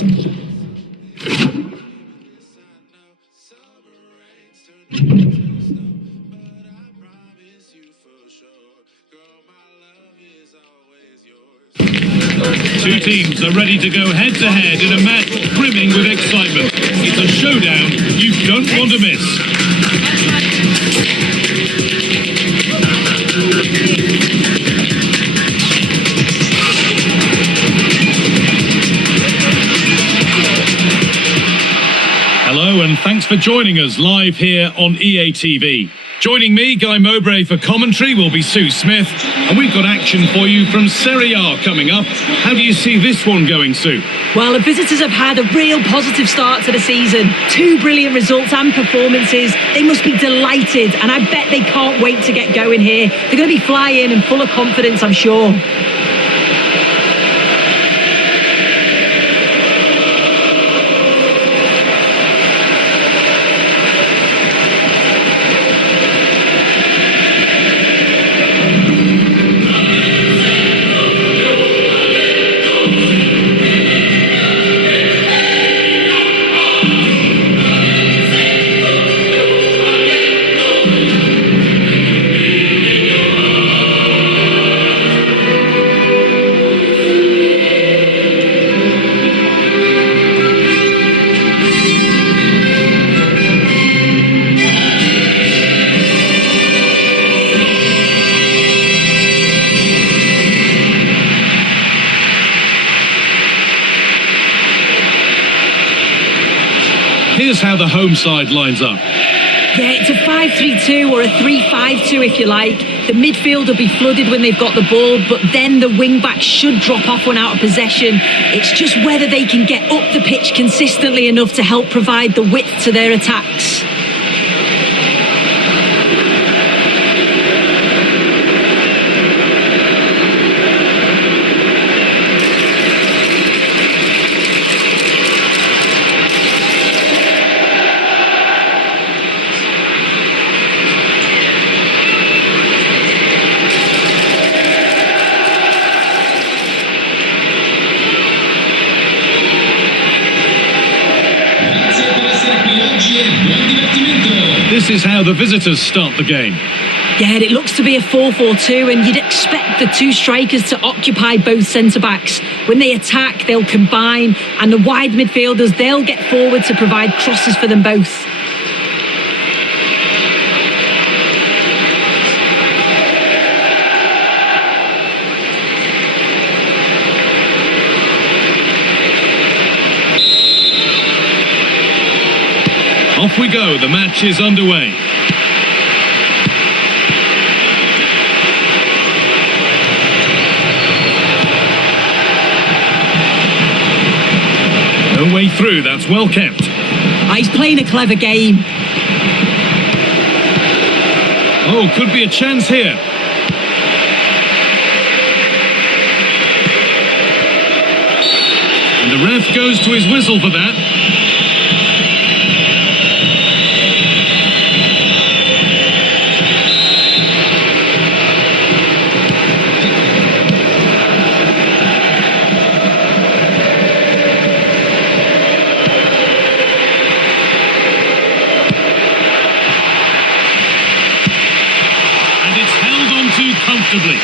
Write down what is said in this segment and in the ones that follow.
Two teams are ready to go head-to-head in a match brimming with excitement. It's a showdown you don't want to miss. Hello and thanks for joining us live here on EA TV. Joining me, Guy Mowbray, for commentary will be Sue Smith, and we've got action for you from Serie A coming up. How do you see this one going, Sue? Well, the visitors have had a real positive start to the season. 2 brilliant results and performances. They must be delighted, and I bet they can't wait to get going here. They're going to be flying and full of confidence, I'm sure. Here's how the home side lines up. Yeah, it's a 5-3-2 or a 3-5-2 if you like. The midfield will be flooded when they've got the ball, but then the wing-backs should drop off when out of possession. It's just whether they can get up the pitch consistently enough to help provide the width to their attacks. This is how the visitors start the game. Yeah, it looks to be a 4-4-2, and you'd expect the two strikers to occupy both centre-backs. When they attack, they'll combine, and the wide midfielders, they'll get forward to provide crosses for them both. Off we go, the match is underway. No way through, that's well kept. He's playing a clever game. Oh, could be a chance here. And the ref goes to his whistle for that. Comfortably.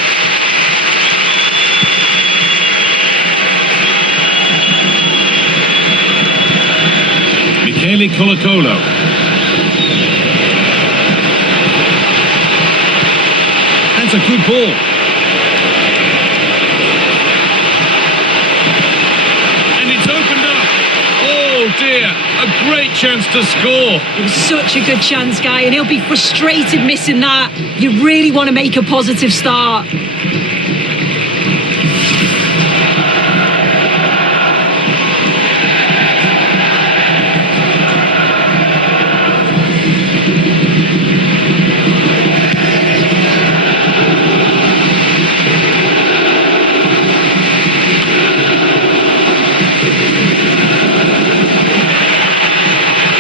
Michele Colo-Colo. That's a good ball. And it's opened up. Oh dear, a great chance to score. It was such a good chance, Guy, and he'll be frustrated missing that. You really want to make a positive start.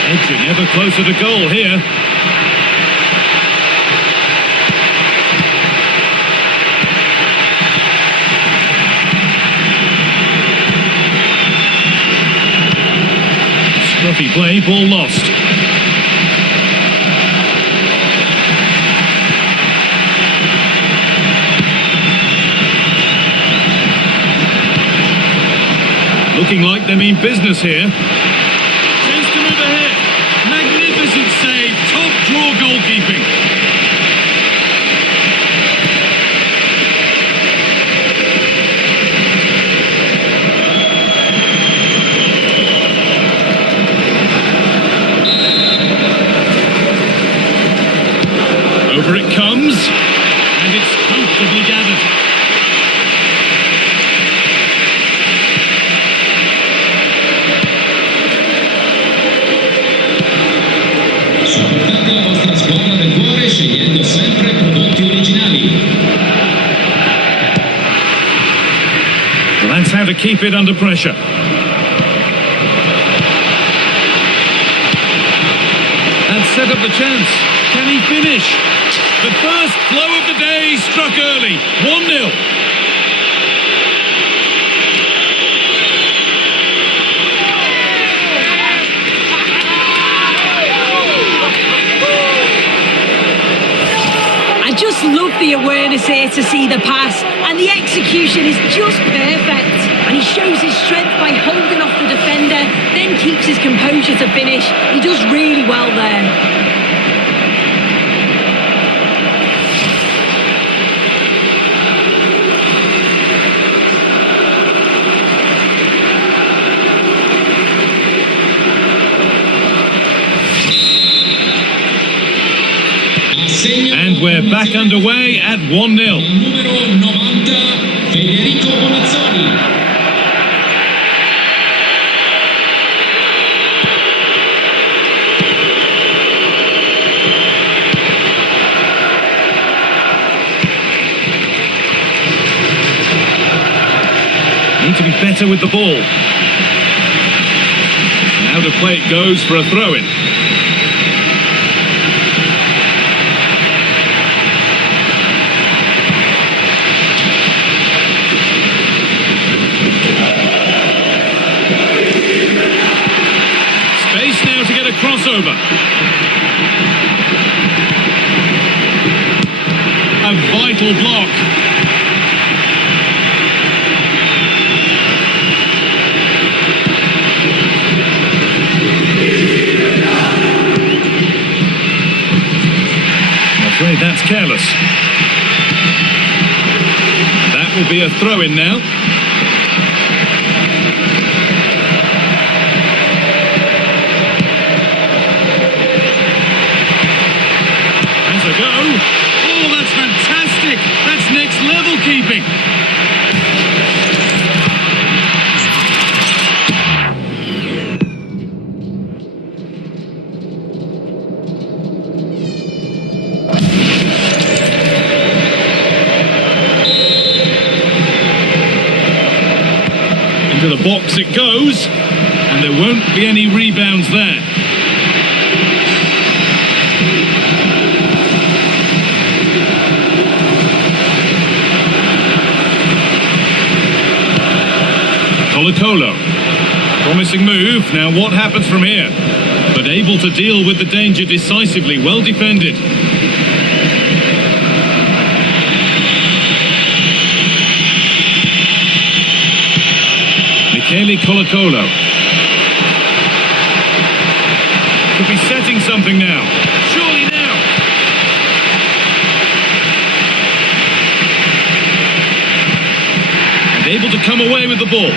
Edging ever closer to goal here. Scruffy play, ball lost. Looking like they mean business here. Chance to move ahead. Magnificent save. Top draw goalkeeping. Over it comes. And it's comfortably gathered. Supportate la vostra squadra del cuore scegliendo sempre prodotti originali. Well, that's how to keep it under pressure. And set up the chance. Can he finish? The first flow of the day struck early. 1-0. Just love the awareness here to see the pass, and the execution is just perfect, and he shows his strength by holding off the defender, then keeps his composure to finish. He does really well there. And we're back underway at 1-0. Numero 90, Federico Bonazzoli. Need to be better with the ball. Now to play it goes for a throw-in. Crossover. A vital block. I'm afraid that's careless. That will be a throw-in now. Go. Oh, that's fantastic. That's next level keeping. Into the box it goes, and there won't be any rebounds there. Colo. Promising move. Now what happens from here? But able to deal with the danger decisively. Well defended. Michele Colo. Could be setting something now. Surely now. And able to come away with the ball.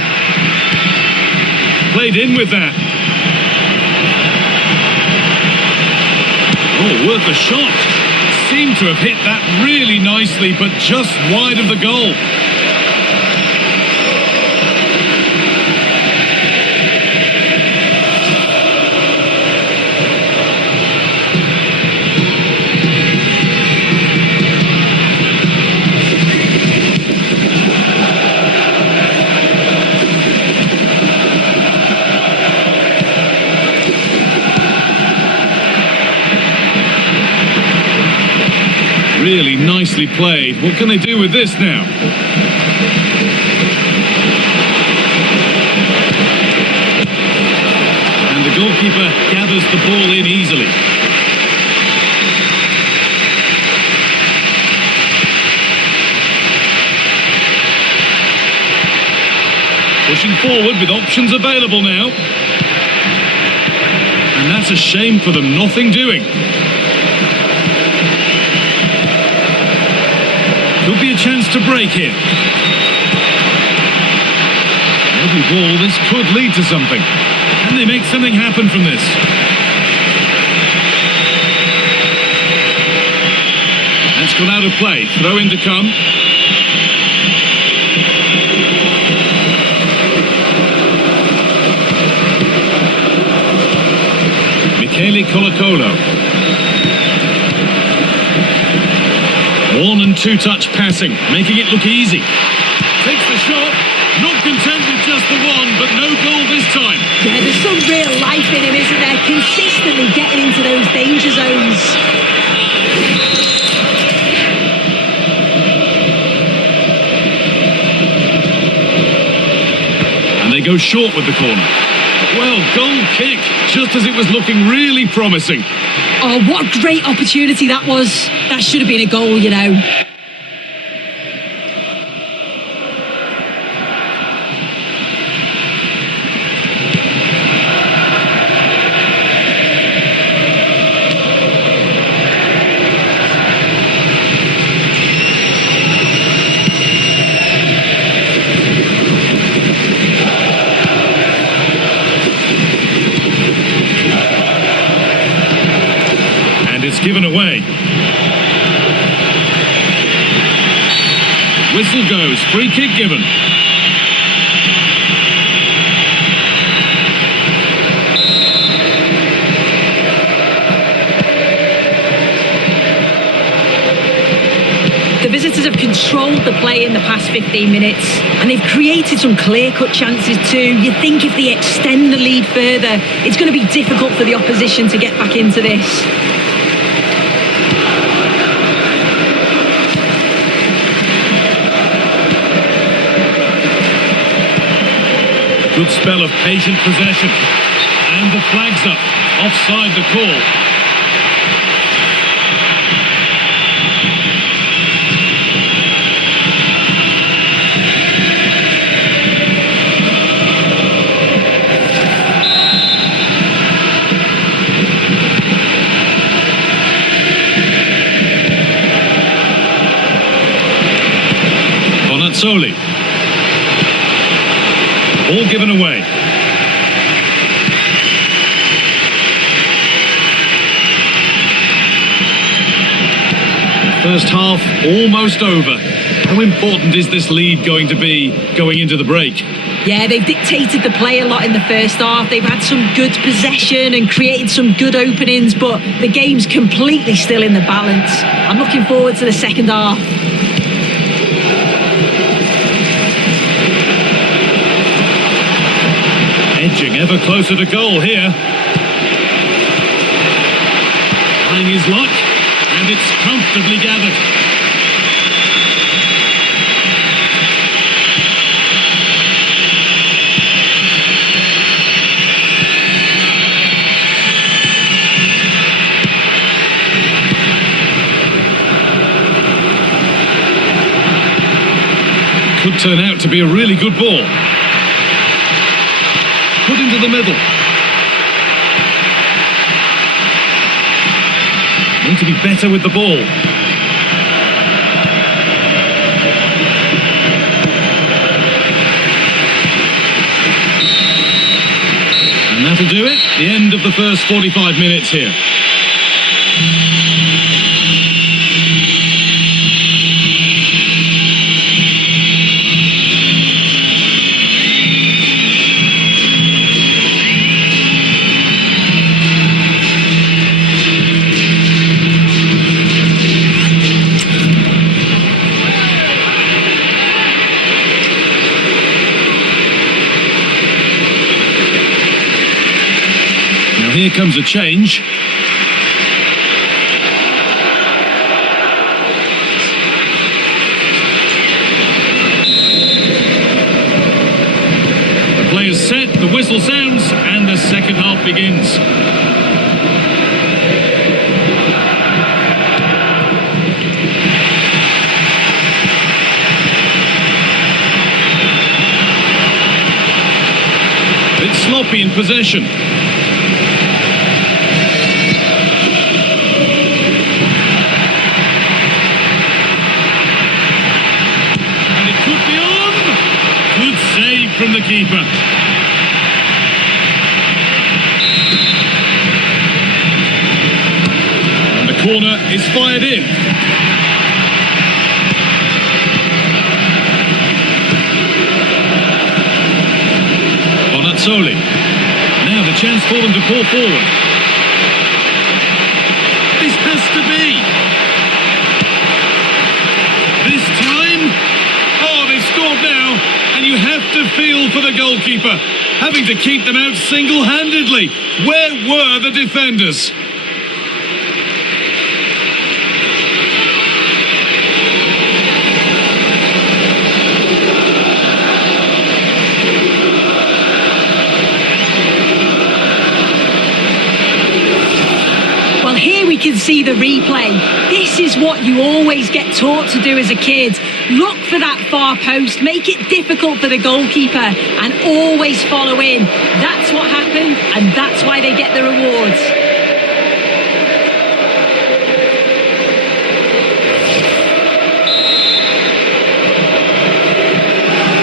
Played in with that. Oh, worth a shot. Seemed to have hit that really nicely, but just wide of the goal. Really nicely played. What can they do with this now? And the goalkeeper in easily. Pushing forward with options available now. And that's a shame for them, nothing doing. Could be a chance to break here. Every ball, this could lead to something. Can they make something happen from this? That's gone out of play. Throw in to come. Colo-Colo. One and two touch passing, making it look easy. Takes the shot, not content with just the one, but no goal this time. Yeah, there's some real life in him, isn't there? Consistently getting into those danger zones. And they go short with the corner. Well, goal kick, just as it was looking really promising. Oh, what a great opportunity that was. That should have been a goal, you know. Given away. Whistle goes, free kick given. The visitors have controlled the play in the past 15 minutes and they've created some clear-cut chances too. You think if they extend the lead further, it's going to be difficult for the opposition to get back into this. Good spell of patient possession. And the flag's up. Offside the call. Bonazzoli. All given away. First half almost over. How important is this lead going to be going into the break? Yeah, they've dictated the play a lot in the first half. They've had some good possession and created some good openings, but the game's completely still in the balance. I'm looking forward to the second half. Edging ever closer to goal here. Trying his luck, and it's comfortably gathered. Could turn out to be a really good ball. Put into the middle. Need to be better with the ball. And that'll do it. The end of the first 45 minutes here. Here comes a change. The play is set, the whistle sounds, and the second half begins. bit sloppy in possession. And it could be on! Good save from the keeper. And the corner is fired in. Soli. Now the chance for them to pull forward. This has to be. This time. Oh, they've scored now. And you have to feel for the goalkeeper, having to keep them out single-handedly. Where were the defenders? Here we can see the replay. This is what you always get taught to do as a kid. Look for that far post, make it difficult for the goalkeeper, and always follow in. That's what happened, and that's why they get the rewards.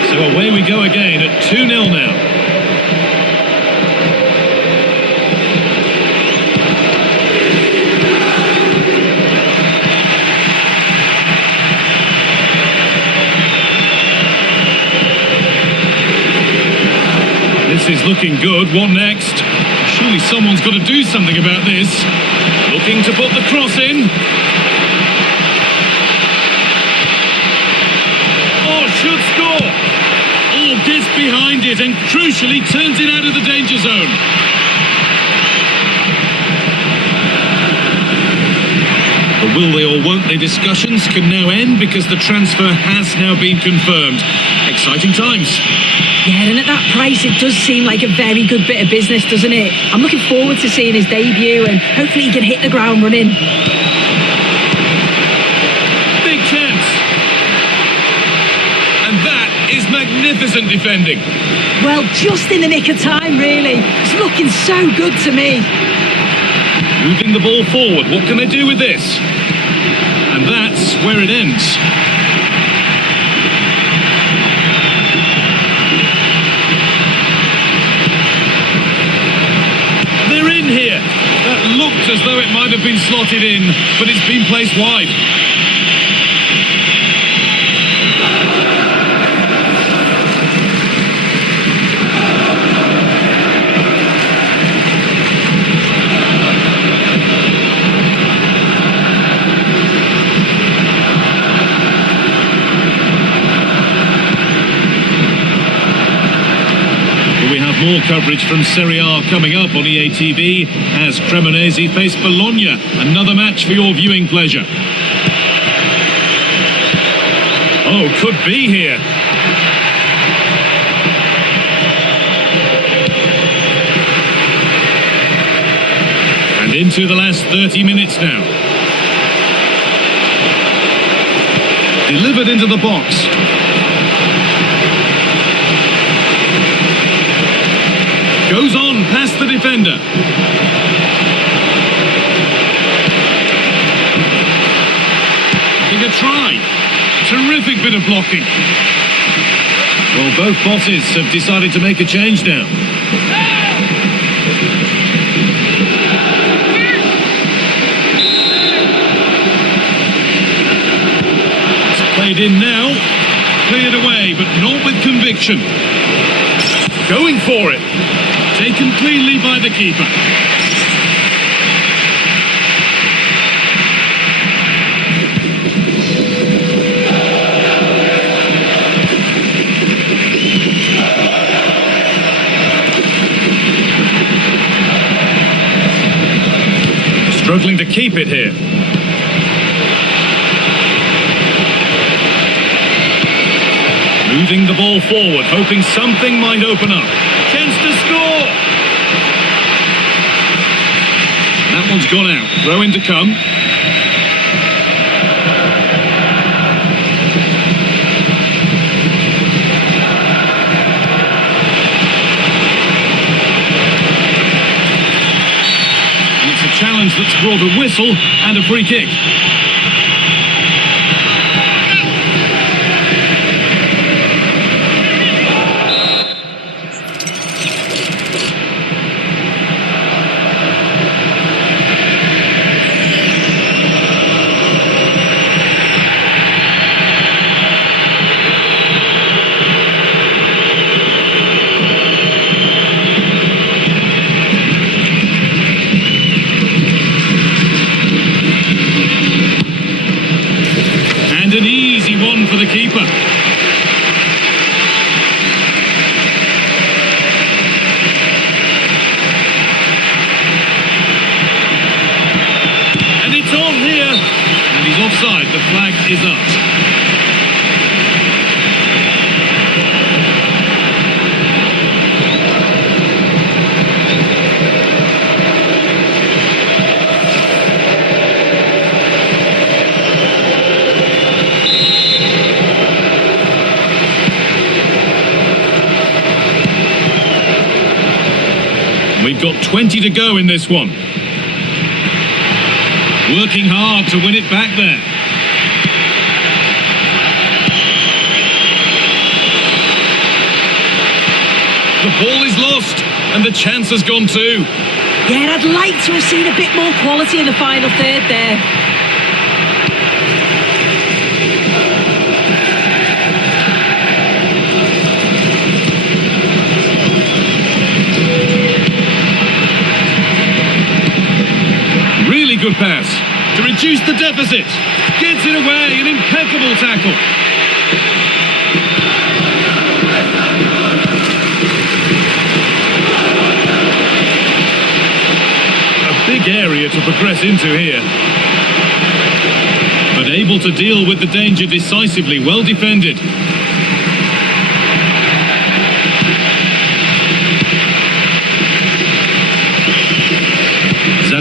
So away we go again at 2-0 now. This is looking good. What next? Surely someone's got to do something about this. Looking to put the cross in. Oh, should score. Oh, gets behind it and crucially turns it out of the danger zone. The will they or won't they discussions can now end because the transfer has now been confirmed. Exciting times. Yeah, and at that price, it does seem like a very good bit of business, doesn't it? I'm looking forward to seeing his debut, and hopefully he can hit the ground running. Big chance. And that is magnificent defending. Well, just in the nick of time, really. It's looking so good to me. Moving the ball forward. What can they do with this? And that's where it ends. They're in here. That looked as though it might have been slotted in, but it's been placed wide. More coverage from Serie A coming up on EA TV as Cremonese face Bologna. Another match for your viewing pleasure. Oh, could be here. And into the last 30 minutes now. Delivered into the box. Goes on past the defender. Taking a try. Terrific bit of blocking. Well, both bosses have decided to make a change now. It's played in now. Cleared away, but not with conviction. Going for it. Taken cleanly by the keeper. Struggling to keep it here. Moving the ball forward, hoping something might open up. Chance to score! That one's gone out. Throw in to come. that's brought a whistle and a free kick. An easy one for the keeper. And it's on here. And he's offside. The flag is up. We've got 20 to go in this one. Working hard to win it back there. The ball is lost and the chance has gone too. Yeah, I'd like to have seen a bit more quality in the final third there. Good pass to reduce the deficit. Gets it away, an impeccable tackle. A big area to progress into here. But able to deal with the danger decisively, well defended.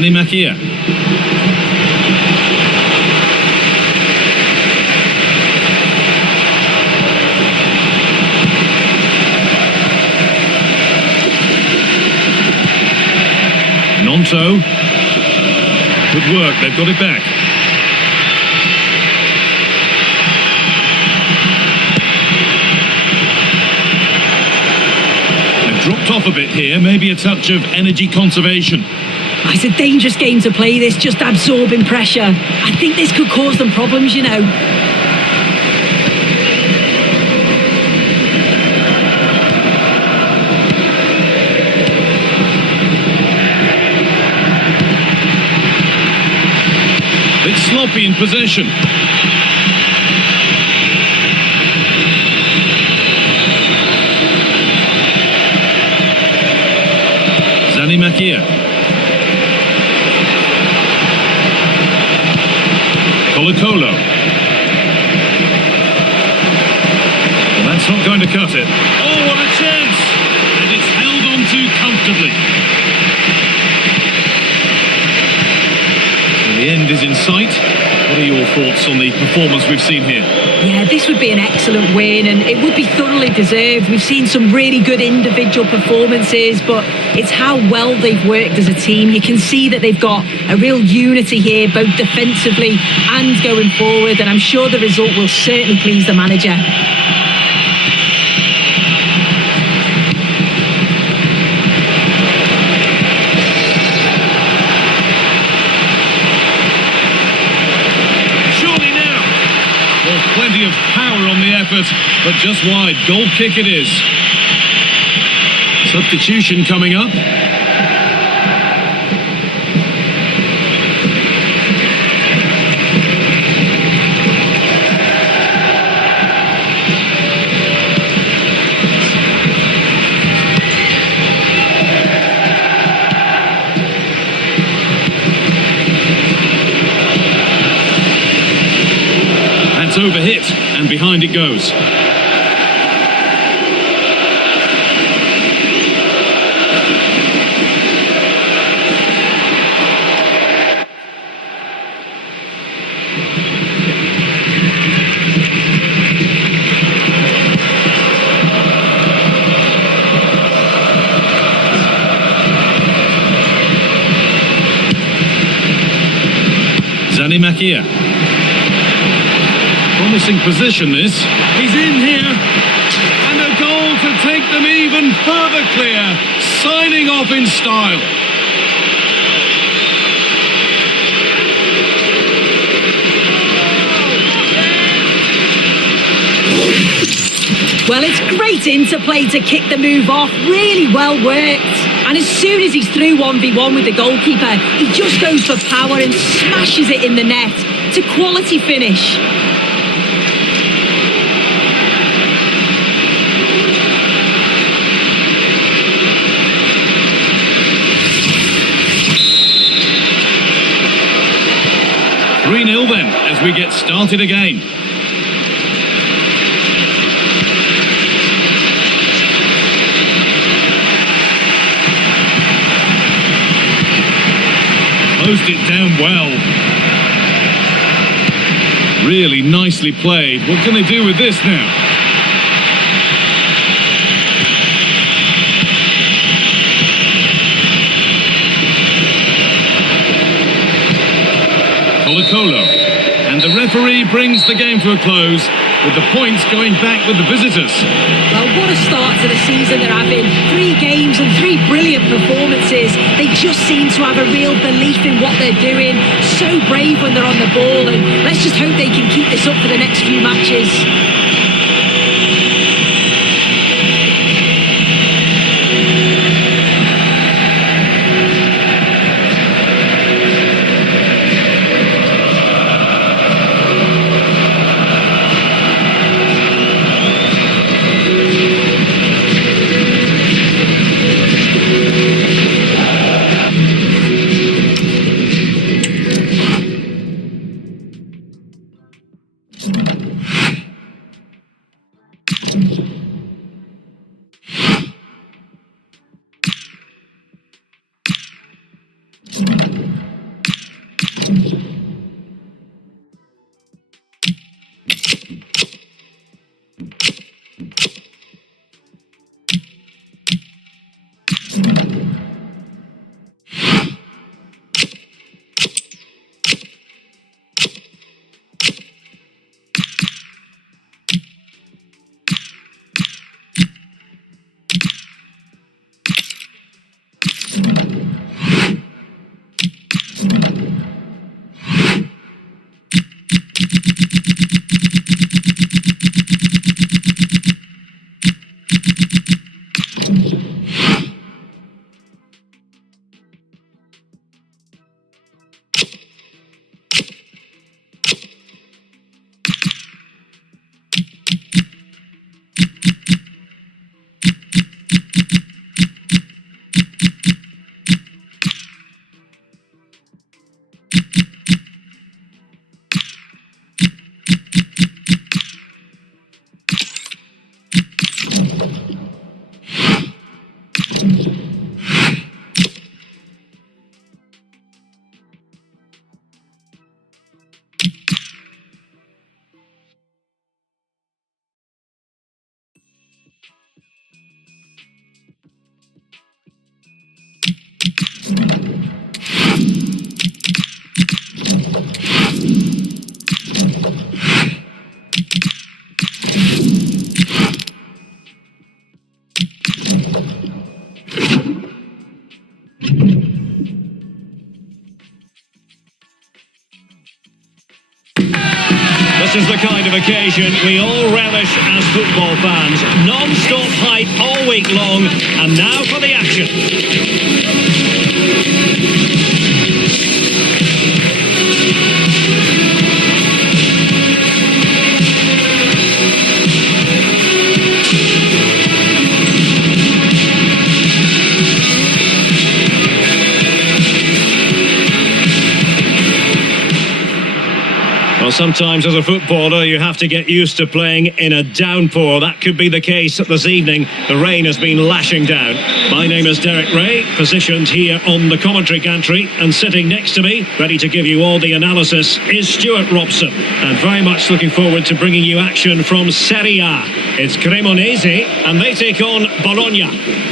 Mycareer. Nonto. Good work, they've got it back. They've dropped off a bit here, maybe a touch of energy conservation. It's a dangerous game to play this, just absorbing pressure. I think this could cause them problems, you know. Bit sloppy in possession. Mycareer. Colo. Well, that's not going to cut it. Oh, what a chance! And it's held on to comfortably. And the end is in sight. What are your thoughts on the performance we've seen here? Yeah, this would be an excellent win and it would be thoroughly deserved. We've seen some really good individual performances, but it's how well they've worked as a team. You can see that they've got a real unity here, both defensively and going forward, and I'm sure the result will certainly please the manager. Plenty of power on the effort, but just wide. Goal kick it is. Substitution coming up. Overhit, and behind it goes. Mycareer. Promising position this. He's in here. And a goal to take them even further clear. Signing off in style. Well, it's great interplay to kick the move off. Really well worked. And as soon as he's through 1v1 with the goalkeeper, he just goes for power and smashes it in the net. It's a quality finish. Then, as we get started again. Closed it down well. Really nicely played. What can they do with this now? Colo. And the referee brings the game to a close, with the points going back with the visitors. Well, what a start to the season they're having. 3 games and 3 brilliant performances. They just seem to have a real belief in what they're doing. So brave when they're on the ball, and let's just hope they can keep this up for the next few matches. This is the kind of occasion we all relish as football fans. Non-stop hype all week long, and now for the action. Well, Sometimes as a footballer you have to get used to playing in a downpour. That could be the case this evening. The rain has been lashing down. My name is Derek Ray, positioned here on the commentary gantry, and sitting next to me, ready to give you all the analysis, is Stuart Robson. And very much looking forward to bringing you action from Serie A. It's Cremonese and they take on Bologna.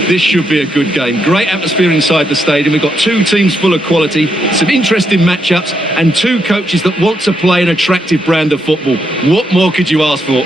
This should be a good game. Great atmosphere inside the stadium. We've got two teams full of quality, some interesting matchups, and two coaches that want to play an attractive brand of football. What more could you ask for?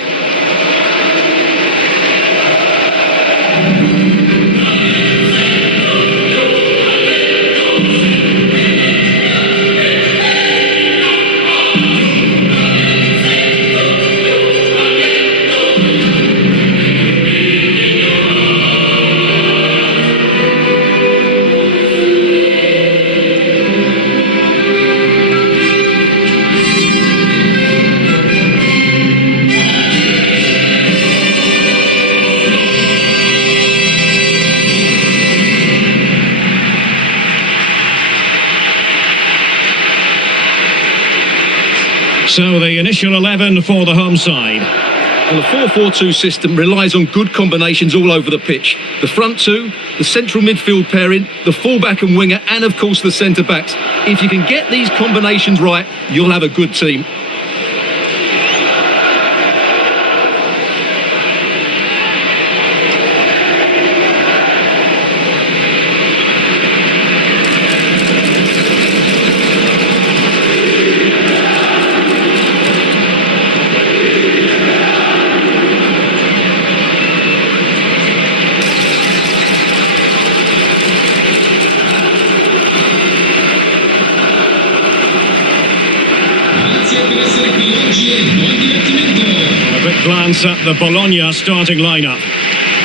So the initial 11 for the home side. Well, the 4-4-2 system relies on good combinations all over the pitch. The front two, the central midfield pairing, the fullback and winger, and of course the centre-backs. If you can get these combinations right, you'll have a good team. A quick glance at the Bologna starting lineup.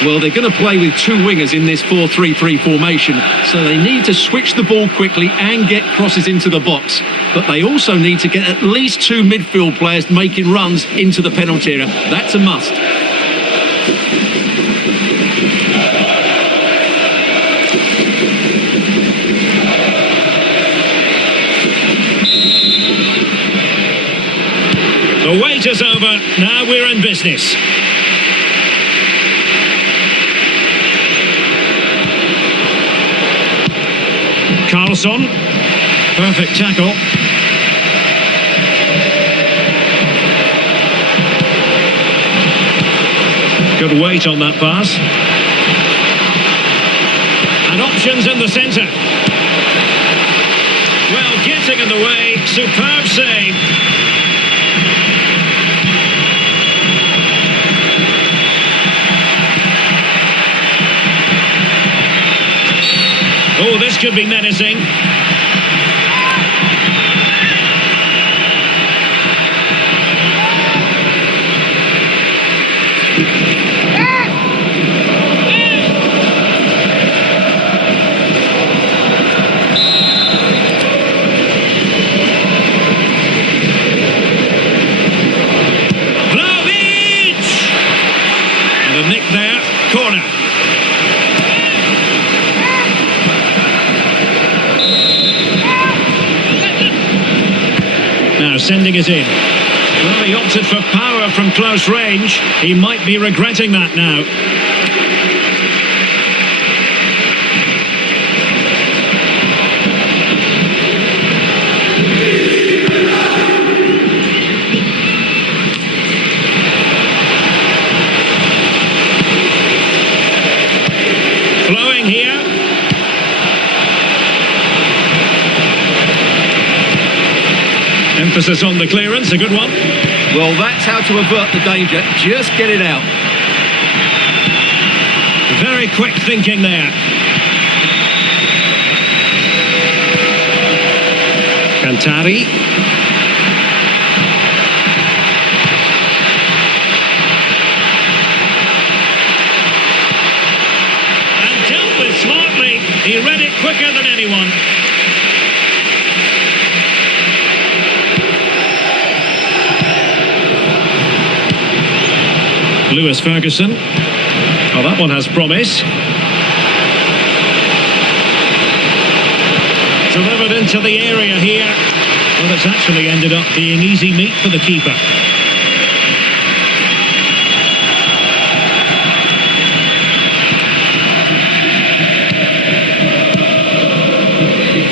Well, they're going to play with two wingers in this 4-3-3 formation, so they need to switch the ball quickly and get crosses into the box. But they also need to get at least two midfield players making runs into the penalty area. That's a must. The wait is over. Now we're in business. Carlson. Perfect tackle. Good weight on that pass. And options in the centre. Well, getting in the way. Superb save. Oh, this could be menacing. And a nick there, corner. Now sending it in. Well, he opted for power from close range. He might be regretting that now. Flowing here. Emphasis on the clearance, a good one. Well, that's how to avert the danger. Just get it out. Very quick thinking there. Cantari. And dealt with smartly. He read it quicker than anyone. Lewis Ferguson. Oh, that one has promise. Delivered into the area here. Well, it's actually ended up being easy meat for the keeper.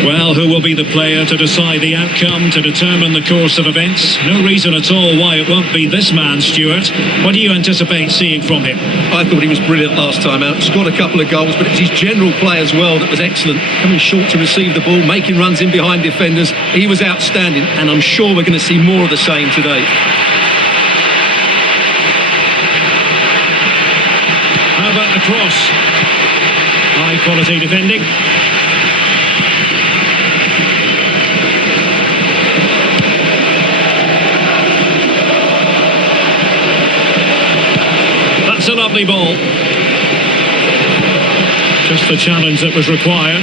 Well, who will be the player to decide the outcome, to determine the course of events? No reason at all why it won't be this man, Stuart. What do you anticipate seeing from him? I thought he was brilliant last time out. Scored a couple of goals, but it's his general play as well that was excellent. Coming short to receive the ball, making runs in behind defenders. He was outstanding, and I'm sure we're going to see more of the same today. How about the cross? High quality defending. That's a lovely ball. Just the challenge that was required.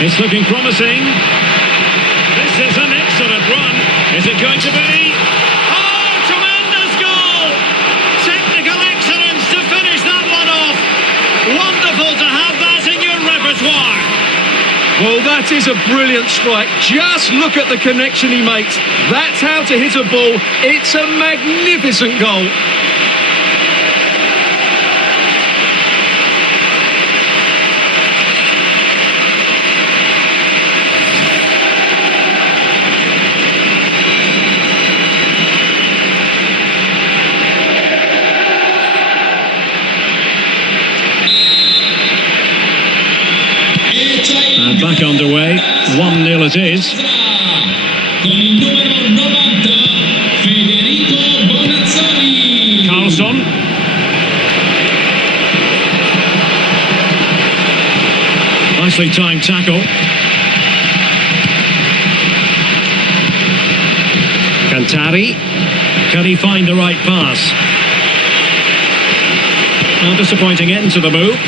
It's looking promising. This is an excellent run. Is it going to be? Oh, tremendous goal! Technical excellence to finish that one off. Wonderful to have that in your repertoire. Well, that is a brilliant strike. Just look at the connection he makes. That's how to hit a ball. It's a magnificent goal. And back underway, 1-0 it is. Con il numero 90, Federico Bonazzoli. Carlson. Nicely timed tackle. Cantari. Can he find the right pass? Well, disappointing end to the move.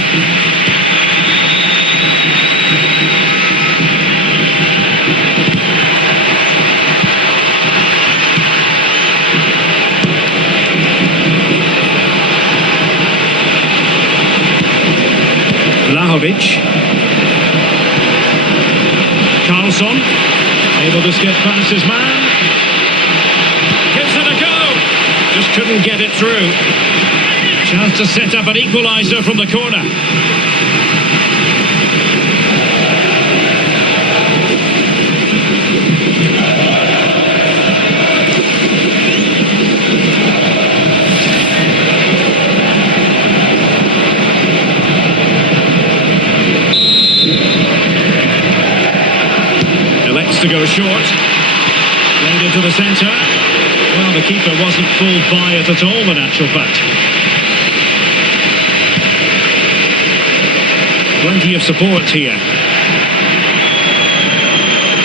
Carlson, able to skip past his man. Gives it a go. Just couldn't get it through. Chance to set up an equaliser from the corner. To go short, played into the centre. Well, the keeper wasn't fooled by it at all, in actual fact. Plenty of support here,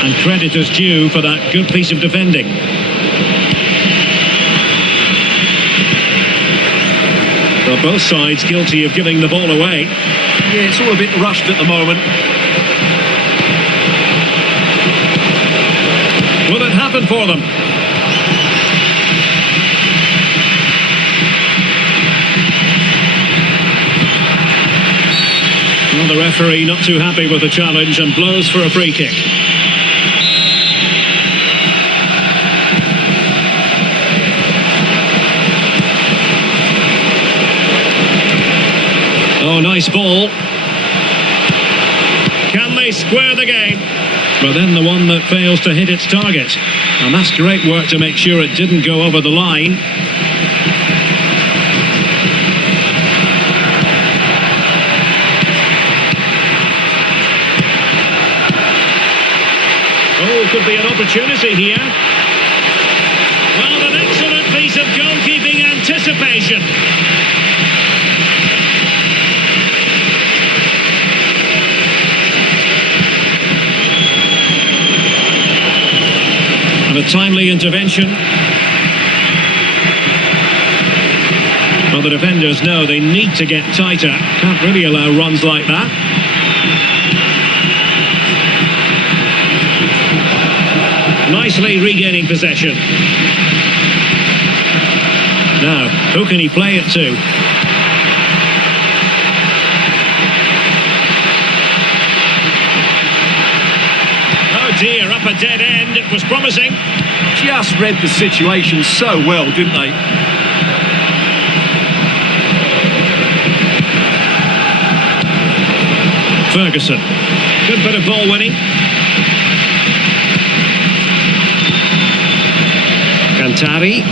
and credit is due for that good piece of defending. Well, both sides guilty of giving the ball away. Yeah, it's all a bit rushed at the moment. Will it happen for them? Well, the referee not too happy with the challenge and blows for a free kick. Oh, nice ball. Can they square the game? But then the one that fails to hit its target. And that's great work to make sure it didn't go over the line. Oh, could be an opportunity here. Well, an excellent piece of goalkeeping anticipation. And a timely intervention. Well, the defenders know they need to get tighter. Can't really allow runs like that. Nicely regaining possession. Now, who can he play it to? up a dead end. It was promising. Just read the situation so well, didn't they? Ferguson. Good bit of ball winning. Cantari.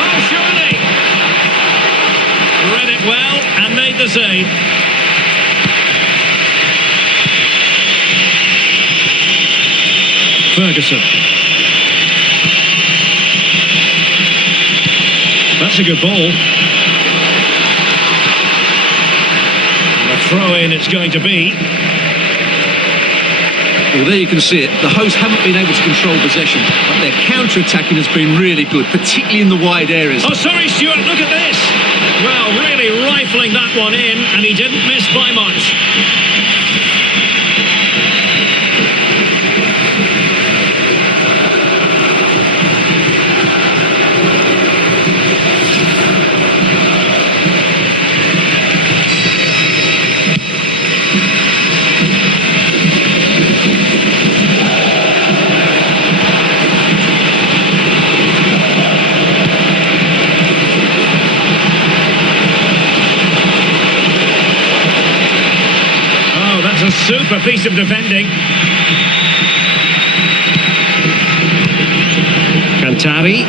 Oh, surely! Read it well and made the save. Ferguson. That's a good ball. And a throw-in it's going to be. Well, there you can see it. The hosts haven't been able to control possession, but their counter-attacking has been really good, particularly in the wide areas. Oh, sorry, Stuart, look at this. Well, really rifling that one in, and he didn't miss by much. A super piece of defending. Cantari.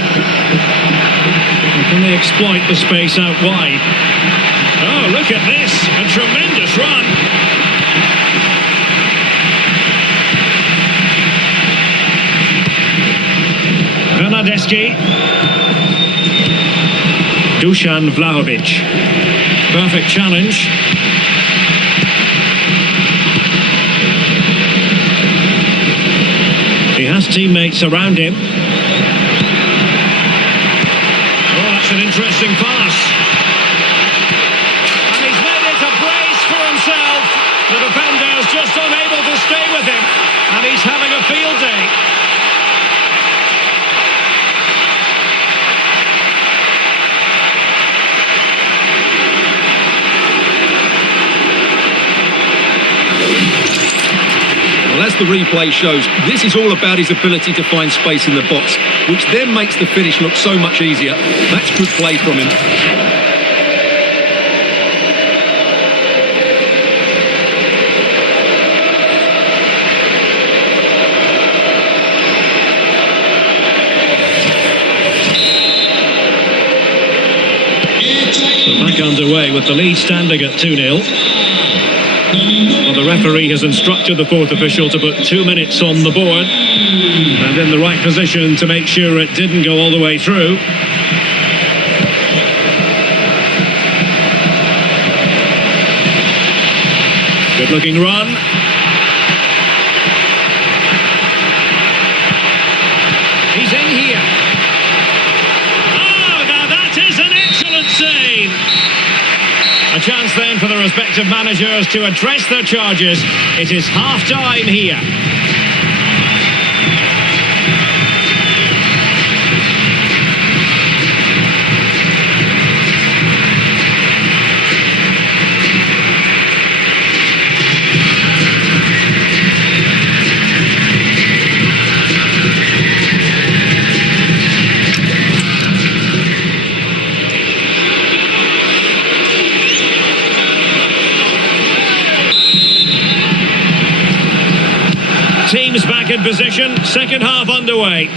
Can they exploit the space out wide? Oh, look at this. A tremendous run. Bernardeschi. Dusan Vlahovic. Perfect challenge. He has teammates around him. Oh, that's an interesting pass. And he's made it a brace for himself. The defender's just unable to stay with him. And he's having a field day. As the replay shows, this is all about his ability to find space in the box, which then makes the finish look so much easier. That's good play from him. So back underway with the lead standing at 2-0. Well, the referee has instructed the fourth official to put 2 minutes on the board and in the right position to make sure it didn't go all the way through. Good looking run. He's in here. Oh, now that is an excellent save. A chance then for the respective managers to address their charges. It is half-time here. Teams back in position, second half underway.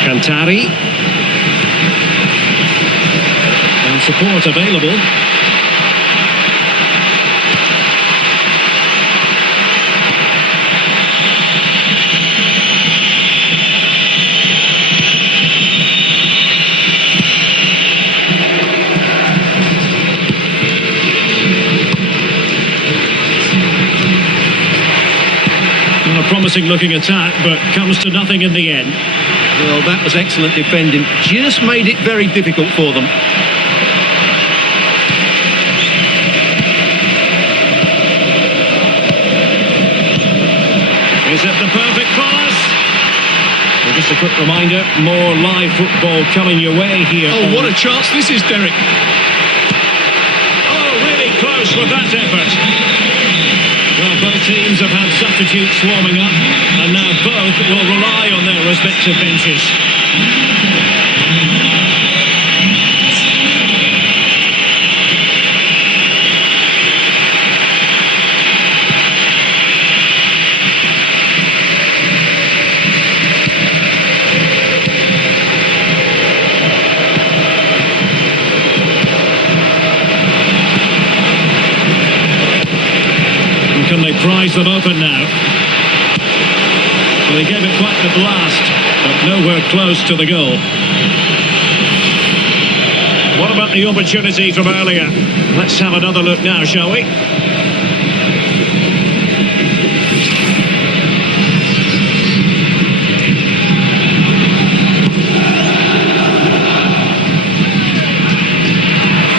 Cantari. And support available. Promising looking attack, but comes to nothing in the end. Well, that was excellent defending. Just made it very difficult for them. Is it the perfect pass? Well, just a quick reminder, more live football coming your way here. Oh, what a chance this is, Derek. Oh, really close with that effort. Well, both teams have had substitutes swarming up, and now both will rely on their respective benches. Can they prise them open now? Well, they gave it quite the blast, but nowhere close to the goal. What about the opportunity from earlier? Let's have another look now, shall we?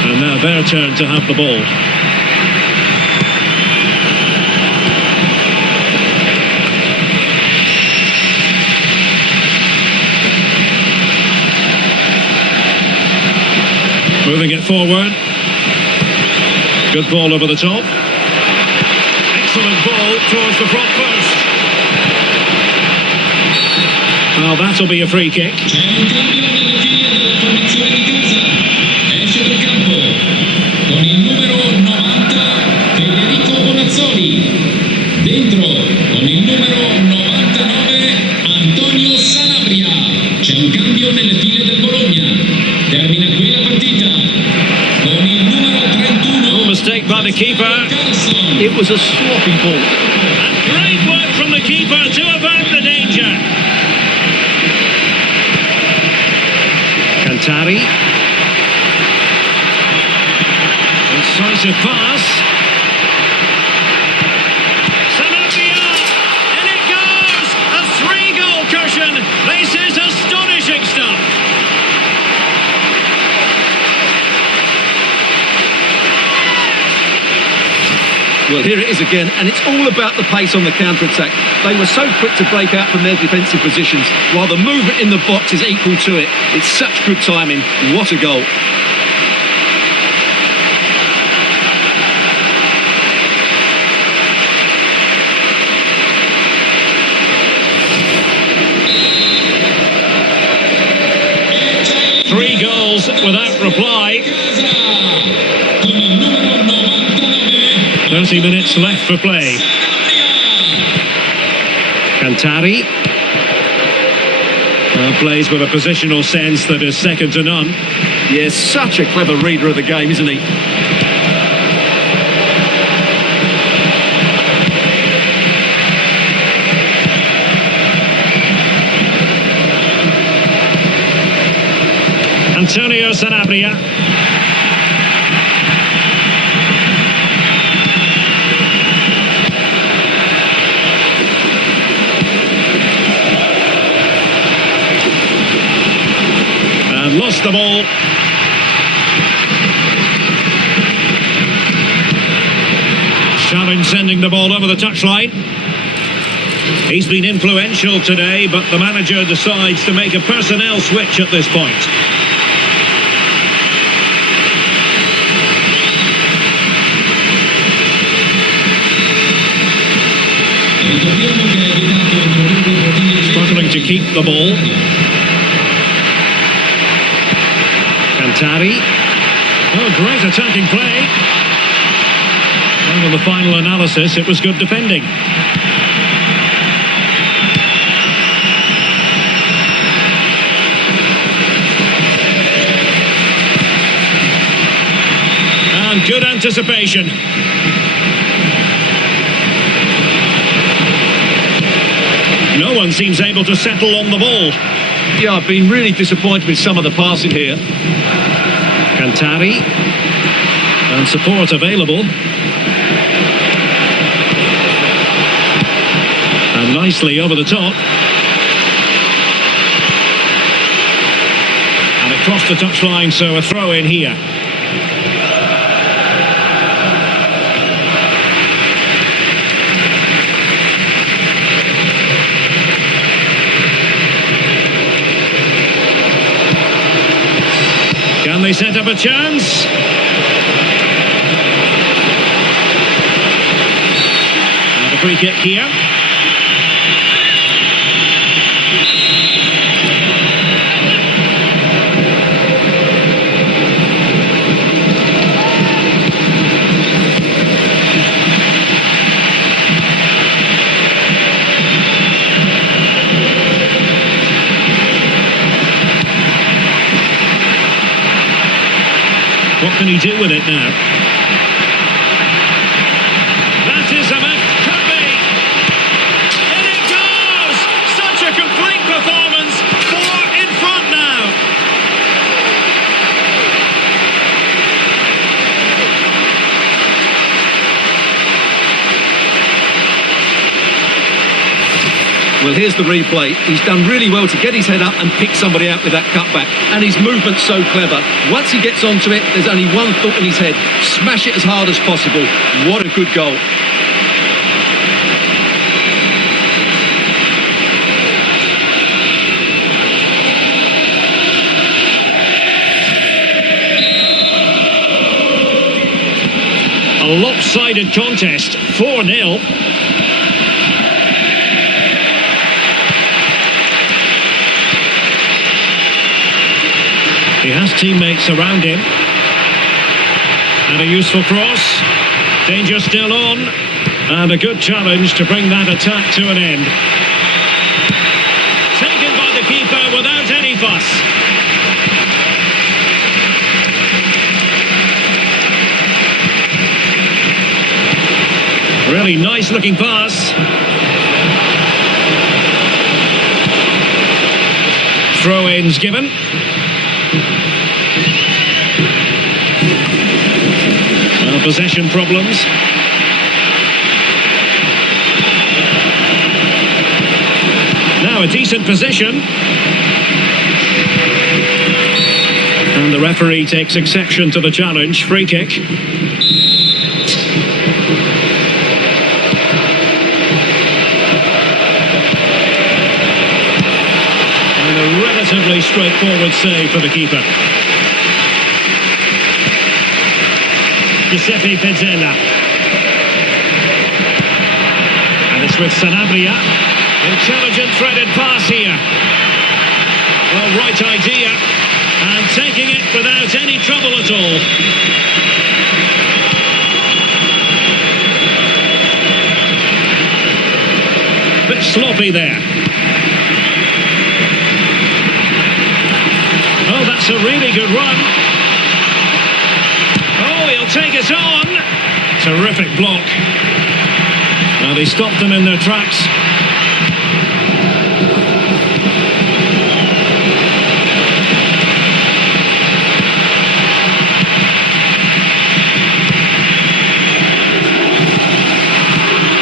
And now their turn to have the ball. Moving it forward. Good ball over the top. Excellent ball towards the front post. Well, that'll be a free kick. C'è un cambio nelle file della formazione di casa. Esce dal campo con il numero 90 Federico Bonazzoli. Dentro con il numero 99 Antonio Sanabria. C'è un cambio nelle file del Bologna. Termina qui la partita con il numero 31. No mistake by the keeper. It was a sloppy ball. And great work from the keeper to avert the danger. Alcantara. Incisive pass. Sanabria! And it goes! A 3-goal cushion! This is astonishing stuff! Well, here it is again, and it's all about the pace on the counter-attack. They were so quick to break out from their defensive positions, while the movement in the box is equal to it. It's such good timing. What a goal. Three goals without reply. 30 minutes left for play. Alcantara plays with a positional sense that is second to none. Yes, such a clever reader of the game, isn't he? Antonio Sanabria. And lost the ball. Challenge sending the ball over the touchline. He's been influential today, but the manager decides to make a personnel switch at this point. Struggling to keep the ball. Alcantara. Oh, great attacking play. And on the final analysis, it was good defending. And good anticipation. No one seems able to settle on the ball. Yeah, I've been really disappointed with some of the passing here. Alcantara. And support available. And nicely over the top. And across the touchline, so a throw in here. they set up a chance. And a free kick here. What can he do with it now? That is a match. Could be. In it goes! Such a complete performance. 4 in front now. Well, here's the replay. He's done really well to get his head up and pick somebody out with that cutback. And his movement's so clever. Once he gets onto it, there's only one thought in his head. Smash it as hard as possible. What a good goal. A lopsided contest. 4-0. He has teammates around him. And a useful cross. Danger still on. And a good challenge to bring that attack to an end. Taken by the keeper without any fuss. Really nice looking pass. Throw-ins given. Possession problems. Now a decent position. And the referee takes exception to the challenge. Free kick. And a relatively straightforward save for the keeper. Giuseppe Pezzella. And it's with Sanabria. Intelligent threaded pass here. Well, right idea. And taking it without any trouble at all. Bit sloppy there. Oh, that's a really good run. Take it on. Terrific block. Now they stopped them in their tracks.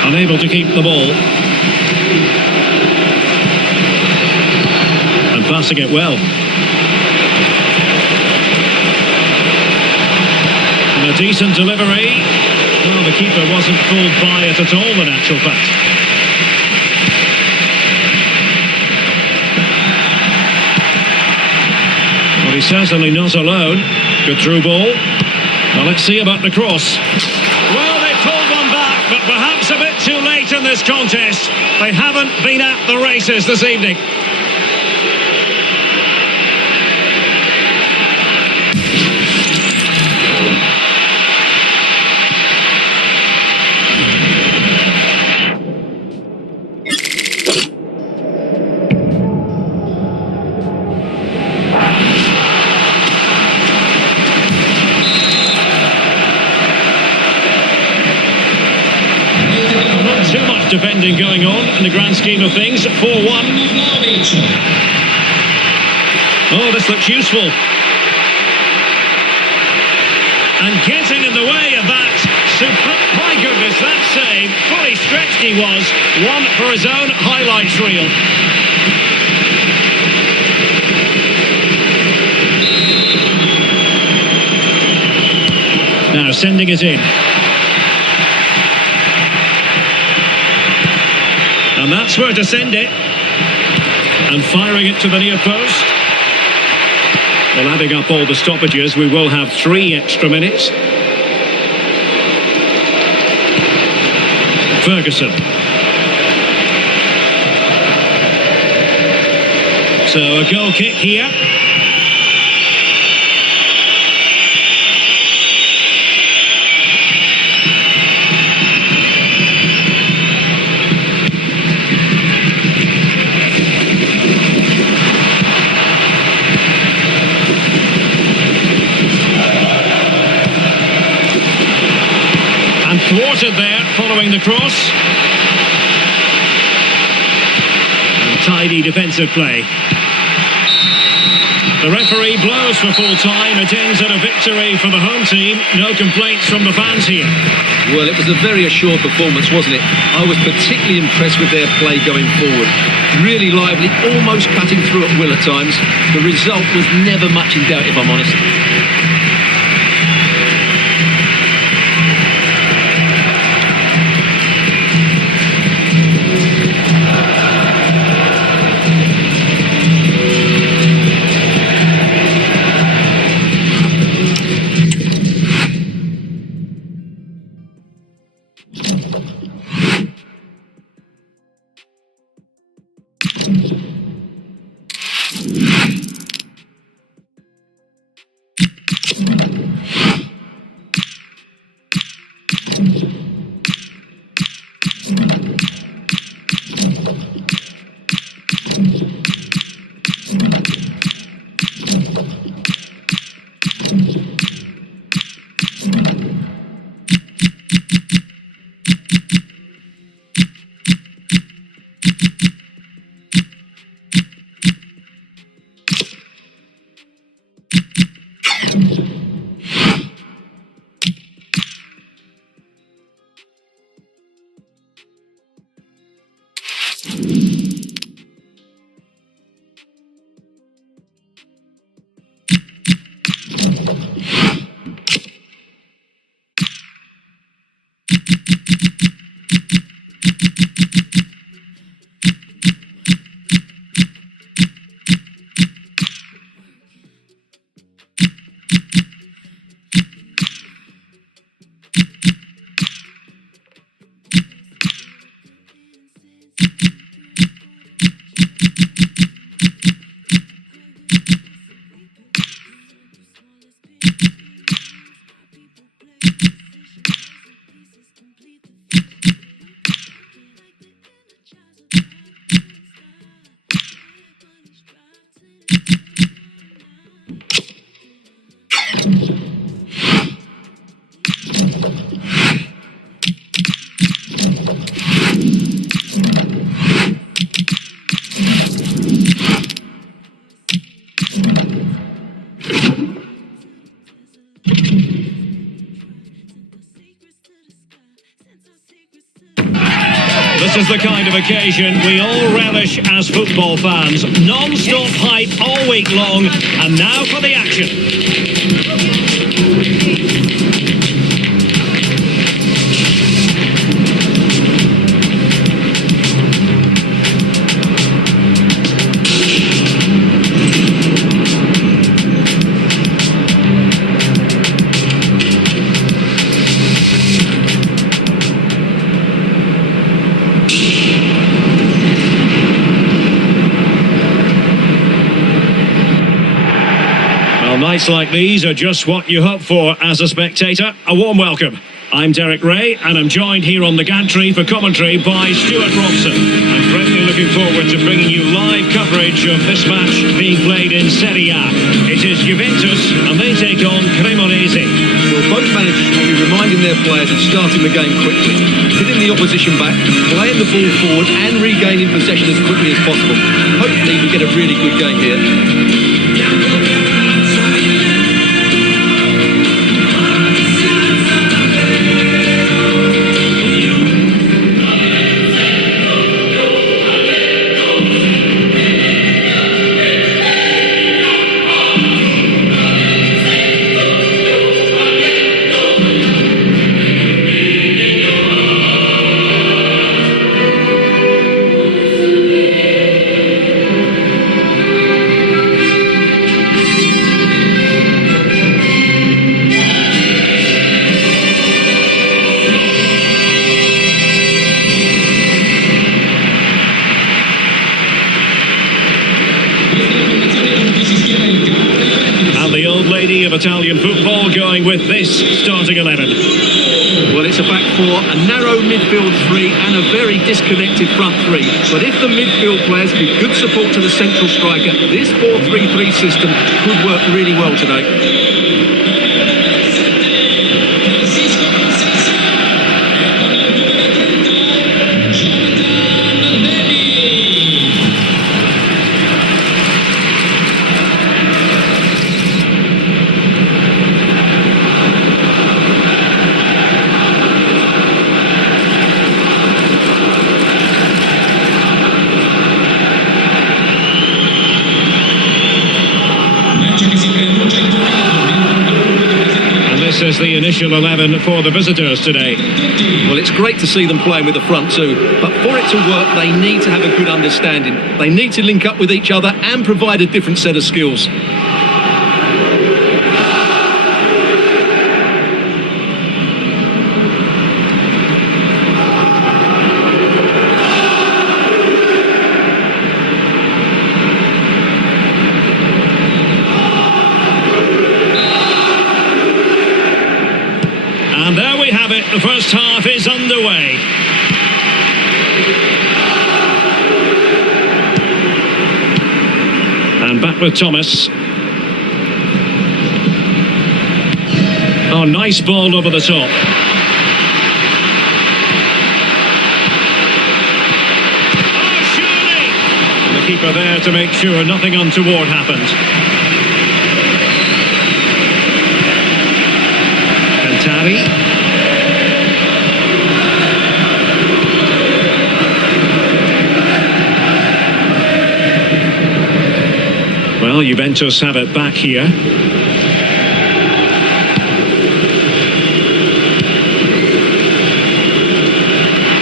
Unable to keep the ball. And passing it well. A decent delivery. Well, the keeper wasn't fooled by it at all, in actual fact. Well, he's certainly not alone. Good through ball. Well, let's see about the cross. Well, they pulled one back, but perhaps a bit too late in this contest. They haven't been at the races this evening. Defending going on in the grand scheme of things. 4-1. Oh, this looks useful. And getting in the way of that. My goodness, that save. Fully stretched he was. One for his own highlights reel. Now sending it in. And that's where to send it. And firing it to the near post. Well, adding up all the stoppages, we will have 3 extra minutes. Ferguson. So a goal kick here. And thwarted there following the cross. And tidy defensive play. The referee blows for full time. It ends at a victory for the home team. No complaints from the fans here. Well, it was a very assured performance, wasn't it? I was particularly impressed with their play going forward. Really lively, almost cutting through at will at times. The result was never much in doubt, if I'm honest. This is the kind of occasion we all relish as football fans. Non-stop hype all week long, and now for the action. Nights like these are just what you hope for as a spectator. A warm welcome. I'm Derek Ray, and I'm joined here on the gantry for commentary by Stuart Robson. I'm greatly looking forward to bringing you live coverage of this match being played in Serie A. It is Juventus, and they take on Cremonese. Well, both managers will be reminding their players of starting the game quickly, hitting the opposition back, playing the ball forward, and regaining possession as quickly as possible. Hopefully, we get a really good game here. of Italian football going with this starting 11. Well, it's a back four, a narrow midfield three and a very disconnected front three. But if the midfield players give good support to the central striker, this 4-3-3 system could work really well today. This is the initial 11 for the visitors today. Well, it's great to see them playing with the front two, but for it to work, they need to have a good understanding. They need to link up with each other and provide a different set of skills. And there we have it, the first half is underway. And back with Thomas. Oh, nice ball over the top. Oh, surely! And the keeper there to make sure nothing untoward happened. Alcantara. Well, Juventus have it back here.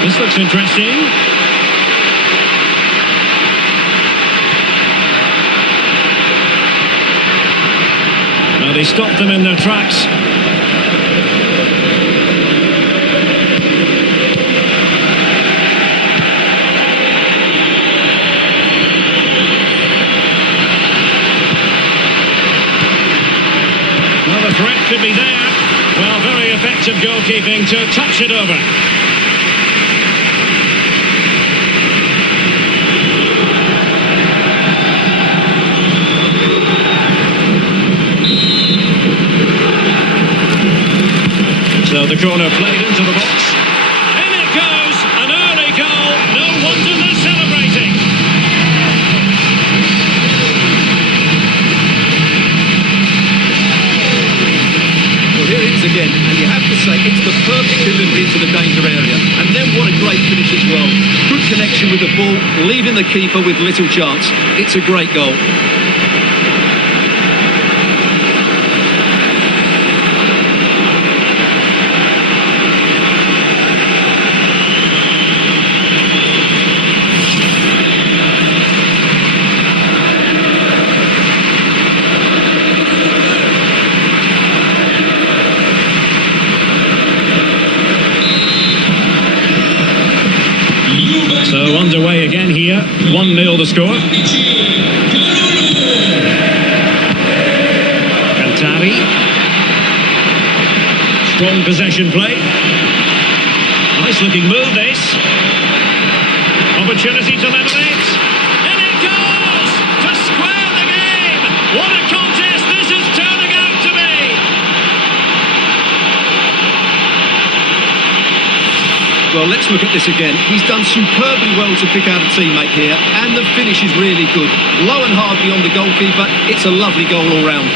This looks interesting. Now they stopped them in their tracks. The threat could be there. Well, very effective goalkeeping to touch it over. So the corner played into the box. In it goes! An early goal. No wonder they're celebrating. Here it is again, and you have to say it's the perfect delivery into the danger area. And then what a great finish as well. Good connection with the ball, leaving the keeper with little chance. It's a great goal. So underway again here, 1-0 the score. Alcantara. Strong possession play. Nice looking move this. Opportunity to level it. And it goes! To square the game! What a contest this is turning out to be! Well, let's look at this again. He's done superbly well to pick out a teammate here, and the finish is really good. Low and hard beyond the goalkeeper. It's a lovely goal all round.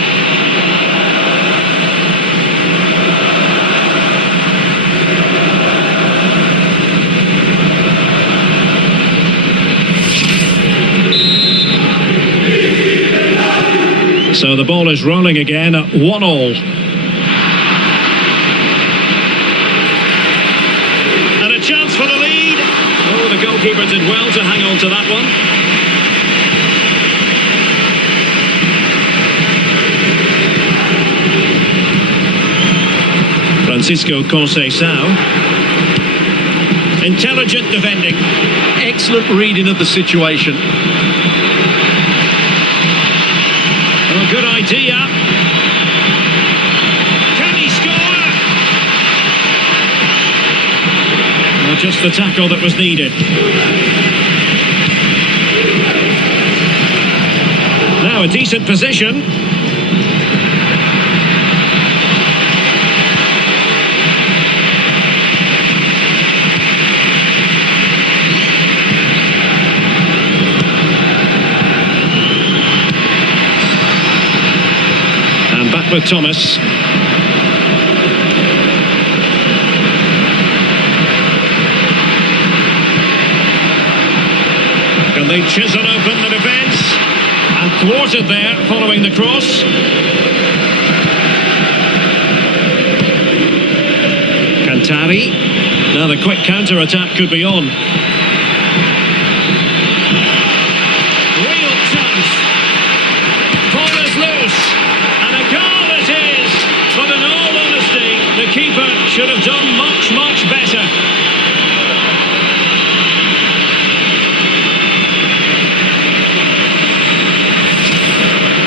So the ball is rolling again at 1-1. Chance for the lead. Oh, the goalkeeper did well to hang on to that one. Francisco Conceição. Intelligent defending. Excellent reading of the situation. Oh, good idea. just the tackle that was needed. Now a decent position. And back with Thomas. Can they chisel open the defence? And thwarted there, following the cross. Cantari. Now the quick counter-attack could be on. Real chance. Ball is loose. And a goal it is. But in all honesty, the keeper should have done much, much better.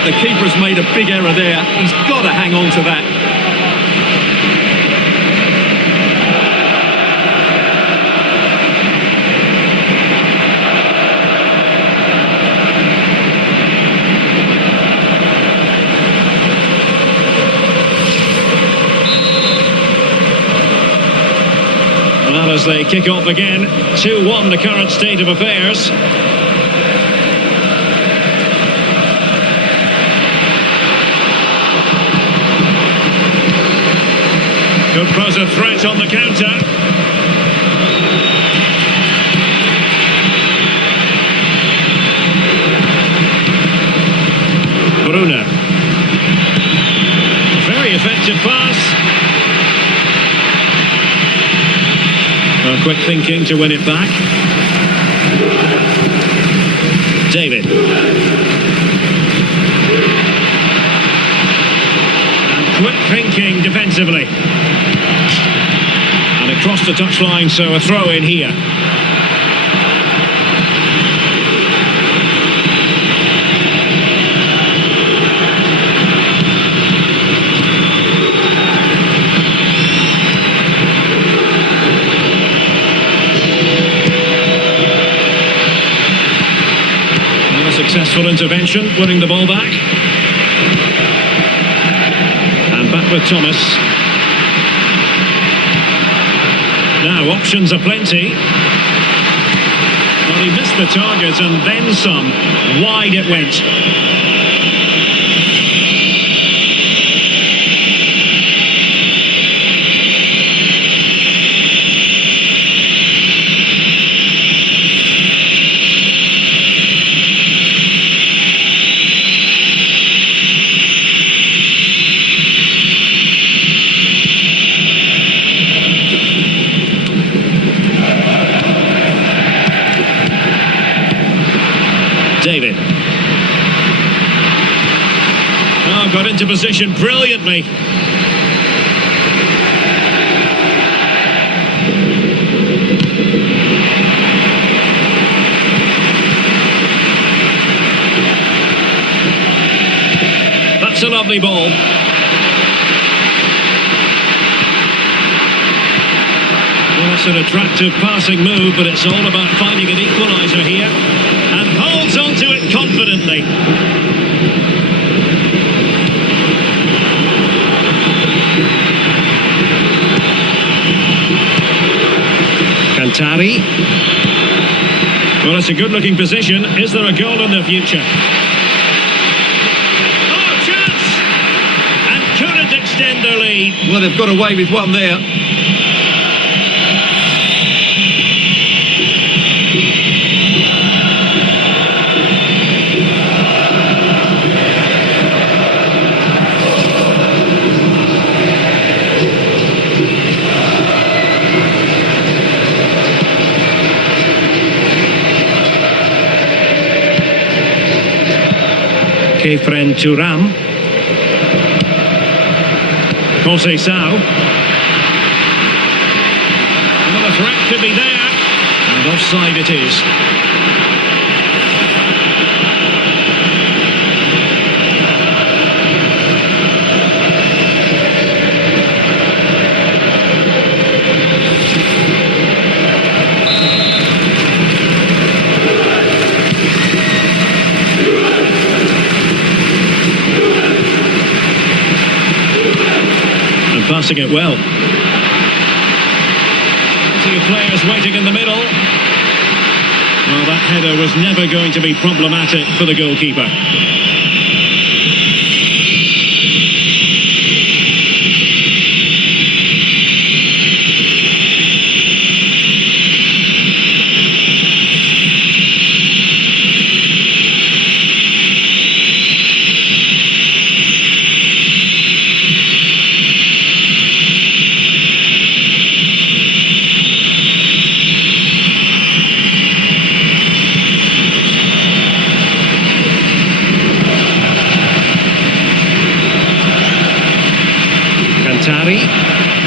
The keeper's made a big error there. He's got to hang on to that. Well, as they kick off again, 2-1 the current state of affairs. Could pose a threat on the counter. Bruna. Very effective pass. Well, quick thinking to win it back. David. And quick thinking defensively. And across the touchline, so a throw in here. And a successful intervention, winning the ball back. And back with Thomas. Now, options are plenty. Well, he missed the target and then some. Wide it went. David. Oh, got into position brilliantly. That's a lovely ball. Well, it's an attractive passing move, but it's all about finding an equaliser here. And holds on to it confidently. Cantari. Well, it's a good-looking position. Is there a goal in the future? Oh, chance! And couldn't extend their lead. Well, they've got away with one there. Kefren Turam. Conceição. Well, the threat could be there. And offside it is. passing it well. Plenty of players waiting in the middle. Well, that header was never going to be problematic for the goalkeeper.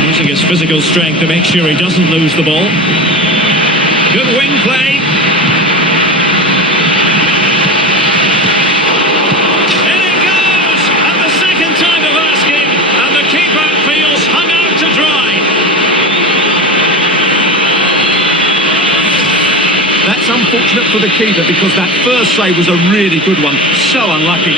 Using his physical strength to make sure he doesn't lose the ball. Good wing play. In it goes! At the second time of asking, and the keeper feels hung out to dry. That's unfortunate for the keeper because that first save was a really good one. So unlucky.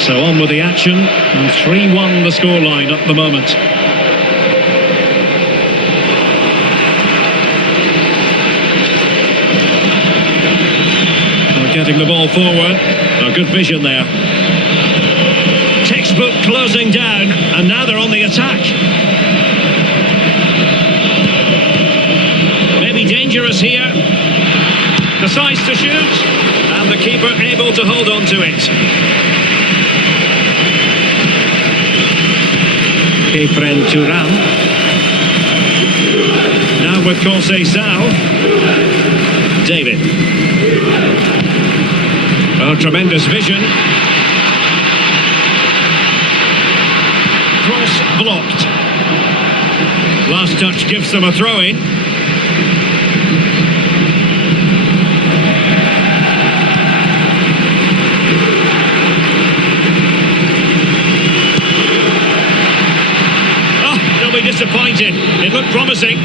So on with the action, and 3-1 the scoreline at the moment. Getting the ball forward. Oh, good vision there. Textbook closing down, and now they're on the attack. Maybe dangerous here. Decides to shoot, and the keeper able to hold on to it. Kefren Turan. Now with Conceição. David. Oh, tremendous vision. Cross blocked. Last touch gives them a throw-in. Disappointed. It looked promising.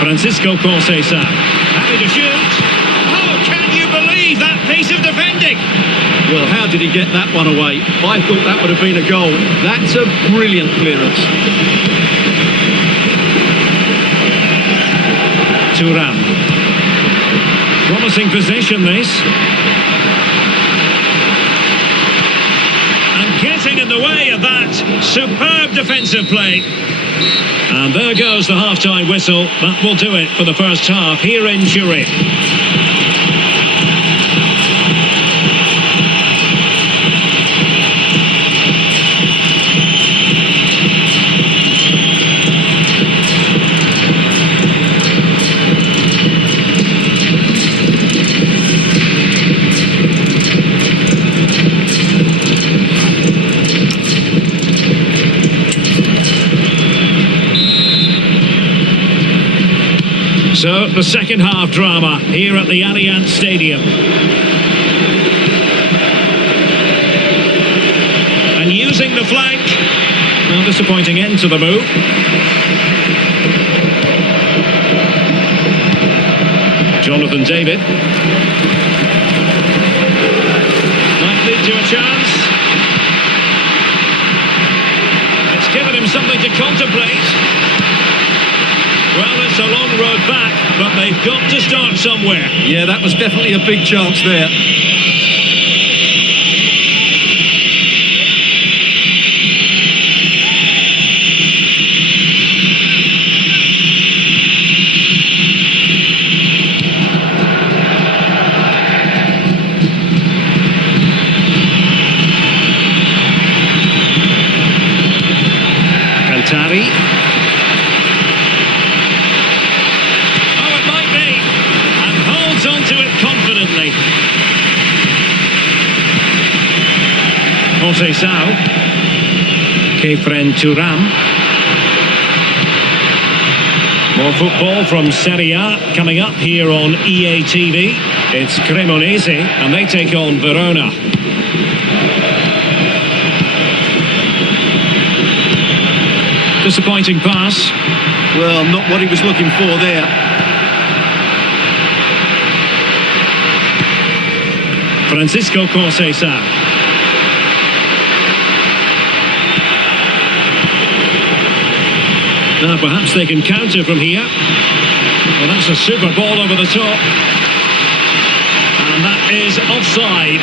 Francisco Conceição. Happy to shoot. Oh, can you believe that piece of defending? Well, how did he get that one away? I thought that would have been a goal. That's a brilliant clearance. Turan. Promising possession, this. And getting in the way of that superb defensive play. And there goes the half-time whistle. That will do it for the first half here in Serie. So, the second half drama here at the Allianz Stadium. And using the flank. Well, disappointing end to the move. Jonathan David. Might lead to a chance. It's given him something to contemplate. Well, it's a long road back, but they've got to start somewhere. Yeah, that was definitely a big chance there. Alcantara. Onto it confidently. Conceição. Kefren Thuram. More football from Serie A coming up here on EA TV. It's Cremonese and they take on Verona. Disappointing pass. Well, not what he was looking for there. Francisco Conceição. Now perhaps they can counter from here. Well, that's a super ball over the top. And that is offside.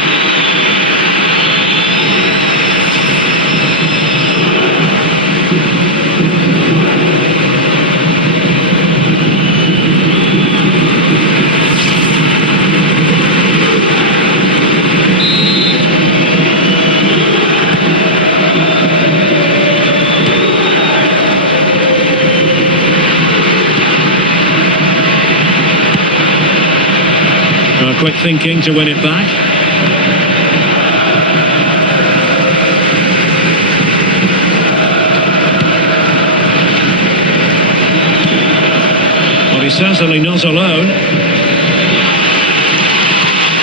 Quick thinking to win it back. Well, he's certainly not alone.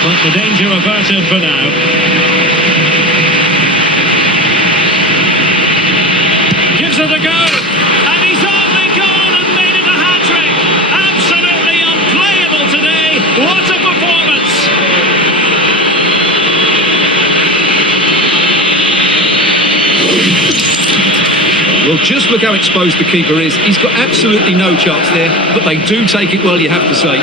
But the danger averted for now. Gives it a go. And he's only gone and made it a hat-trick. Absolutely unplayable today. What a performance. Well, just look how exposed the keeper is. He's got absolutely no chance there, but they do take it well, you have to say.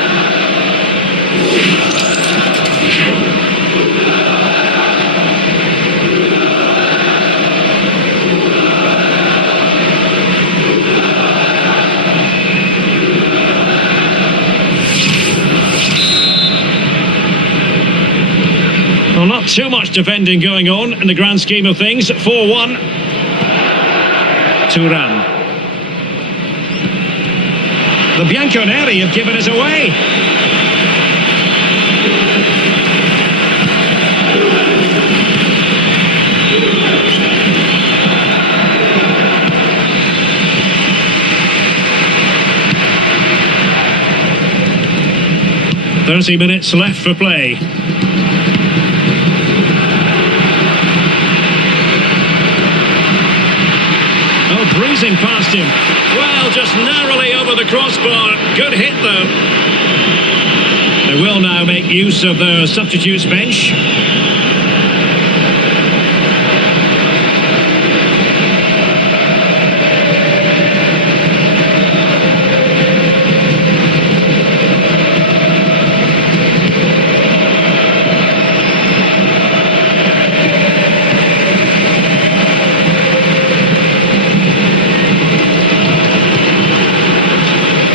Well, not too much defending going on in the grand scheme of things. 4-1. Thuram. The Bianconeri have given us away. "30 minutes left for play." Breezing past him. Well, just narrowly over the crossbar. Good hit, though. They will now make use of their substitutes bench.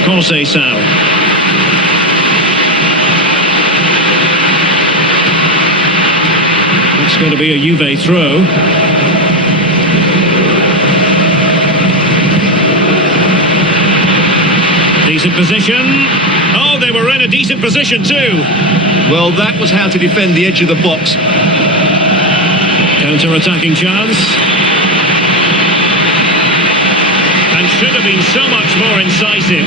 Conceição. That's going to be a Juve throw. Decent position. Oh, they were in a decent position too. Well, that was how to defend the edge of the box. Counter-attacking chance. And should have been so much more incisive.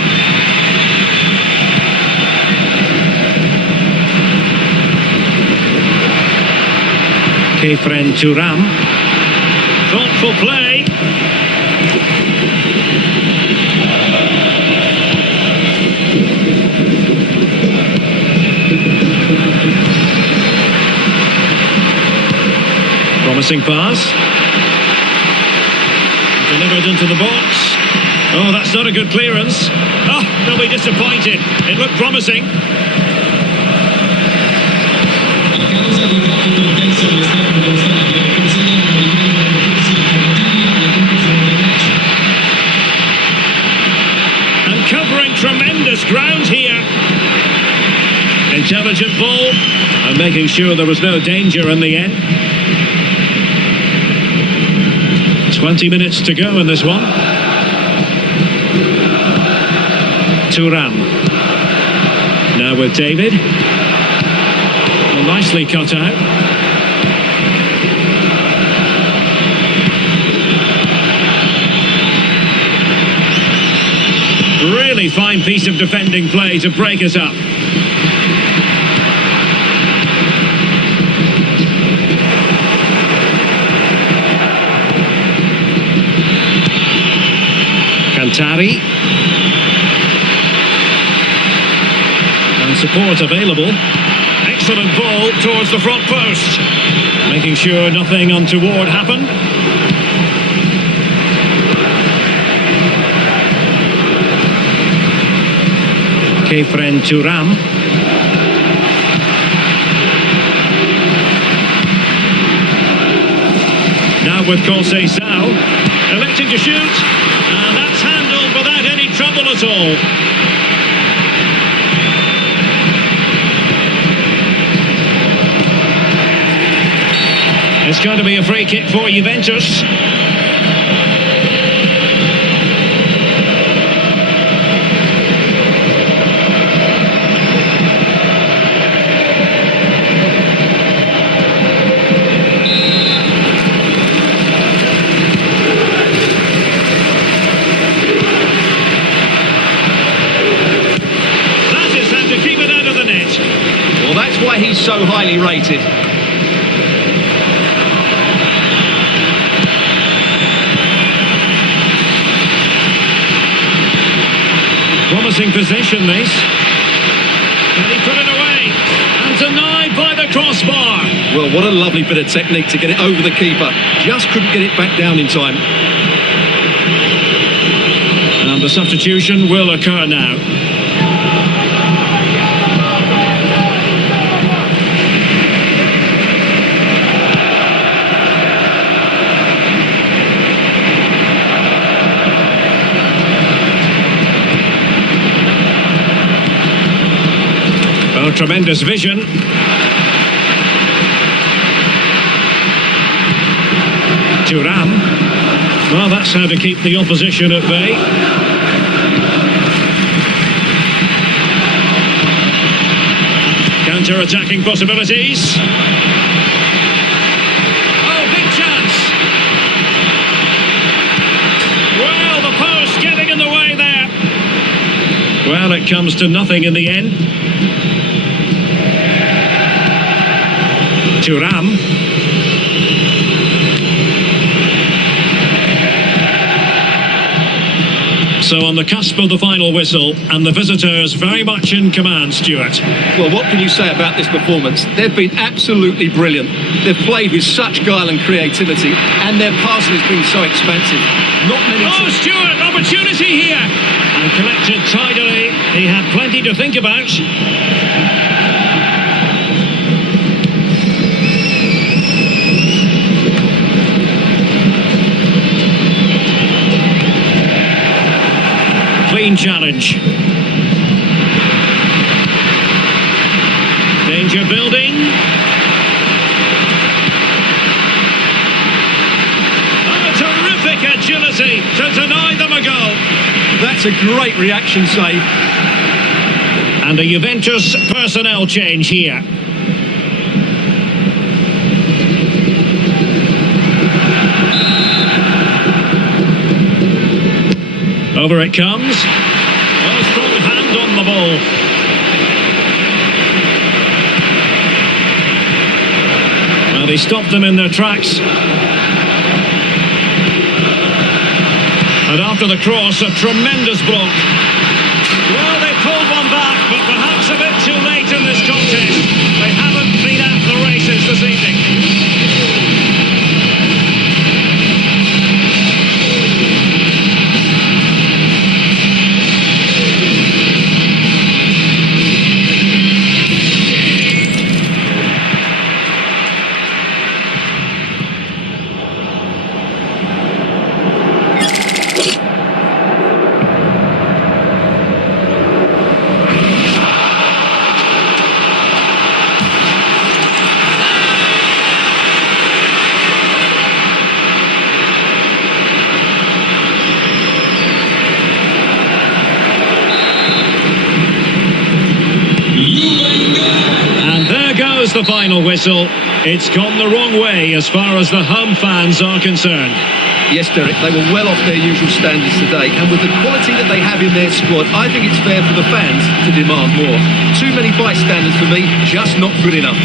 Kefren Thuram. Thoughtful play. Promising pass. Delivered into the box. Oh, that's not a good clearance. Oh, they'll be disappointed. It looked promising. And covering tremendous ground here. Intelligent ball. And making sure there was no danger in the end. 20 minutes to go in this one. Thuram. Now with David. Well, nicely cut out. Really fine piece of defending play to break us up. Cantari. And support available. Excellent ball towards the front post. Making sure nothing untoward happened. Kefren Thuram. Now with Conceição, electing to shoot, and that's handled without any trouble at all. It's going to be a free kick for Juventus. Why he's so highly rated. Promising possession, this. And he put it away. And denied by the crossbar. Well, what a lovely bit of technique to get it over the keeper. Just couldn't get it back down in time. And the substitution will occur now. Oh, tremendous vision. Thuram. Well, that's how to keep the opposition at bay. Counter-attacking possibilities. Oh, big chance. Well, the post getting in the way there. Well, it comes to nothing in the end. Thuram. So on the cusp of the final whistle, and the visitors very much in command, Stuart. Well, what can you say about this performance? They've been absolutely brilliant. They've played with such guile and creativity, and their passing has been so expansive. Not many. Oh, Stuart, opportunity here, and collected tidily. He had plenty to think about. Clean challenge. Danger building. Oh, terrific agility to deny them a goal. That's a great reaction save. And a Juventus personnel change here. Over it comes. Oh, strong hand on the ball. Well, they stopped them in their tracks. And after the cross, a tremendous block. Well, they pulled one back, but perhaps a bit too late in this contest. They haven't been at the races this evening. The final whistle. It's gone the wrong way as far as the home fans are concerned. Yes, Derek, they were well off their usual standards today, and with the quality that they have in their squad, I think it's fair for the fans to demand more. Too many bystanders for me, just not good enough.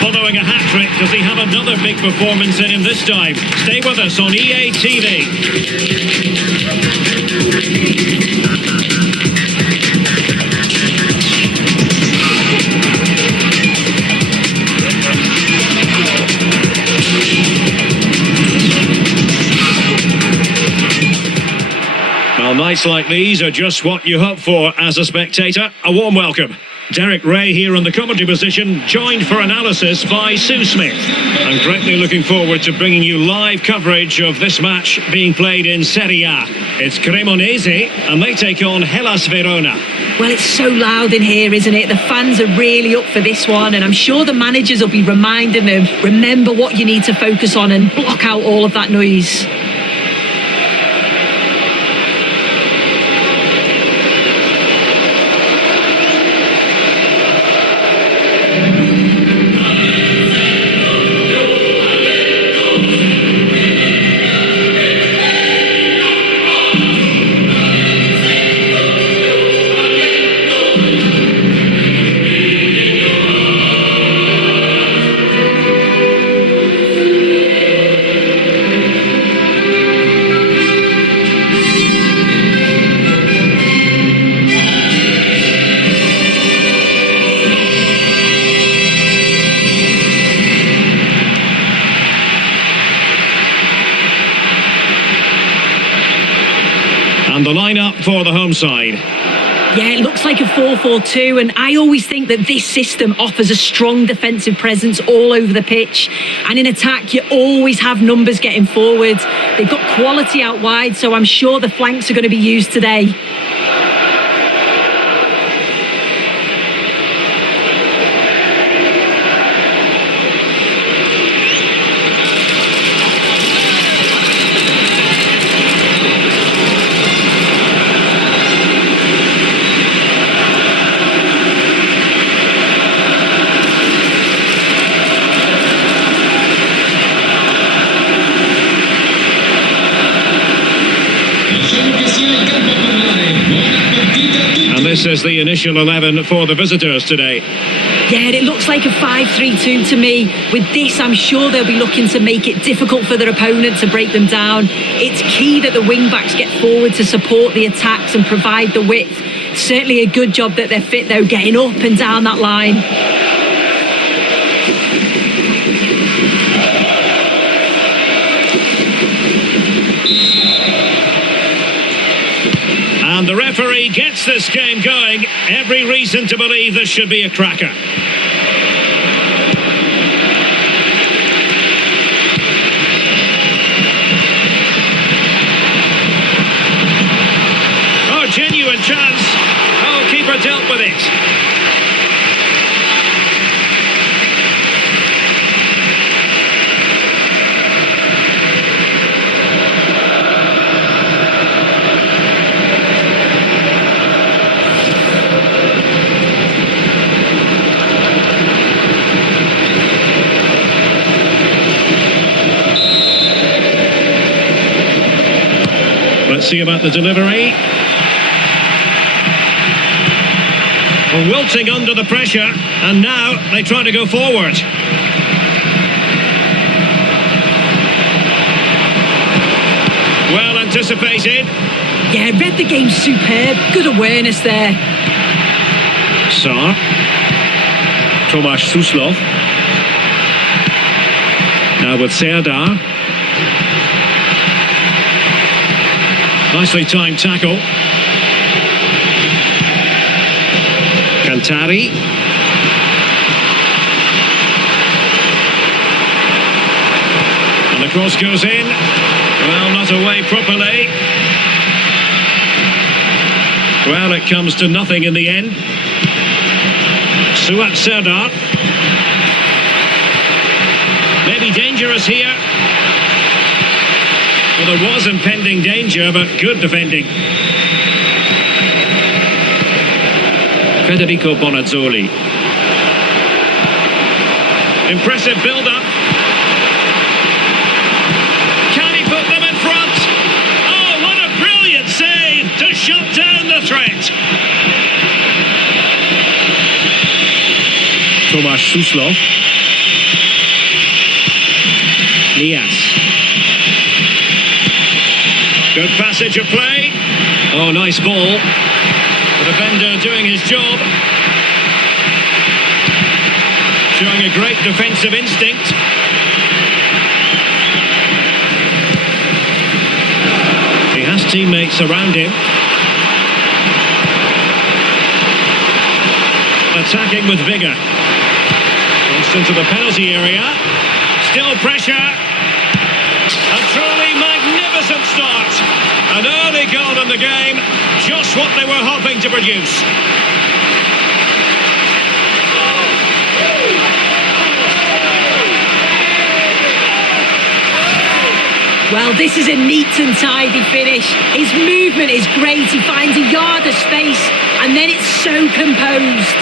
Following a hat-trick, does he have another big performance in him this time? Stay with us on EA TV. Well, nights like these are just what you hope for as a spectator. A warm welcome. Derek Ray here on the commentary position, joined for analysis by Sue Smith. I'm greatly looking forward to bringing you live coverage of this match being played in Serie A. It's Cremonese, and they take on Hellas Verona. Well, it's so loud in here, isn't it? The fans are really up for this one, and I'm sure the managers will be reminding them, remember what you need to focus on and block out all of that noise. And the lineup for the home side. Yeah, it looks like a 4-4-2, and I always think that this system offers a strong defensive presence all over the pitch. And in attack, you always have numbers getting forward. They've got quality out wide, so I'm sure the flanks are going to be used today. this is the initial 11 for the visitors today. Yeah, it looks like a 5-3-2 to me. With this, I'm sure they'll be looking to make it difficult for their opponent to break them down. It's key that the wing-backs get forward to support the attacks and provide the width. Certainly a good job that they're fit, though, getting up and down that line. And the referee gets this game going. Every reason to believe this should be a cracker. Oh, genuine chance. Oh, keeper dealt with it. Let's see about the delivery. Well, wilting under the pressure, and now they try to go forward. Well anticipated. Yeah, read the game superb. Good awareness there. Sar. Tomasz Suslov. Now with Serdar. Nicely timed tackle. Cantari. And the cross goes in. Well, not away properly. Well, it comes to nothing in the end. Suat Serdar. Maybe dangerous here. Well, there was impending danger, but good defending. Federico Bonazzoli. Impressive build-up. Can he put them in front? Oh, what a brilliant save to shut down the threat. Tomasz Suslov. Nias. Good passage of play. Oh, nice ball. The defender doing his job. Showing a great defensive instinct. He has teammates around him. Attacking with vigour. Crossed into the penalty area. Still pressure. A truly magnificent start. An early goal in the game. Just what they were hoping to produce. Well, this is a neat and tidy finish. His movement is great. He finds a yard of space and then it's so composed.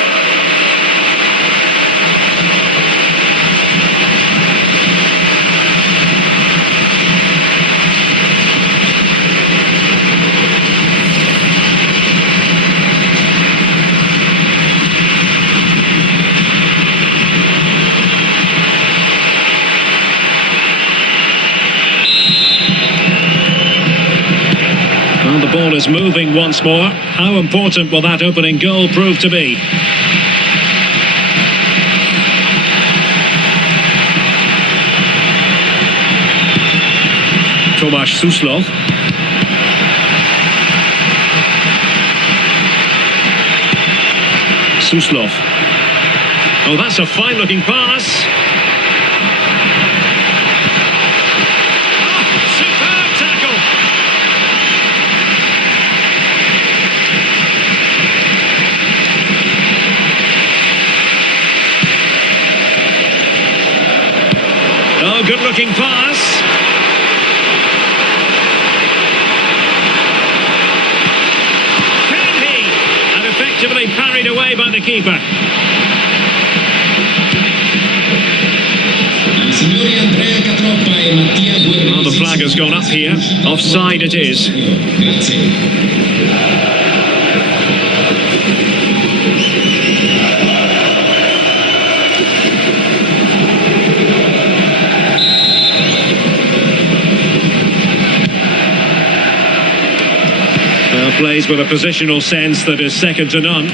Well, the ball is moving once more. How important will that opening goal prove to be? Tomasz Suslov. Suslov. Oh, that's a fine-looking pass. Superb tackle. Oh, good-looking pass. Can he? And effectively parried away by the keeper. Well, the flag has gone up here. Offside it is. Plays with a positional sense that is second to none.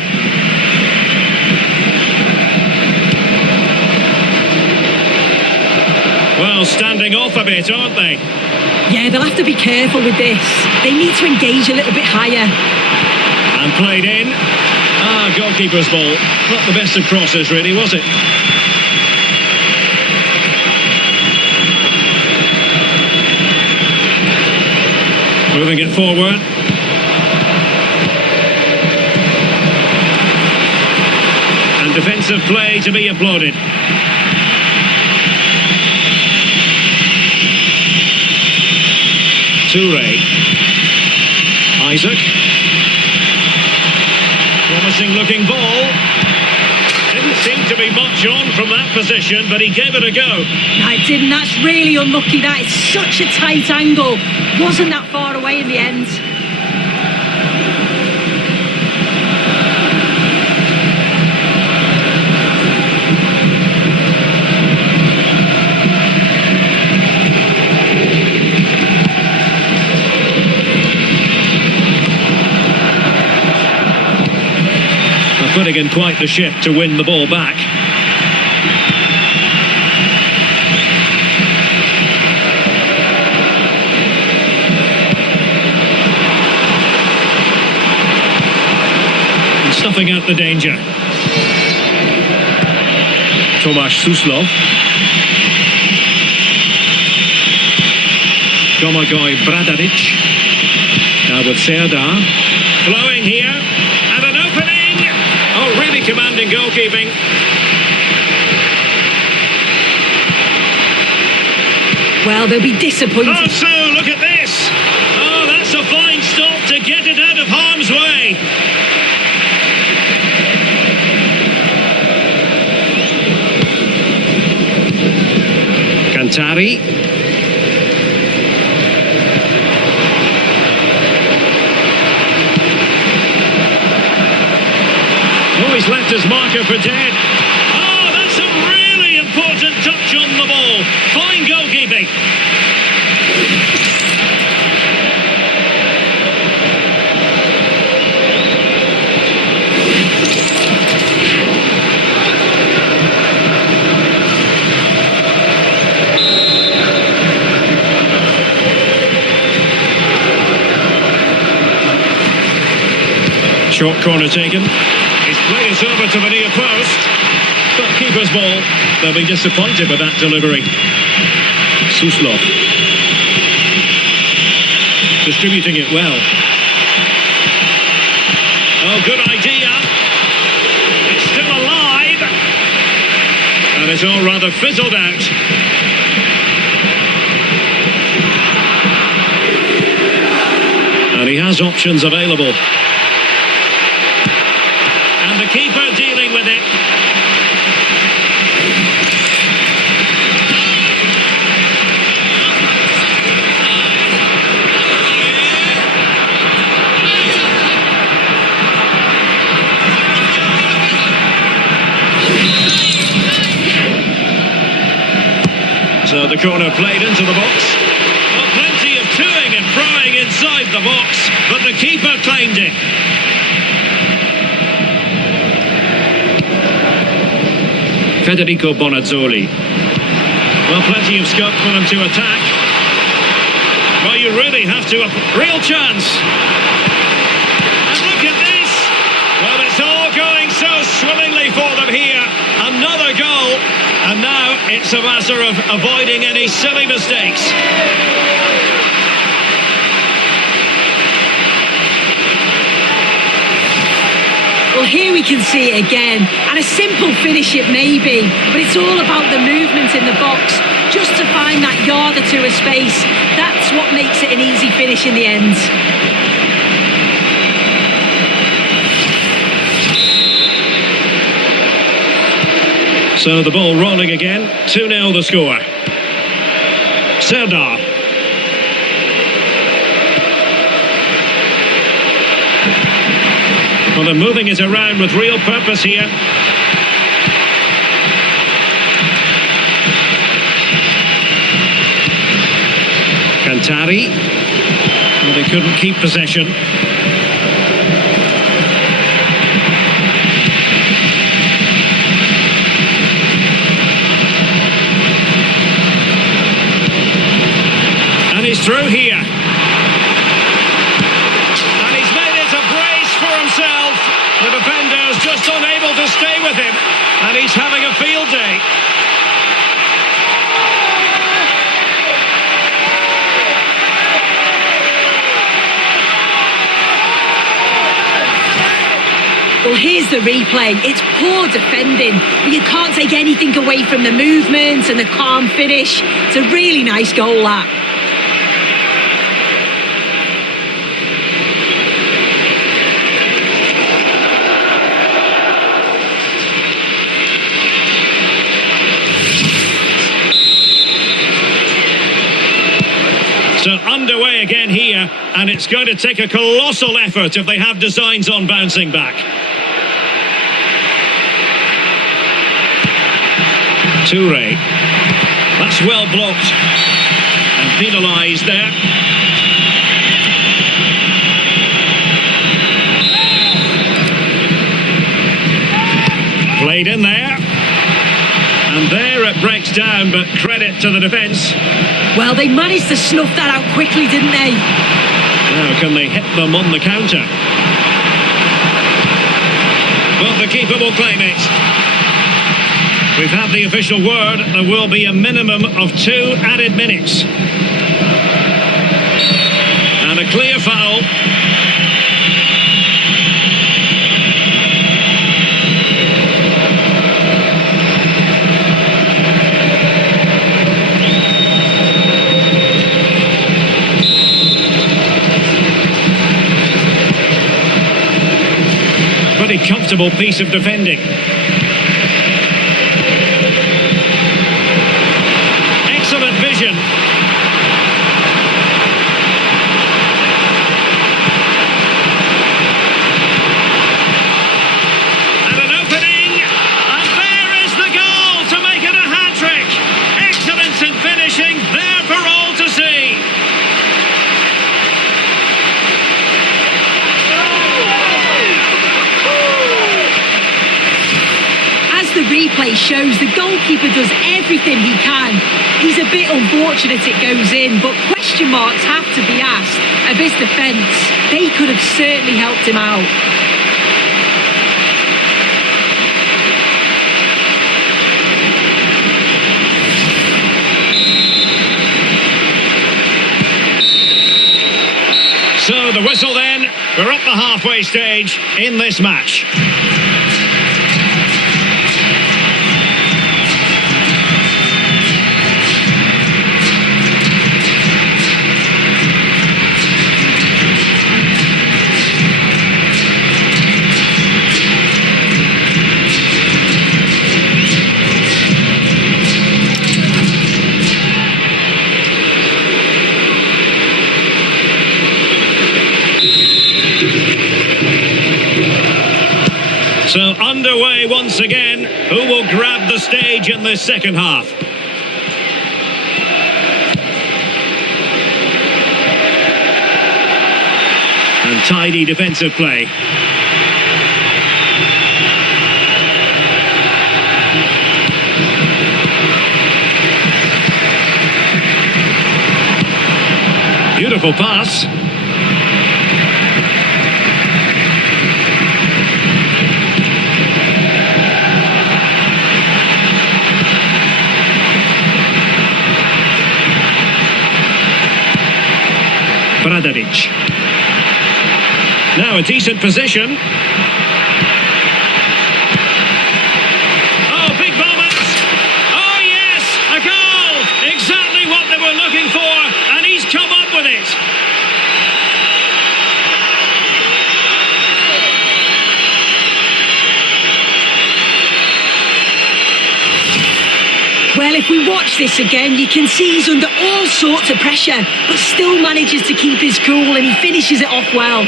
Well, standing off a bit, aren't they? Yeah, they'll have to be careful with this. They need to engage a little bit higher. And played in. Goalkeeper's ball. Not the best of crosses, really, was it? Moving it forward. Defensive play to be applauded. Toure. Isaac. Promising looking ball. Didn't seem to be much on from that position, but he gave it a go. No, it didn't. That's really unlucky. That is such a tight angle. Wasn't that far away in the end. Putting in quite the shift to win the ball back. And stuffing out the danger. Tomasz Suslov. Domagoj Bradaric. Now with Serdar. Flowing here. And an opening. Oh, really commanding goalkeeping. Well, they'll be disappointed. Oh, so look at this. Oh, that's a fine stop to get it out of harm's way. Cantari. He's left his marker for dead. Oh, that's a really important touch on the ball. Fine goalkeeping. Short corner taken. He's played it over to the near post. But keeper's ball. They'll be disappointed with that delivery. Suslov. Distributing it well. Oh, good idea. It's still alive. And it's all rather fizzled out. And he has options available. And the keeper dealing with it. So the corner played into the box. Well, plenty of toing and froing inside the box, but the keeper claimed it. Federico Bonazzoli. Well, plenty of scope for them to attack. Well, you really have to... Real chance. And look at this. Well, it's all going so swimmingly for them here. Another goal. And now it's a matter of avoiding any silly mistakes. Well, here we can see it again, and a simple finish it may be, but it's all about the movement in the box, just to find that yard or two of space. That's what makes it an easy finish in the end. So the ball rolling again, 2-0 the score. Serdar. Well, they're moving it around with real purpose here. Cantari. Well, they couldn't keep possession. And he's through here. And he's made it a brace for himself. The defender's just unable to stay with him. And he's having a field day. Well, here's the replay. It's poor defending, but you can't take anything away from the movement and the calm finish. It's a really nice goal, that. So underway again here, and it's going to take a colossal effort if they have designs on bouncing back. Toure. That's well blocked and penalised there. Played in there. And there it breaks down, but credit to the defence. Well, they managed to snuff that out quickly, didn't they? Now, can they hit them on the counter? Well, the keeper will claim it. We've had the official word. There will be a minimum of 2 added minutes. And a clear foul. Pretty comfortable piece of defending. Excellent vision. And an opening. And there is the goal to make it a hat-trick. Excellence in finishing, there for all to see. The replay shows the goalkeeper does everything he can. He's a bit unfortunate it goes in, but question marks have to be asked of his defence. They could have certainly helped him out. So the whistle then, we're up the halfway stage in this match. So underway once again. Who will grab the stage in this second half? And tidy defensive play. Beautiful pass. Bradaric. Now a decent position. Oh, big moment! Oh yes, a goal! Exactly what they were looking for, and he's come up with it. Well, if we watch this again, you can see he's under all sorts of pressure, but still manages to keep his cool and he finishes it off well.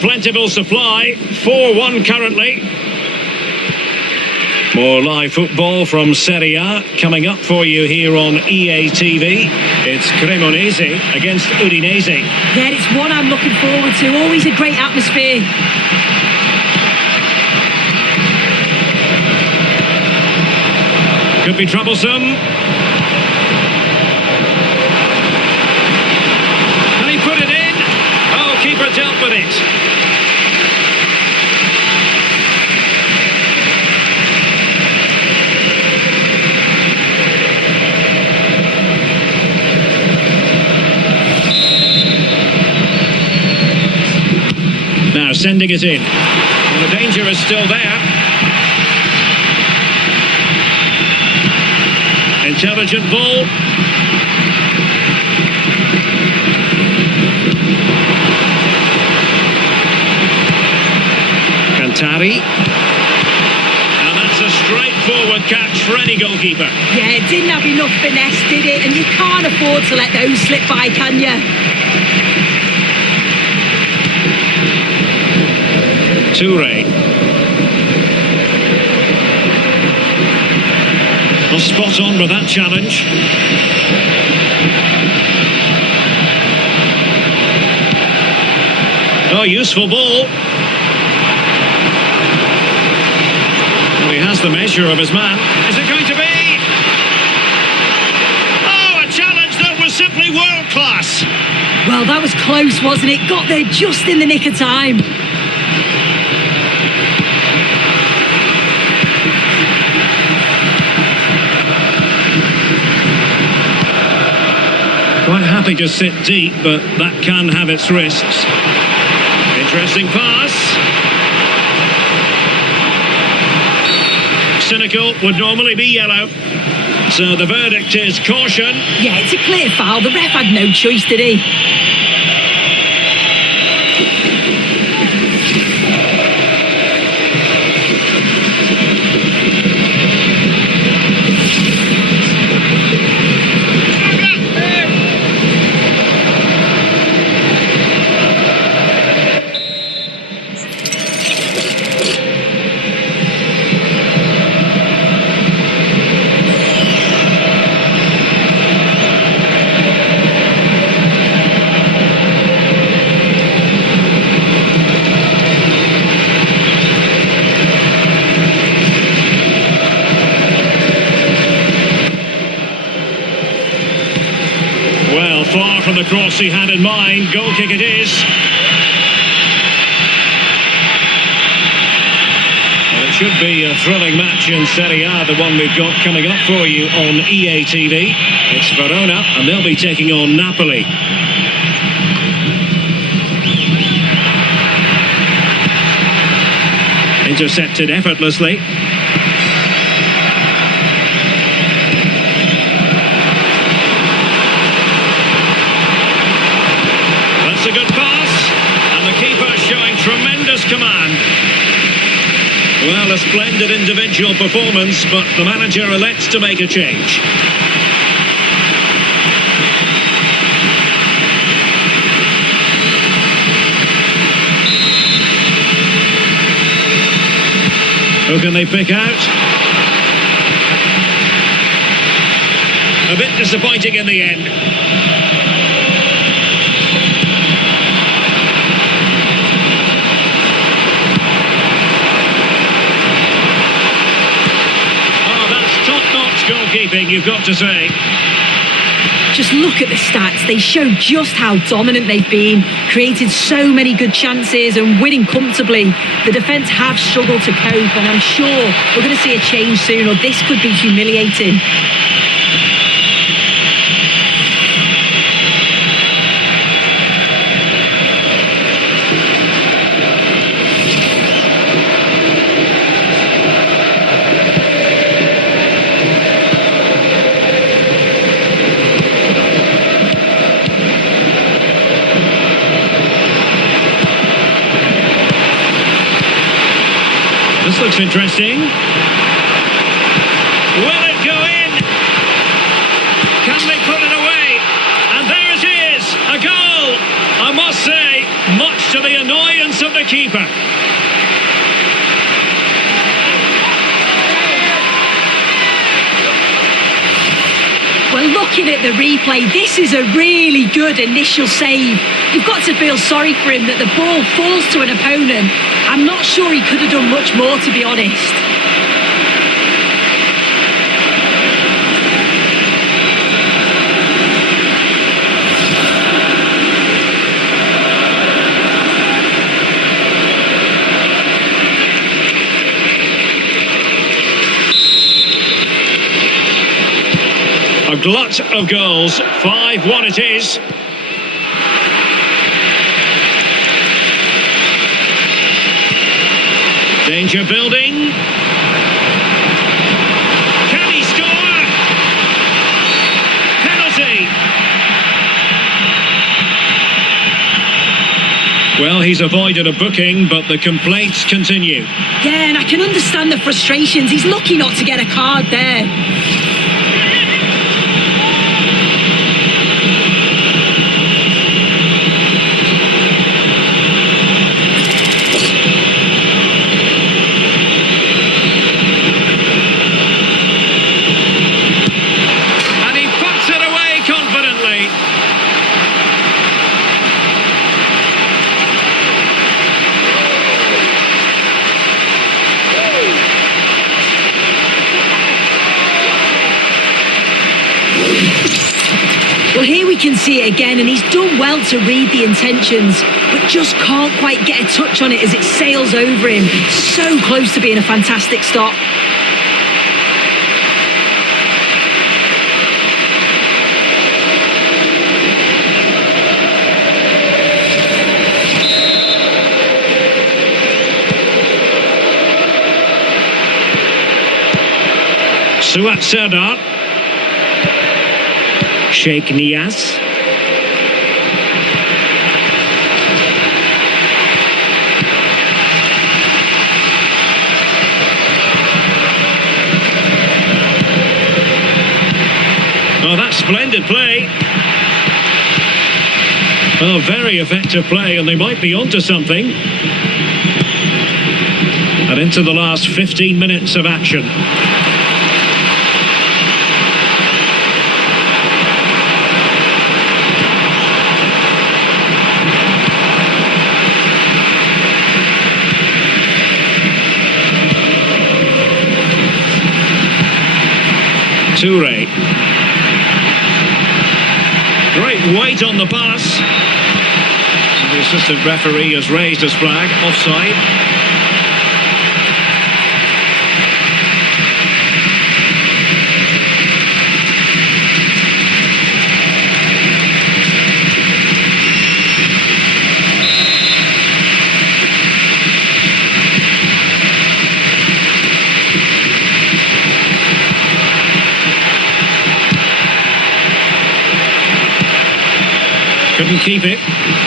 plentiful supply. 4-1 currently. More live football from Serie A coming up for you here on EA TV. It's Cremonese against Udinese. Yeah, it's one I'm looking forward to. Always a great atmosphere. Could be troublesome. Can he put it in? Oh, keeper dealt with it. Now sending it in. And the danger is still there. Intelligent ball. Alcantara. And that's a straightforward catch for any goalkeeper. Yeah, it didn't have enough finesse, did it? And you can't afford to let those slip by, can you? Toure. Well, spot on with that challenge. Oh, useful ball. Well, he has the measure of his man. Is it going to be? Oh, a challenge that was simply world class. Well, that was close, wasn't it? Got there just in the nick of time. Quite happy to sit deep, but that can have its risks. Interesting pass. Cynical would normally be yellow. So the verdict is caution. Yeah, it's a clear foul. The ref had no choice, did he? Far from the cross he had in mind. Goal kick it is. Well, it should be a thrilling match in Serie A, the one we've got coming up for you on EA TV. It's Verona, and they'll be taking on Napoli. Intercepted effortlessly. A good pass, and the keeper showing tremendous command. Well, a splendid individual performance, but the manager elects to make a change. Who can they pick out? A bit disappointing in the end. Goalkeeping, you've got to say. Just look at the stats. They show just how dominant they've been, created so many good chances and winning comfortably. The defence have struggled to cope, and I'm sure we're going to see a change soon, or this could be humiliating. This looks interesting. Will it go in? Can they put it away? And there it is, a goal. I must say, much to the annoyance of of the keeper. Well, looking at the replay, this is a really good initial save. You've got to feel sorry for him that the ball falls to an opponent. I'm not sure he could have done much more, to be honest. A glut of goals, 5-1 it is. Danger building. Can he score? Penalty. Well, he's avoided a booking, but the complaints continue. Yeah, and I can understand the frustrations. He's lucky not to get a card there. Well, here we can see it again, and he's done well to read the intentions, but just can't quite get a touch on it as it sails over him. So close to being a fantastic stop. Suat Serdar. Sheikh Nias. Oh, that's splendid play. Oh, very effective play, and they might be onto something. And into the last 15 minutes of action. Toure. Great weight on the pass. The assistant referee has raised his flag, offside. Couldn't keep it.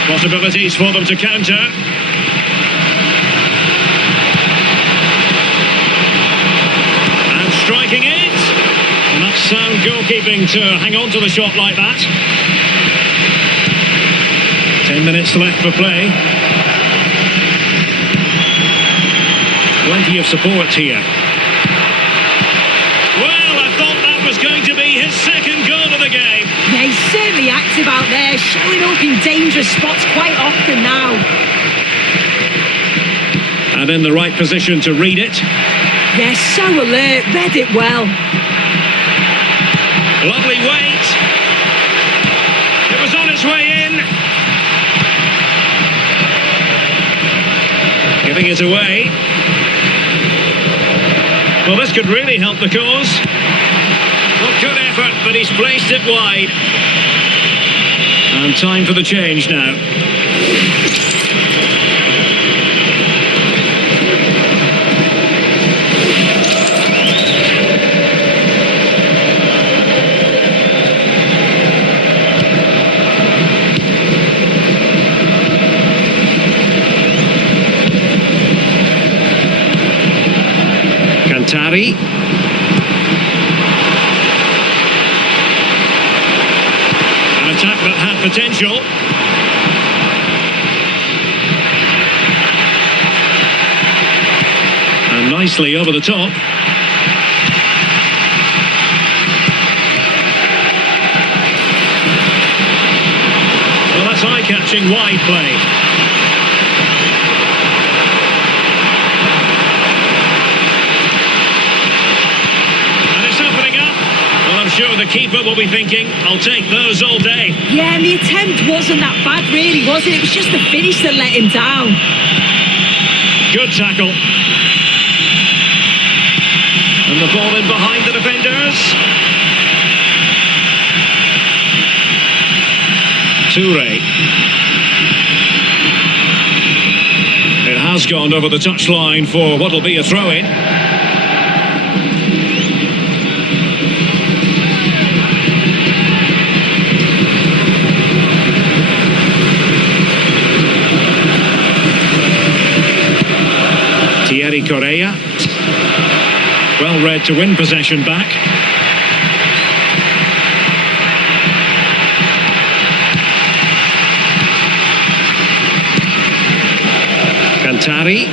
Possibilities for them to counter. And striking it. And that's sound goalkeeping to hang on to the shot like that. 10 minutes left for play. Plenty of support here. Well, I thought that was going to be his second goal of the game. Yeah, he's certainly active out there, showing up in dangerous spots quite often now. And in the right position to read it. Yeah, so alert, read it well. Lovely weight. It was on its way in. Giving it away. Well, this could really help the cause. Well, good effort, but he's placed it wide. And time for the change now. Alcantara. An attack that had potential. nicely over the top. Well, that's eye-catching wide play. And it's opening up. Well, I'm sure the keeper will be thinking, I'll take those all day. Yeah, and the attempt wasn't that bad, really, was it? It was just the finish that let him down. Good tackle. And the ball in behind the defenders. Toure. It has gone over the touchline for what will be a throw-in. Correa, well read to win possession back. Cantari.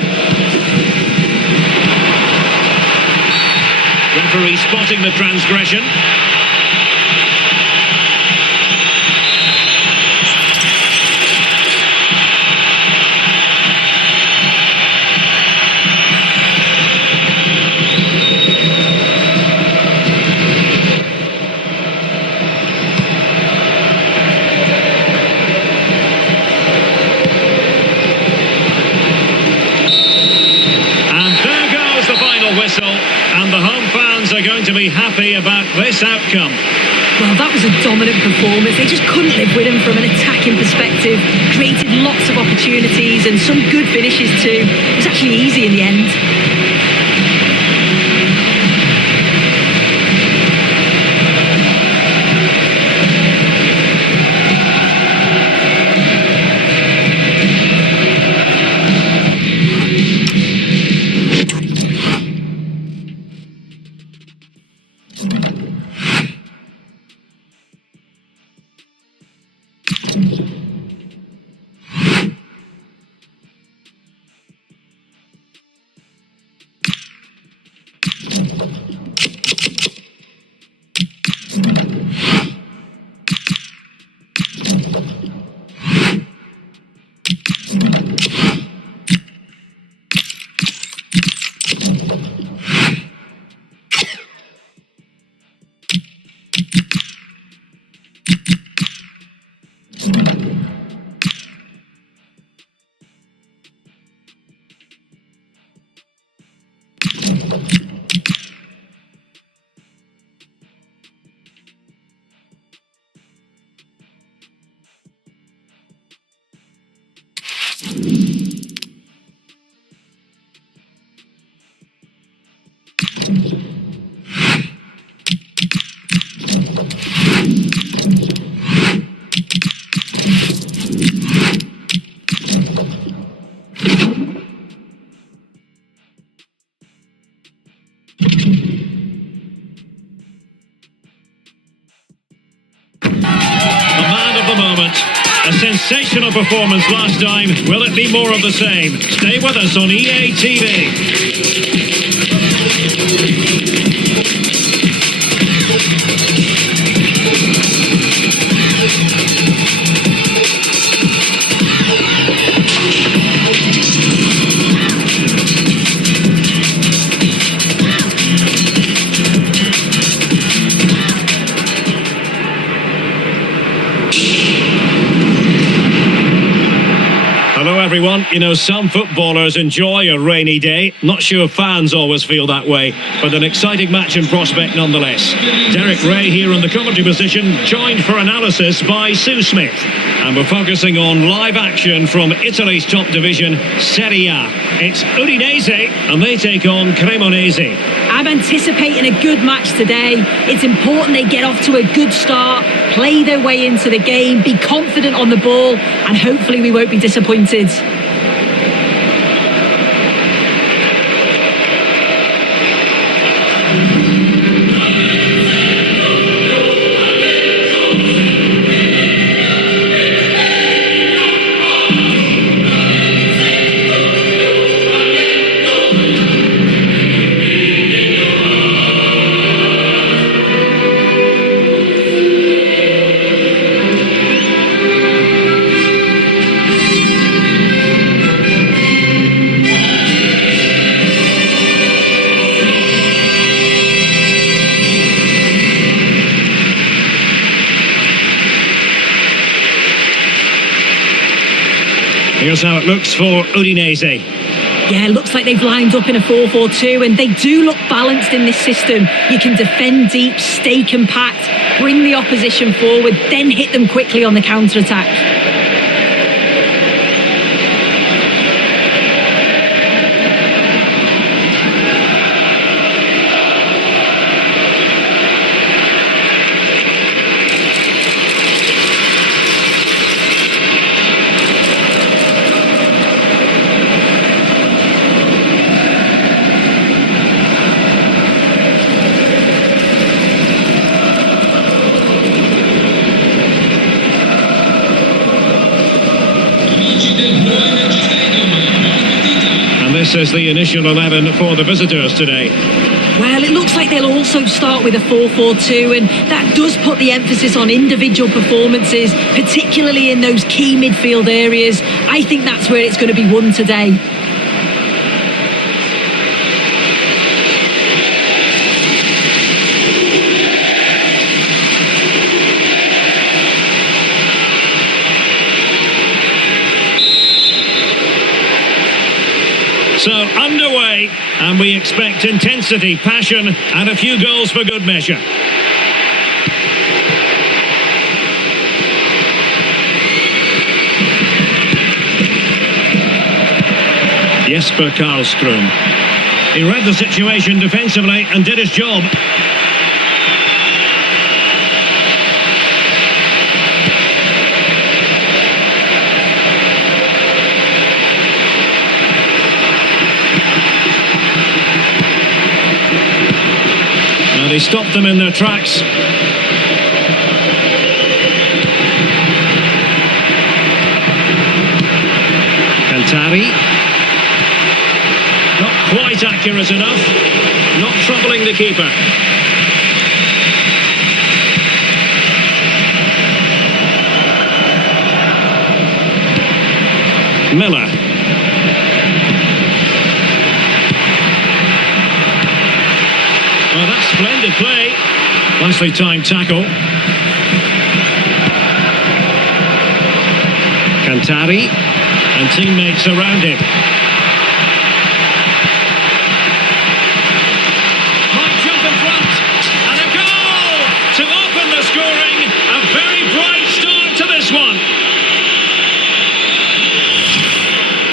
Referee spotting the transgression. Whistle, and the home fans are going to be happy about this outcome. Well, that was a dominant performance. They just couldn't live with him from an attacking perspective. Created lots of opportunities and some good finishes too. It was actually easy in the end. A sensational performance last time. Will it be more of the same? Stay with us on EA TV. Everyone, you know, some footballers enjoy a rainy day. Not sure fans always feel that way, but an exciting match in prospect nonetheless. Derek Ray here in the commentary position, joined for analysis by Sue Smith. And we're focusing on live action from Italy's top division, Serie A. It's Udinese, and they take on Cremonese. I'm anticipating a good match today. It's important they get off to a good start, play their way into the game, be confident on the ball, and hopefully we won't be disappointed. Here's how it looks for Udinese. Yeah, it looks like they've lined up in a 4-4-2, and they do look balanced in this system. You can defend deep, stay compact, bring the opposition forward, then hit them quickly on the counter-attack. This is the initial 11 for the visitors today. Well, it looks like they'll also start with a 4-4-2, and that does put the emphasis on individual performances, particularly in those key midfield areas. I think that's where it's going to be won today. So underway, and we expect intensity, passion, and a few goals for good measure. Jesper Karlström. He read the situation defensively and did his job. He stopped them in their tracks. Cantari. Not quite accurate enough. Not troubling the keeper. Miller. Well, that's splendid play. Nicely timed tackle. Cantari and teammates around him. Might jump in front. And a goal to open the scoring. A very bright start to this one.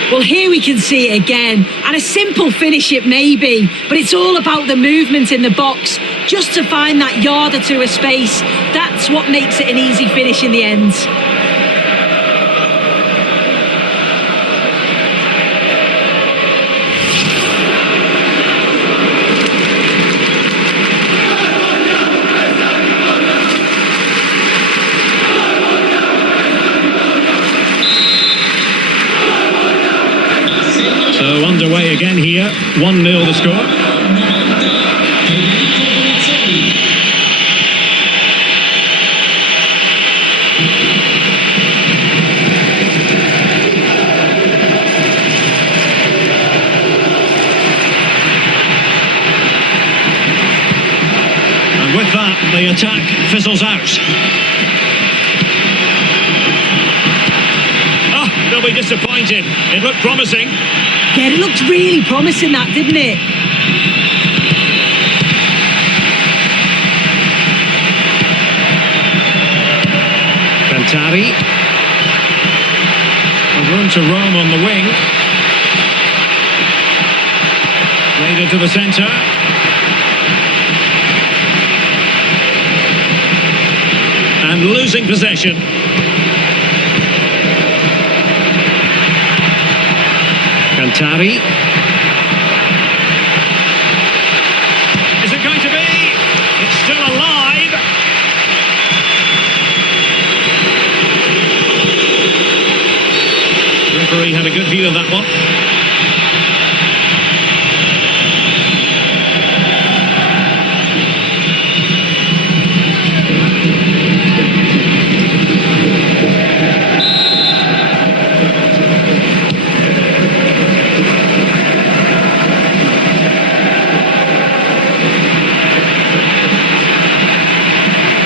Well, here we can see it again, and a simple finish it may be, but it's all about the movement in the box, just to find that yard or two of space. That's what makes it an easy finish in the end. So underway again here, 1-0 the score. And with that, the attack fizzles out. Oh, they'll be disappointed. It looked promising. Yeah, it looked really promising, that, didn't it? Cantari. A room to roam on the wing. Played into the centre. And losing possession. Cantari. Is it going to be? It's still alive. The referee had a good view of that one.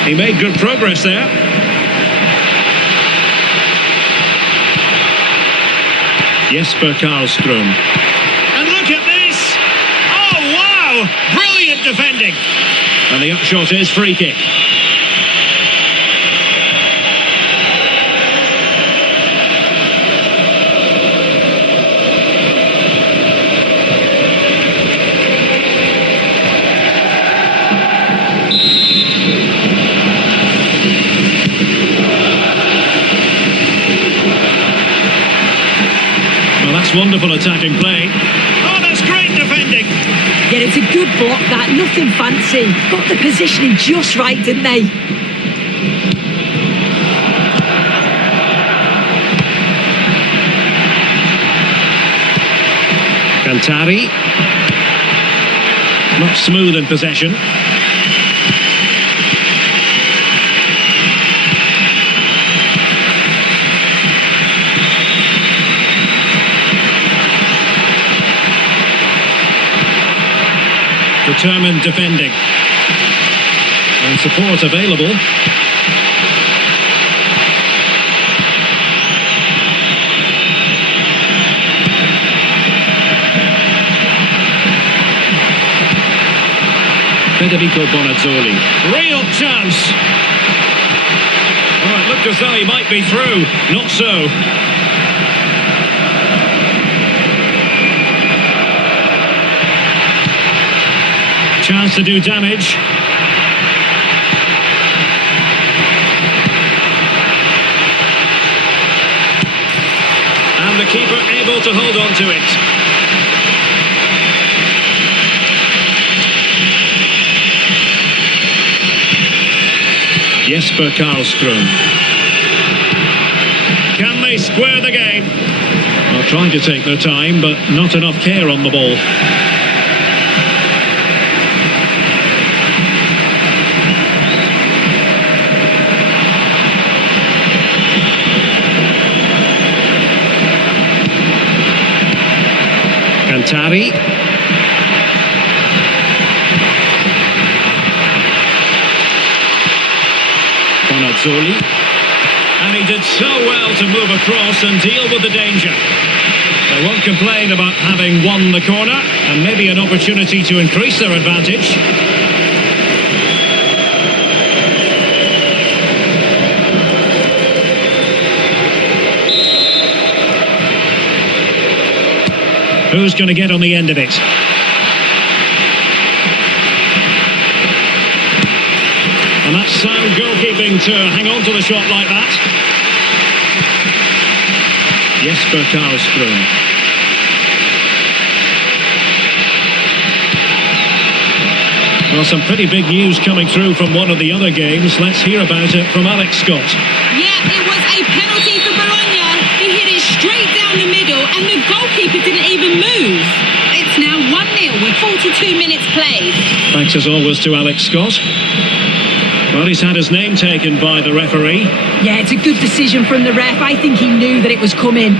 He made good progress there. Jesper Karlström. And look at this! Oh, wow! Brilliant defending! And the upshot is free kick. Wonderful attacking play. Oh, that's great defending. Yeah, it's a good block, that. Nothing fancy. Got the positioning just right, didn't they? Cantari. Not smooth in possession. Determined defending. And support available. Federico Bonazzoli. Real chance. Oh, it looked as though he might be through. Not so. Chance to do damage. And the keeper able to hold on to it. Jesper Karlström. Can they square the game? Well, trying to take their time, but not enough care on the ball. Cantari. Bonazzoli. And he did so well to move across and deal with the danger. They won't complain about having won the corner, and maybe an opportunity to increase their advantage. Who's going to get on the end of it? And that's sound goalkeeping to hang on to the shot like that. Jesper Karlström. Well, some pretty big news coming through from one of the other games. Let's hear about it from Alex Scott. Yeah, it was a penalty for Bologna. He hit it straight down the middle and the goalkeeper didn't even move. It's now 1-0 with 42 minutes played. Thanks as always to Alex Scott. Well, he's had his name taken by the referee. Yeah, it's a good decision from the ref. I think he knew that it was coming.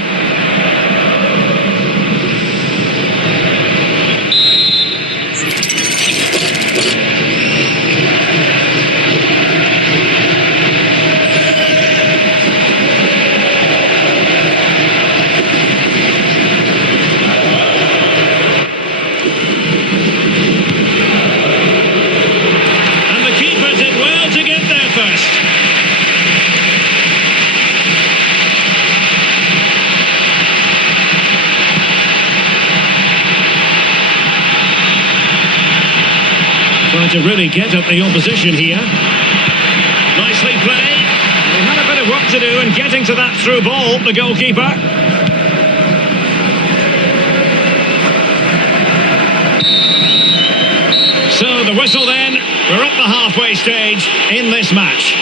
To really get at the opposition here. Nicely played. They had a bit of work to do in getting to that through ball, the goalkeeper. So the whistle then. We're at the halfway stage in this match.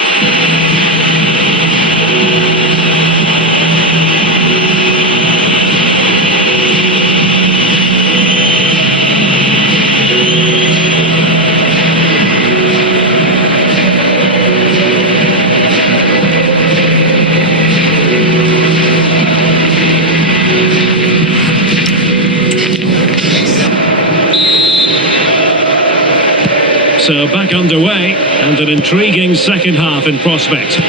So back underway, and an intriguing second half in prospect.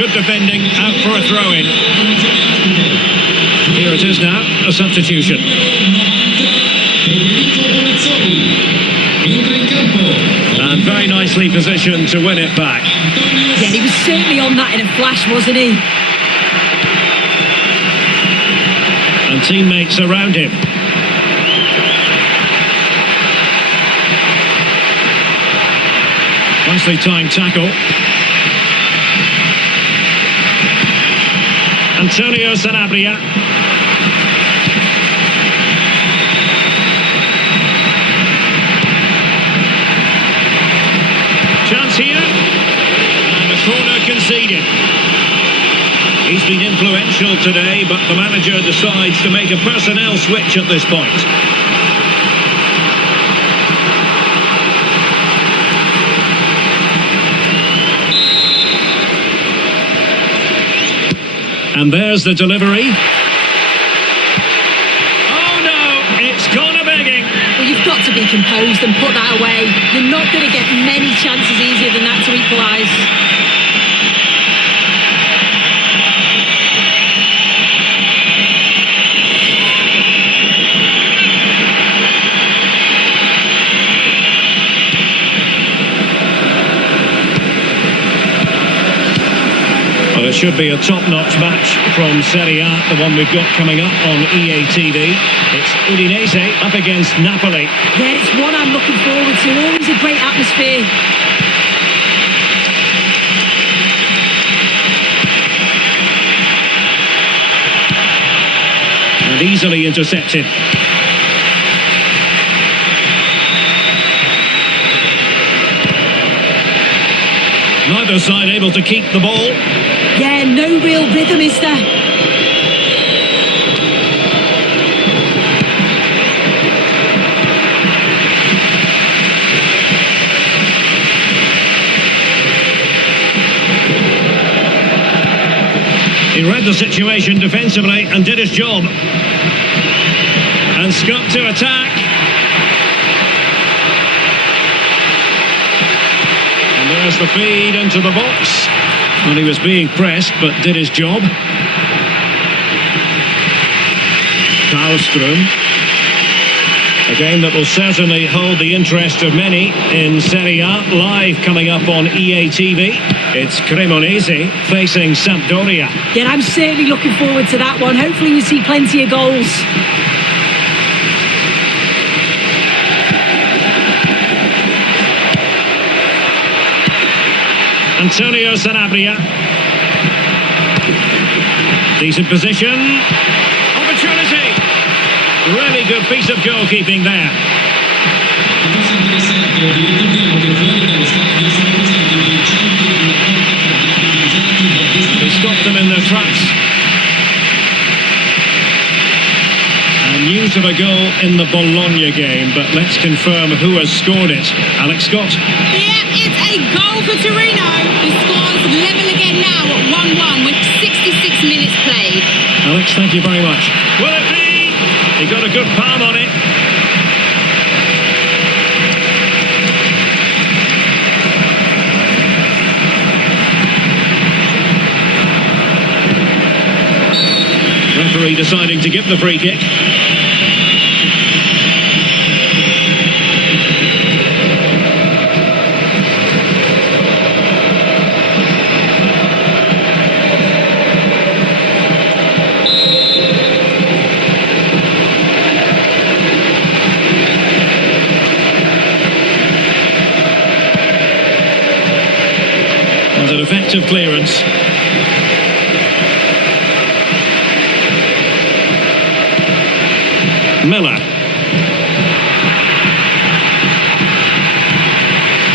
Good defending, out for a throw-in. Here it is now, a substitution. And very nicely positioned to win it back. Yeah, he was certainly on that in a flash, wasn't he? And teammates around him. Nicely timed tackle. Antonio Sanabria. Chance here. And the corner conceded. He's been influential today, but the manager decides to make a personnel switch at this point. And there's the delivery. Oh no, it's gone a begging. Well, you've got to be composed and put that away. You're not going to get many chances easier than that to equalise. Well, it should be a top-notch match from Serie A, the one we've got coming up on EA TV. It's Udinese up against Napoli. Yeah, it's one I'm looking forward to. Always a great atmosphere. And easily intercepted. Neither side able to keep the ball. Yeah, no real rhythm, is there? He read the situation defensively and did his job. And Scott to attack. And there's the feed into the box. Well, he was being pressed, but did his job. Karlström. A game that will certainly hold the interest of many in Serie A, live coming up on EA TV. It's Cremonese facing Sampdoria. Yeah, I'm certainly looking forward to that one. Hopefully we see plenty of goals. Antonio Sanabria. Decent position. Opportunity. Really good piece of goalkeeping there. He stopped them in their tracks. And news of a goal in the Bologna game, but let's confirm who has scored it. Alex Scott. Yeah, it's a goal for Torino. The score's level again now at 1-1 with 66 minutes played. Alex, thank you very much. Will it be? He got a good palm on it. Referee deciding to give the free kick. And an effective clearance. Miller.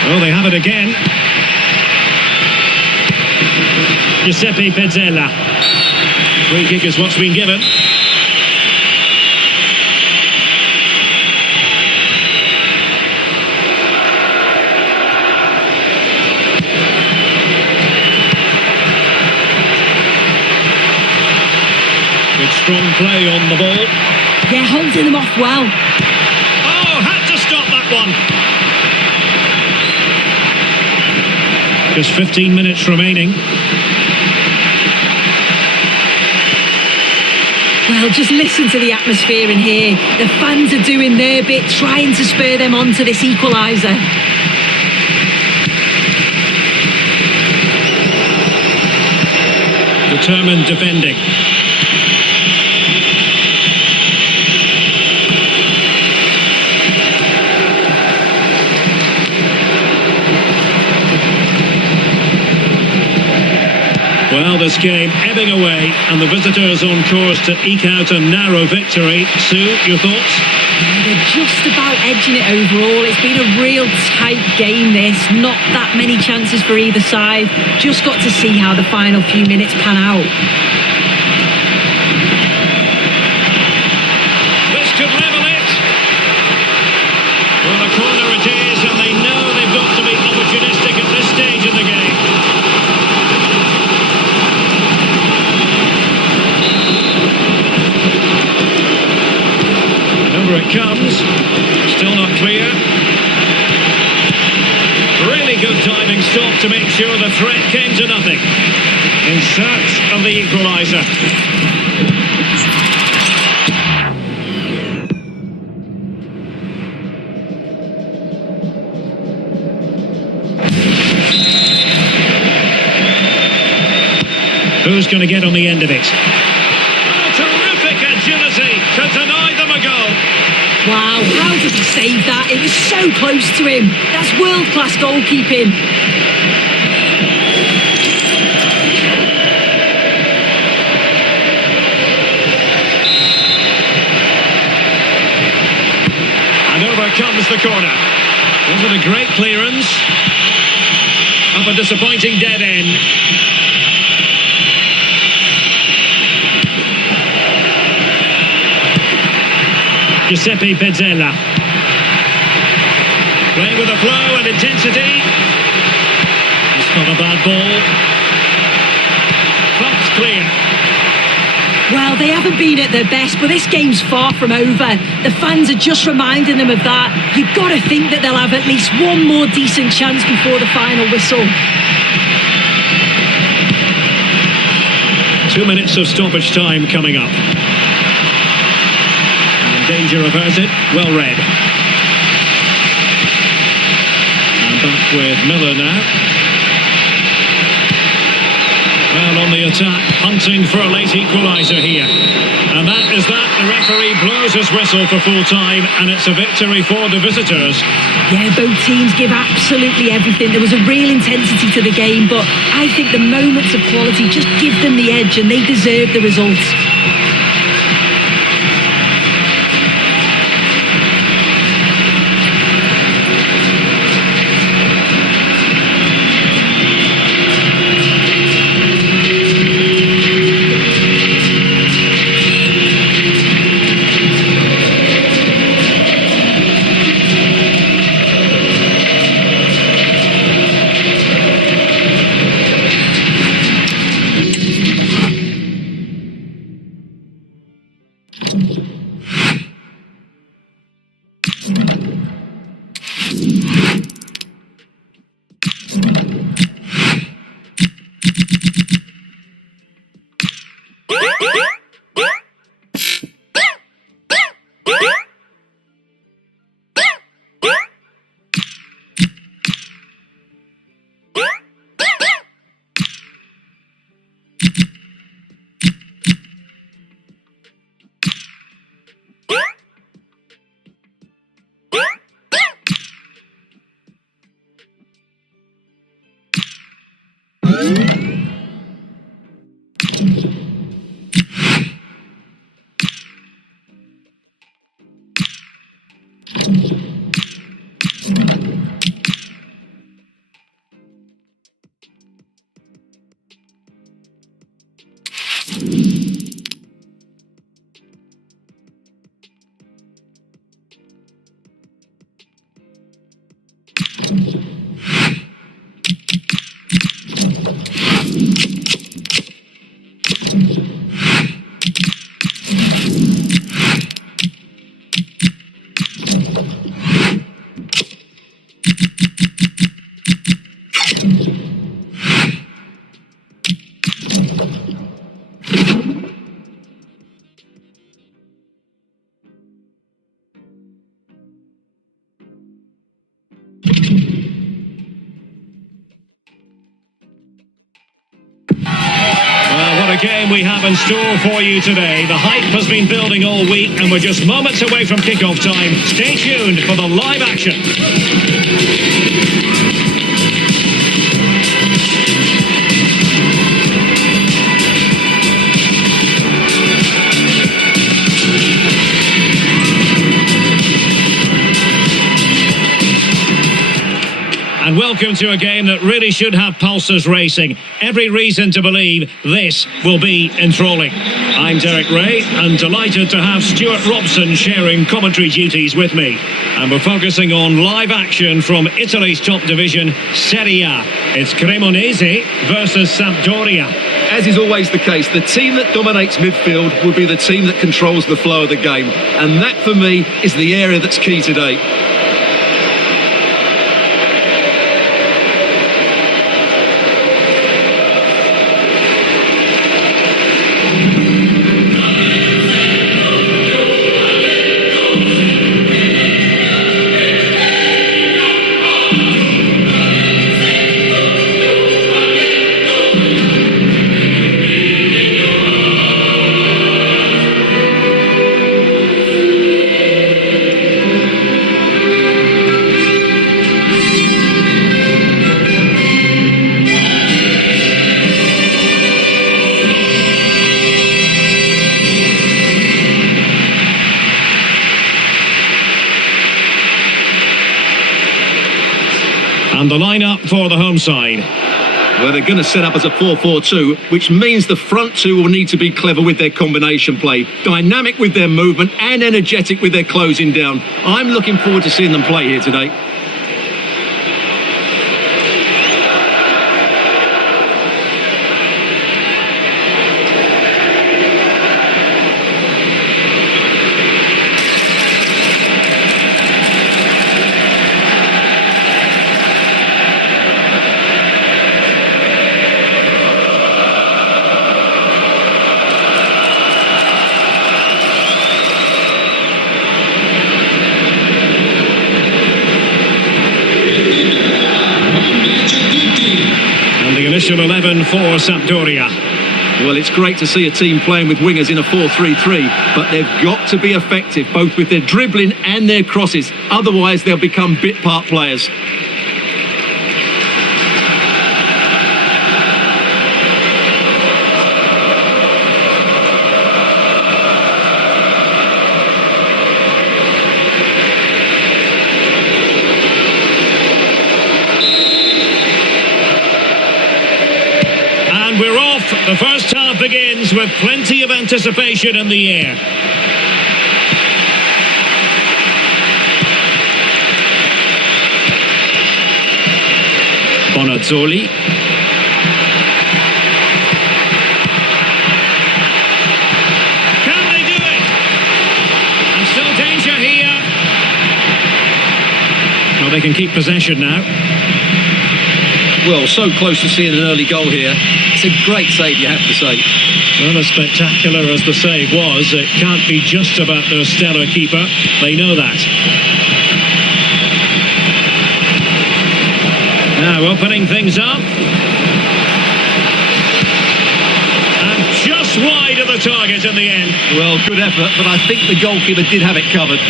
Oh, they have it again. Giuseppe Pezzella. Free kick is what's been given. Good strong play on the ball. Yeah, holding them off well. Oh, had to stop that one. Just 15 minutes remaining. Well, just listen to the atmosphere in here. The fans are doing their bit, trying to spur them on to this equaliser. Determined defending. Well, this game ebbing away, and the visitors on course to eke out a narrow victory. Sue, your thoughts? They're just about edging it overall. It's been a real tight game, this. Not that many chances for either side. Just got to see how the final few minutes pan out. This could level it. Well, the corner it is, and they know they've got to be opportunistic at this stage of the game. Over it comes. Still not clear. Really good diving stop to make sure the threat came to nothing. In search of the equaliser. Who's going to get on the end of it? Oh, terrific agility to deny them a goal. Wow, how did he save that? It was so close to him. That's world-class goalkeeping. And over comes the corner. Was it a great clearance? Up a disappointing dead end. Giuseppe Pezzella. Playing with a flow and intensity. It's not a bad ball. Fox clear. Well, they haven't been at their best, but this game's far from over. The fans are just reminding them of that. You've got to think that they'll have at least one more decent chance before the final whistle. 2 minutes of stoppage time coming up. Danger averted, well read. And back with Miller now. Well, on the attack, hunting for a late equaliser here. And that is that. The referee blows his whistle for full time, and it's a victory for the visitors. Yeah, both teams give absolutely everything. There was a real intensity to the game, but I think the moments of quality just give them the edge, and they deserve the results. the game we have in store for you today. The hype has been building all week and we're just moments away from kick-off time. Stay tuned for the live action. And welcome to a game that really should have pulses racing. Every reason to believe this will be enthralling. I'm Derek Ray and delighted to have Stuart Robson sharing commentary duties with me. And we're focusing on live action from Italy's top division, Serie A. It's Cremonese versus Sampdoria. As is always the case, the team that dominates midfield will be the team that controls the flow of the game. And that, for me, is the area that's key today. And the lineup for the home side. Well, they're going to set up as a 4-4-2, which means the front two will need to be clever with their combination play, dynamic with their movement and energetic with their closing down. I'm looking forward to seeing them play here today. Initial 11 for Sampdoria. Well, it's great to see a team playing with wingers in a 4-3-3, but they've got to be effective, both with their dribbling and their crosses. Otherwise, they'll become bit-part players. We're off. The first half begins with plenty of anticipation in the air. Bonazzoli. Can they do it? And still danger here. Well, they can keep possession now. Well, so close to seeing an early goal here. It's a great save, you have to say. Well, as spectacular as the save was, it can't be just about their stellar keeper. They know that. Now opening things up. And just wide of the target in the end. Well, good effort, but I think the goalkeeper did have it covered.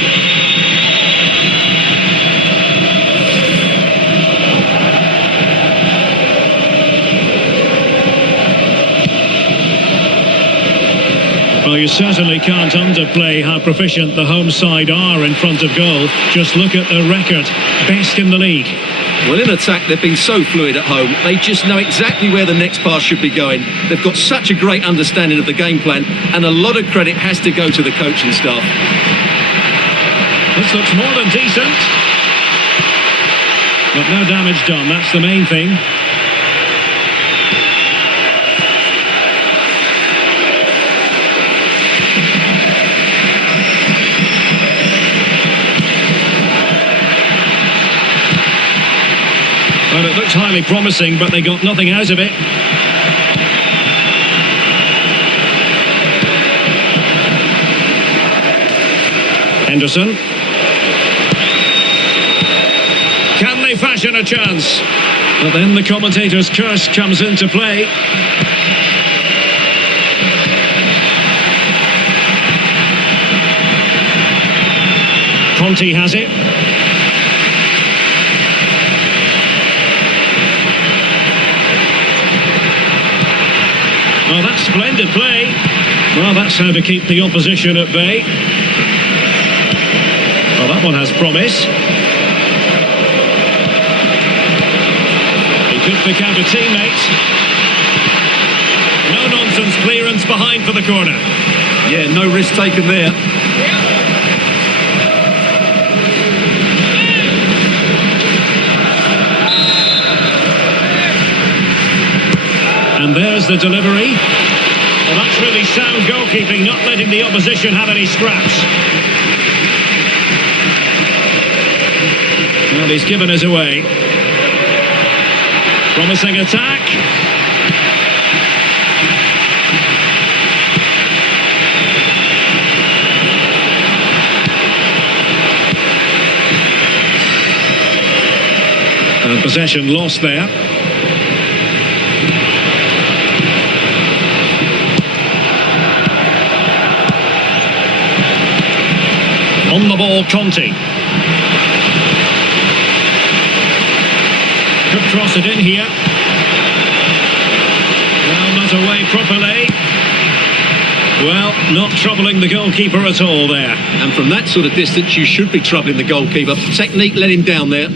Well, you certainly can't underplay how proficient the home side are in front of goal. Just look at the record. Best in the league. Well, in attack, they've been so fluid at home. They just know exactly where the next pass should be going. They've got such a great understanding of the game plan, and a lot of credit has to go to the coaching staff. This looks more than decent. But no damage done, that's the main thing. Well, it looked highly promising, but they got nothing out of it. Henderson. Can they fashion a chance? But then the commentator's curse comes into play. Conte has it. Well, that's splendid play. Well, that's how to keep the opposition at bay. Well, that one has promise. He could pick out a teammate. No-nonsense clearance behind for the corner. Yeah, no risk taken there. And there's the delivery. Well, that's really sound goalkeeping, not letting the opposition have any scraps. Well, he's given us away. Promising attack. And possession lost there. On the ball, Conte. Could cross it in here. Well, not away properly. Well, not troubling the goalkeeper at all there. And from that sort of distance, you should be troubling the goalkeeper. Technique let him down there.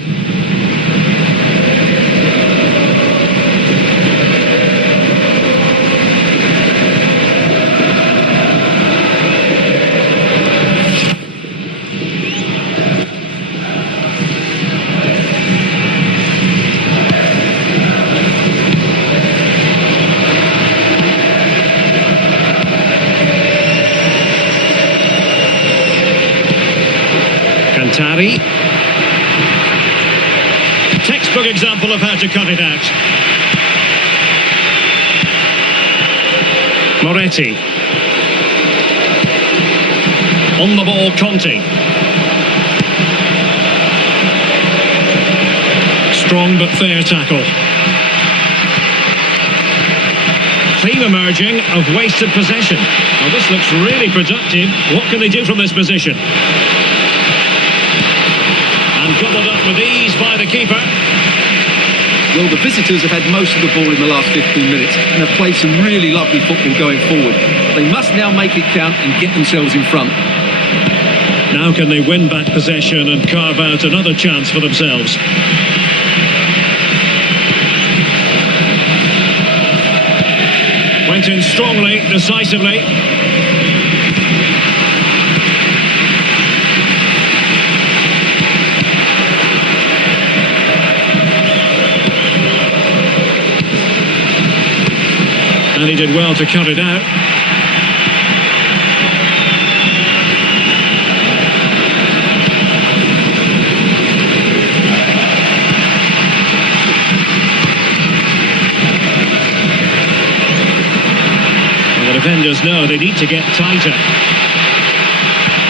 Textbook example of how to cut it out. Moretti. On the ball, Conte. Strong but fair tackle. Theme emerging of wasted possession. Well, this looks really productive. What can they do from this position? Gobbled up with ease by the keeper. Well, the visitors have had most of the ball in the last 15 minutes and have played some really lovely football going forward. They must now make it count and get themselves in front. Now can they win back possession and carve out another chance for themselves? Went in strongly, decisively. And he did well to cut it out. Well, the defenders know they need to get tighter.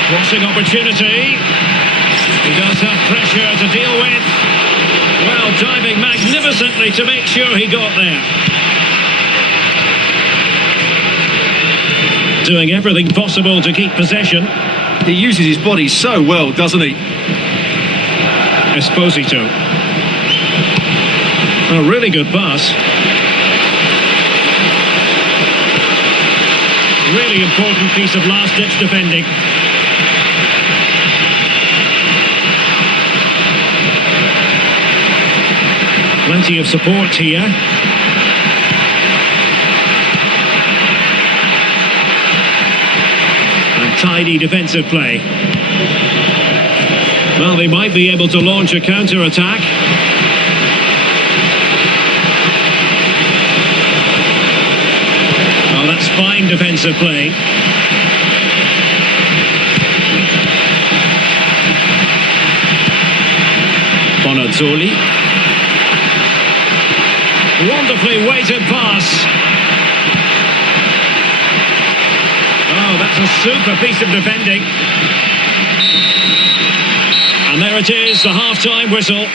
Crossing opportunity. He does have pressure to deal with. Well, diving magnificently to make sure he got there. Doing everything possible to keep possession. He uses his body so well, doesn't he? Esposito. A really good pass. Really important piece of last-ditch defending. Plenty of support here. Tidy defensive play. Well, they might be able to launch a counter-attack. Oh, that's fine defensive play. Bonazzoli. Wonderfully weighted pass. Oh, that's a super piece of defending. And there it is, the half-time whistle.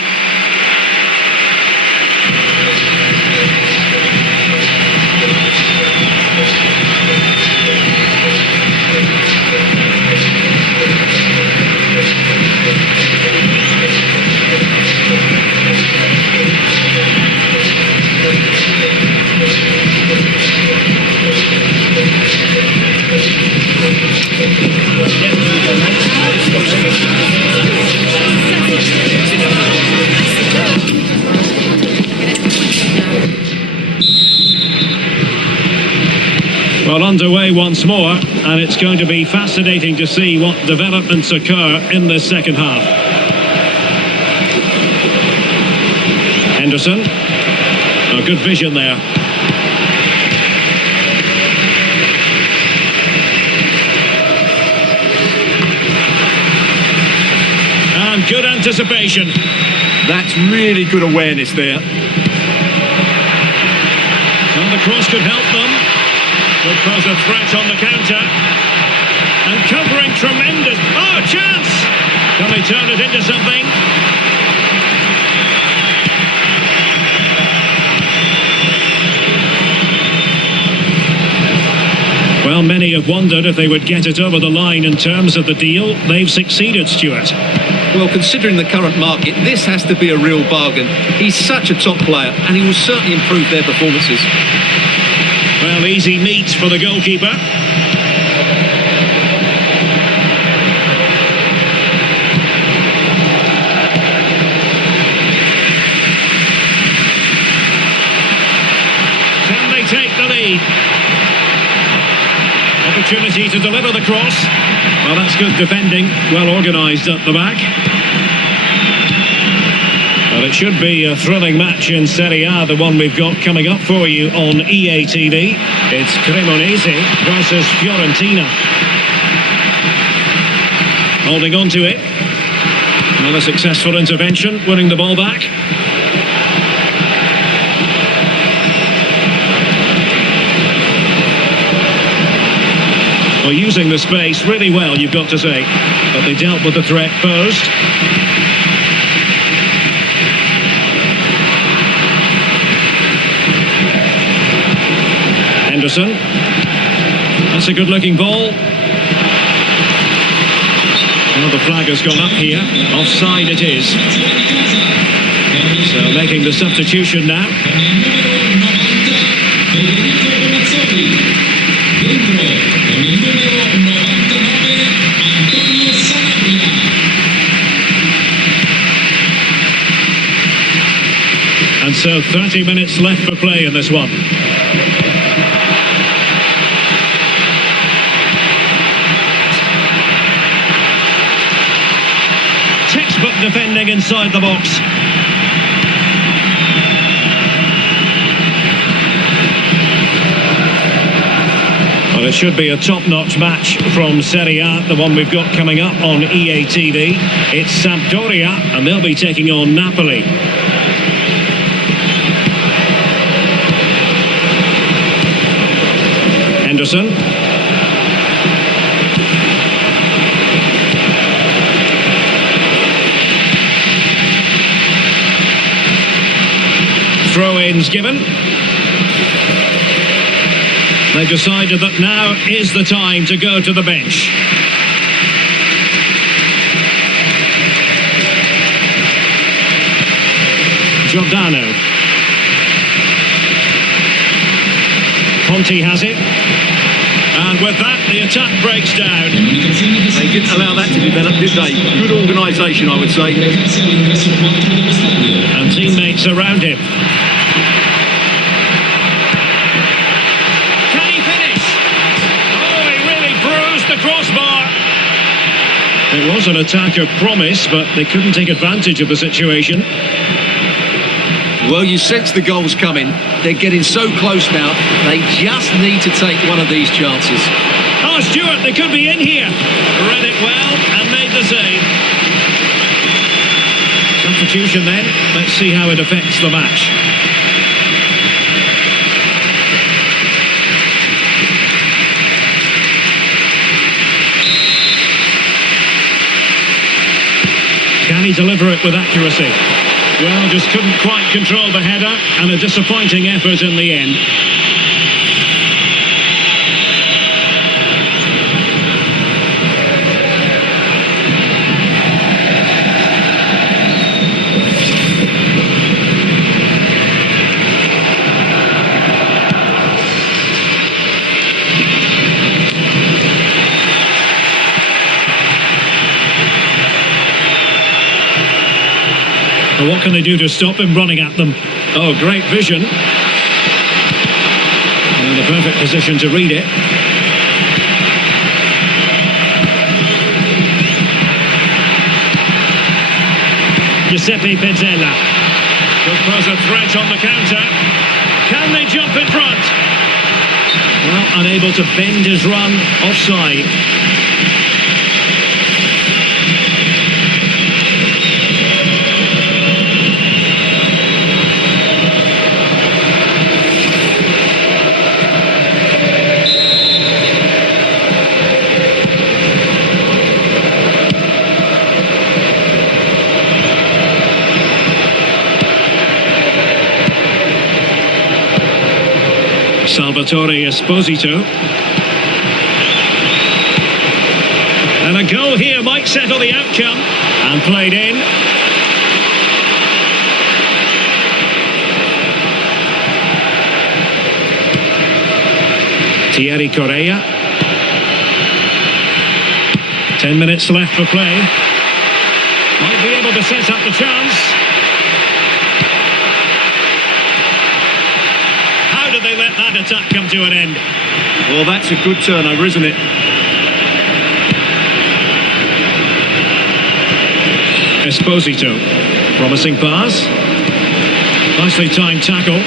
Well, underway once more, and it's going to be fascinating to see what developments occur in this second half. Henderson. A good vision there. And good anticipation. That's really good awareness there. Well, the cross could help them. Could pose a threat on the counter. And covering tremendous... Oh, chance! Can they turn it into something? Well, many have wondered if they would get it over the line in terms of the deal. They've succeeded, Stuart. Well, considering the current market, this has to be a real bargain. He's such a top player, and he will certainly improve their performances. Well, easy meat for the goalkeeper. Can they take the lead? Opportunity to deliver the cross. Well, that's good defending, well organised at the back. Well, it should be a thrilling match in Serie A, the one we've got coming up for you on EA TV. It's Cremonese versus Fiorentina. Holding on to it. Well, a successful intervention, winning the ball back. Well, using the space really well, you've got to say. But they dealt with the threat posed. Henderson. That's a good-looking ball. Well, the flag has gone up here. Offside it is. So making the substitution now. And so 30 minutes left for play in this one. Textbook defending inside the box. Well, it should be a top-notch match from Serie A, the one we've got coming up on EA TV. It's Sampdoria, and they'll be taking on Napoli. Henderson. Throw-ins given. They've decided that now is the time to go to the bench. Giordano. Conte has it. And with that, the attack breaks down. They didn't allow that to develop, did they? Good organisation, I would say. And teammates around him. Can he finish? Oh, he really bruised the crossbar. It was an attack of promise, but they couldn't take advantage of the situation. Well, you sense the goals coming. They're getting so close now. They just need to take one of these chances. Oh, Stuart, they could be in here. Read it well and made the save. Substitution then. Let's see how it affects the match. Can he deliver it with accuracy? Well, just couldn't quite control the header, and a disappointing effort in the end. Well, what can they do to stop him running at them? Oh, great vision. In the perfect position to read it. Giuseppe Pezzella could pose a threat on the counter. Can they jump in front? Well, unable to bend his run, offside. Salvatore Esposito. And a goal here might settle the outcome. And played in. Thierry Correa. 10 minutes left for play. Might be able to set up the chance. They let that attack come to an end. Well, that's a good turnover, isn't it? Esposito. Promising pass. Nicely timed tackle.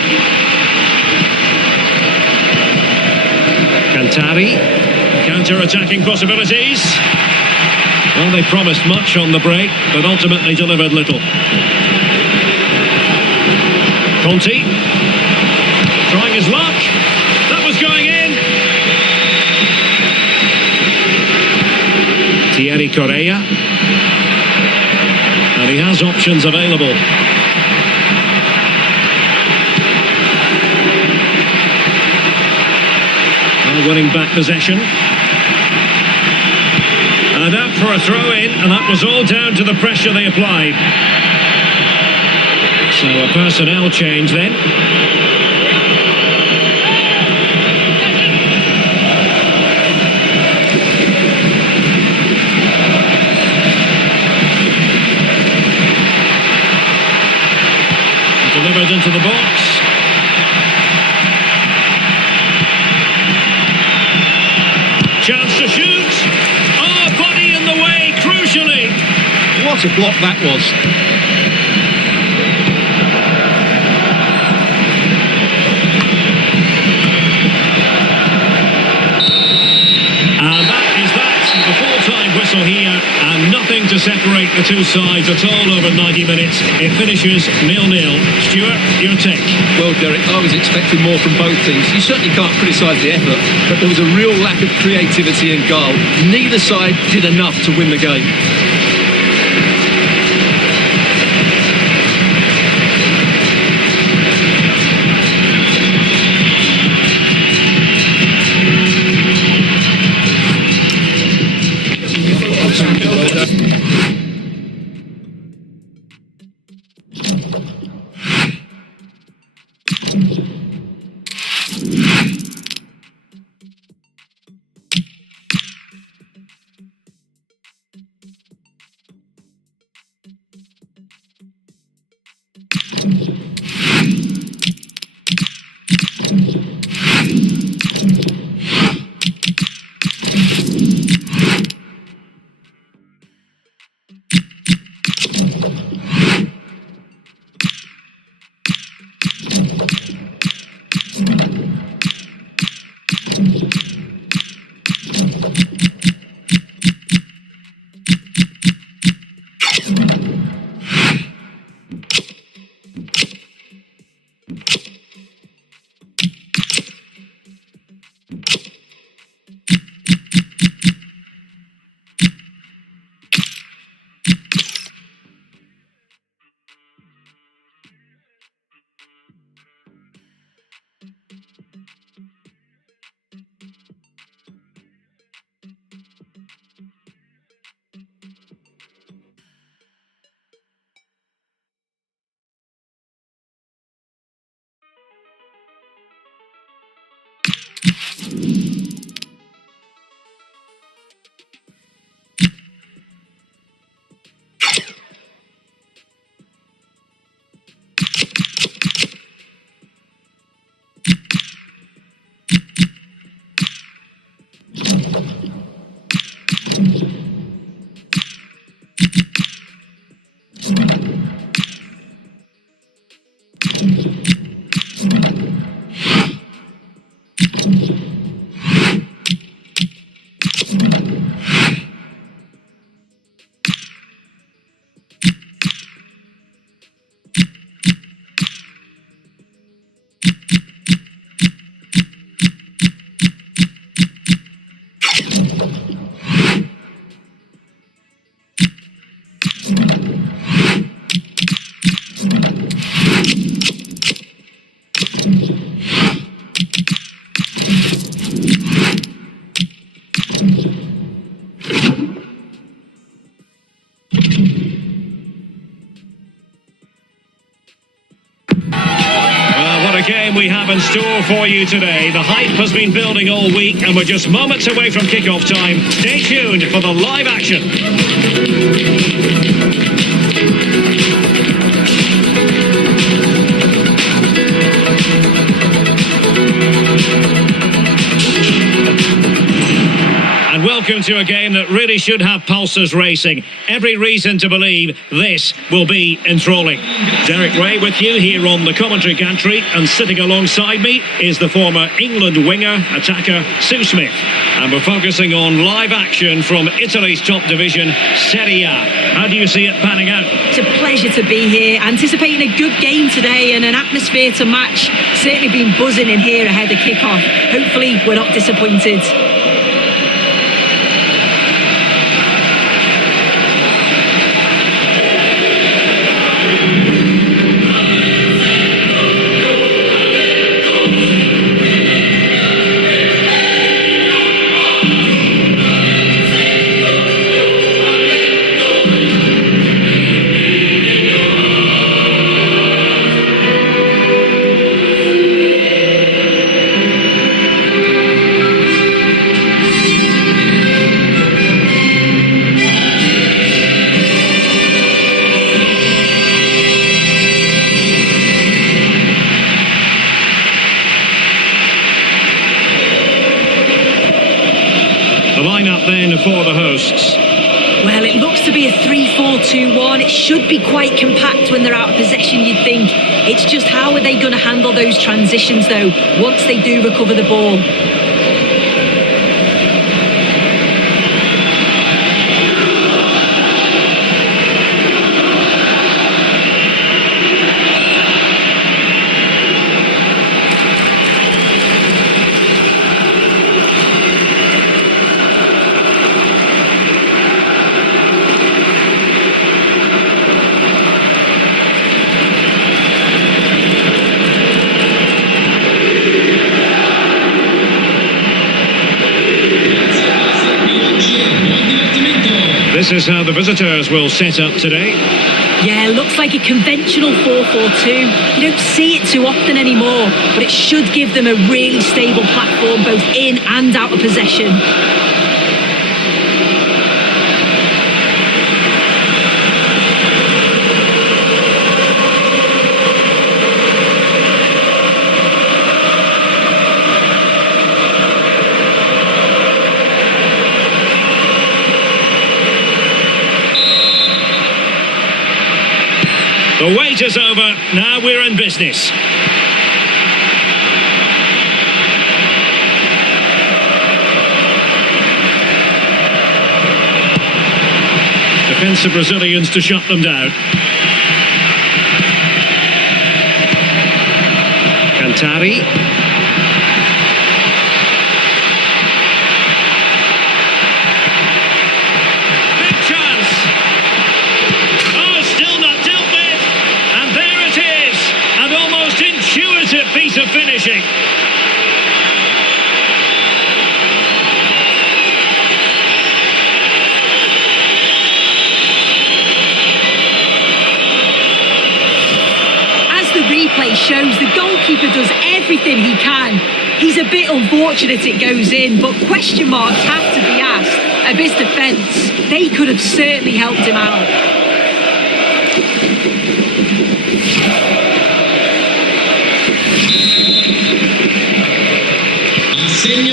Cantari. Counter-attacking possibilities. Well, they promised much on the break, but ultimately delivered little. Conti. Trying his luck. That was going in. Thierry Correa. And he has options available. Well, winning back possession. And out for a throw-in, and that was all down to the pressure they applied. So a personnel change then. Delivered into the box. Chance to shoot. Oh, body in the way, crucially. What a block that was. And that is that. The full-time whistle here, and nothing to separate the two sides at all over 90 minutes. It finishes 0-0. Stuart, your take? Well, Derek, I was expecting more from both teams. You certainly can't criticise the effort, but there was a real lack of creativity and goal. Neither side did enough to win the game. Game we have in store for you today. The hype has been building all week and we're just moments away from kickoff time. Stay tuned for the live action. And welcome to a game that really should have pulses racing. Every reason to believe this will be enthralling. Derek Ray with you here on the commentary gantry, and sitting alongside me is the former England winger, attacker Sue Smith. And we're focusing on live action from Italy's top division, Serie A. How do you see it panning out? It's a pleasure to be here, anticipating a good game today and an atmosphere to match. Certainly been buzzing in here ahead of kick-off. Hopefully we're not disappointed. For the hosts. Well, it looks to be a 3-4-2-1. It should be quite compact when they're out of possession, you'd think. It's just how are they going to handle those transitions, though, once they do recover the ball? This is how the visitors will set up today. Yeah, looks like a conventional 4-4-2. You don't see it too often anymore, but it should give them a really stable platform both in and out of possession. The wait is over, now we're in business. Defensive Brazilians to shut them down. Alcantara. Piece of finishing. As the replay shows, the goalkeeper does everything he can. He's a bit unfortunate it goes in, but question marks have to be asked of his defence. They could have certainly helped him out.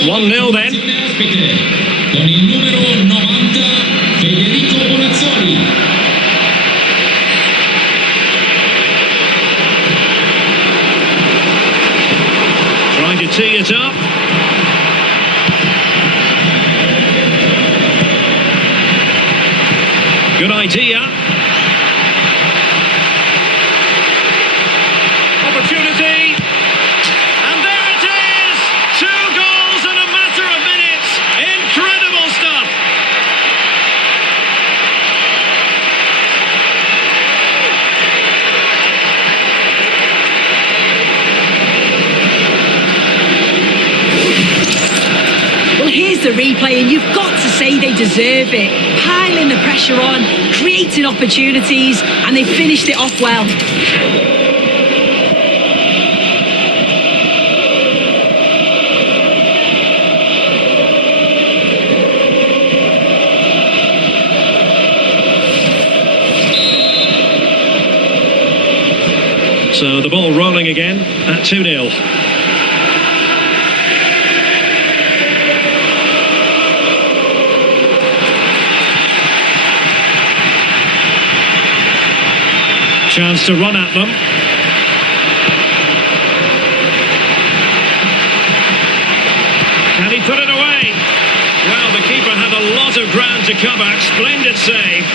1-0 then. Con il numero 90 Federico Bonazzoli. Trying to tee it up. Good idea. Opportunity. And there it is! 2 goals in a matter of minutes. Incredible! the replay, and you've got to say they deserve it. Piling the pressure on, creating opportunities, and they finished it off well. So the ball rolling again at 2-0. Chance to run at them. Can he put it away? Well, the keeper had a lot of ground to cover. Splendid save.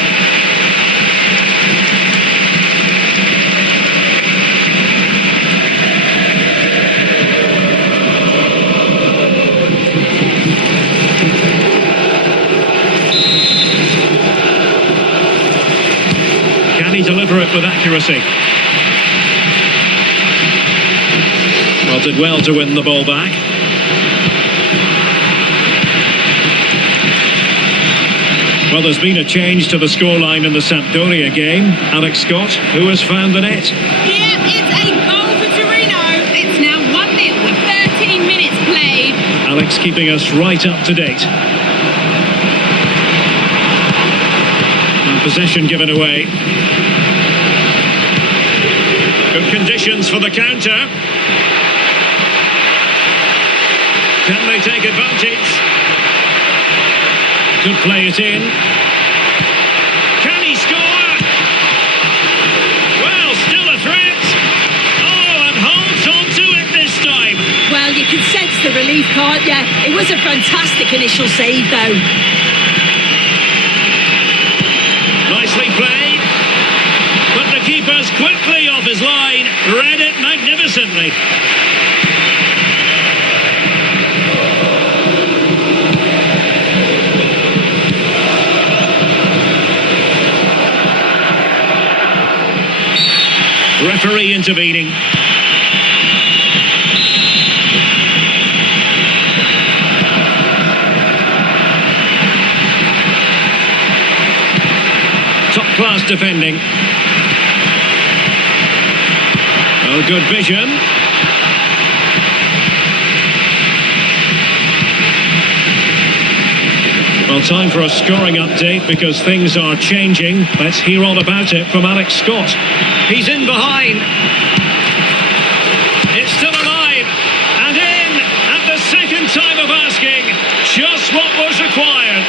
Deliver it with accuracy. Well, did well to win the ball back. Well, there's been a change to the scoreline in the Sampdoria game. Alex Scott, who has found the net? Yeah, it's a goal for Torino. It's now 1-0 with 13 minutes played. Alex keeping us right up to date. And possession given away. Good conditions for the counter. Can they take advantage? Could play it in. Can he score? Well, still a threat. Oh, and holds on to it this time. Well, you can sense the relief, can't you? It was a fantastic initial save, though. Nicely played. But the keeper's quickly off his line. Read it magnificently. Referee intervening. Top-class defending. Oh, good vision. Well, time for a scoring update because things are changing. Let's hear all about it from Alex Scott. He's in behind. It's still alive. And in at the second time of asking. Just what was required.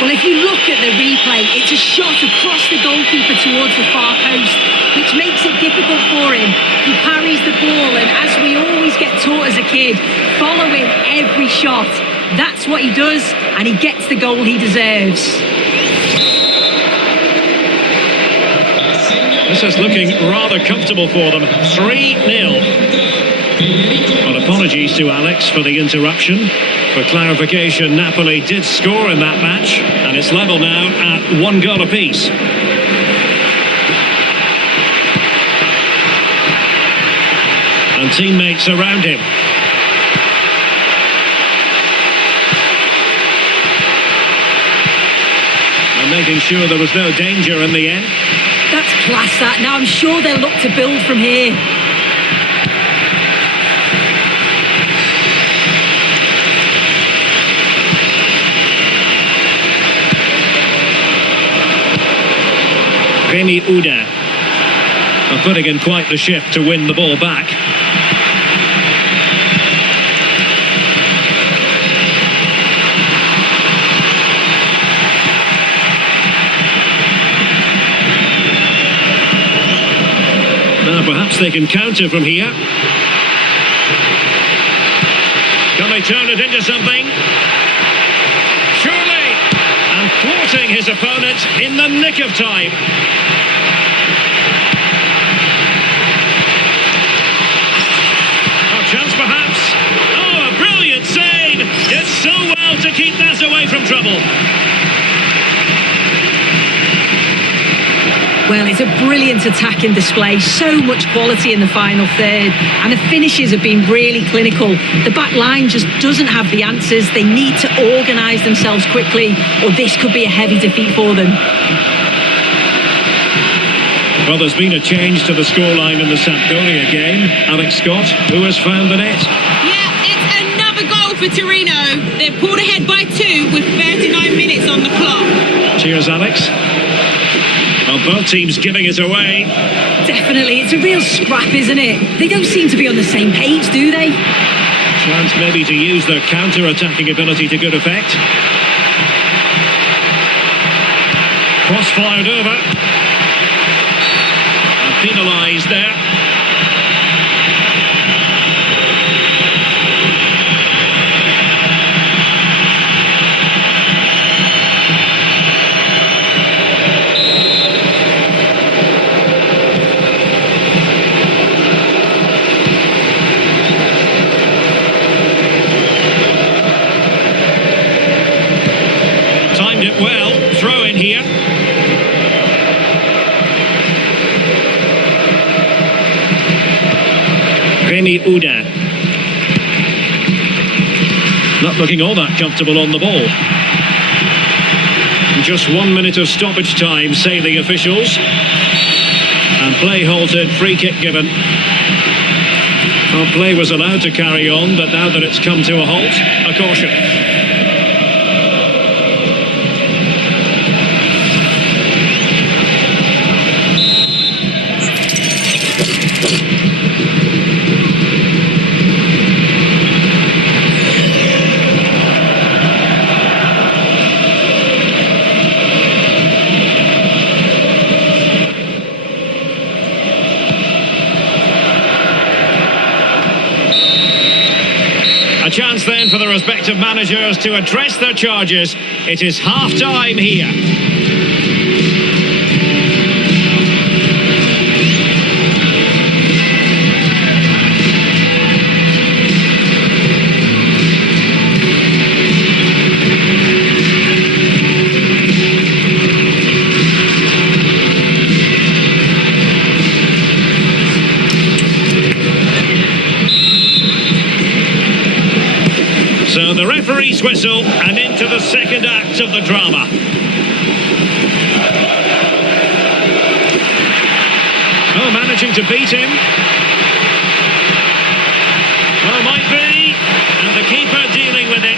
Well, if you look at the replay, it's a shot across the goalkeeper towards the far post, which makes it difficult for him. He parries the ball, and as we always get taught as a kid, following every shot. That's what he does, and he gets the goal he deserves. This is looking rather comfortable for them. 3-0. Well, apologies to Alex for the interruption. For clarification, Napoli did score in that match, and it's level now at 1 goal apiece. And teammates around him. And making sure there was no danger in the end. That's class, that. Now I'm sure they'll look to build from here. Remy Uda are putting in quite the shift to win the ball back. Now perhaps they can counter from here. Can they turn it into something? Surely! And thwarting his opponent in the nick of time. Chance perhaps. Oh, a brilliant save. Did so well to keep that away from trouble. Well, it's was a brilliant attacking display, so much quality in the final third, and the finishes have been really clinical. The back line just doesn't have the answers. They need to organise themselves quickly, or this could be a heavy defeat for them. Well, there's been a change to the scoreline in the Sampdoria game. Alex Scott, who has found the net? Yeah, it's another goal for Torino. They've pulled ahead by 2 with 39 minutes on the clock. Cheers, Alex. Well, both teams giving it away. Definitely, it's a real scrap, isn't it? They don't seem to be on the same page, do they? Chance maybe to use their counter-attacking ability to good effect. Cross fired over. And penalised there. Timed it well. Throw in here. Remy Uda. Not looking all that comfortable on the ball. Just 1 minute of stoppage time, say the officials. And play halted, free kick given. Well, play was allowed to carry on, but now that it's come to a halt, a caution. A chance then for the respective managers to address their charges. It is half-time here. So the referee's whistle and into the second act of the drama. Oh, managing to beat him. Well, might be. And the keeper dealing with it.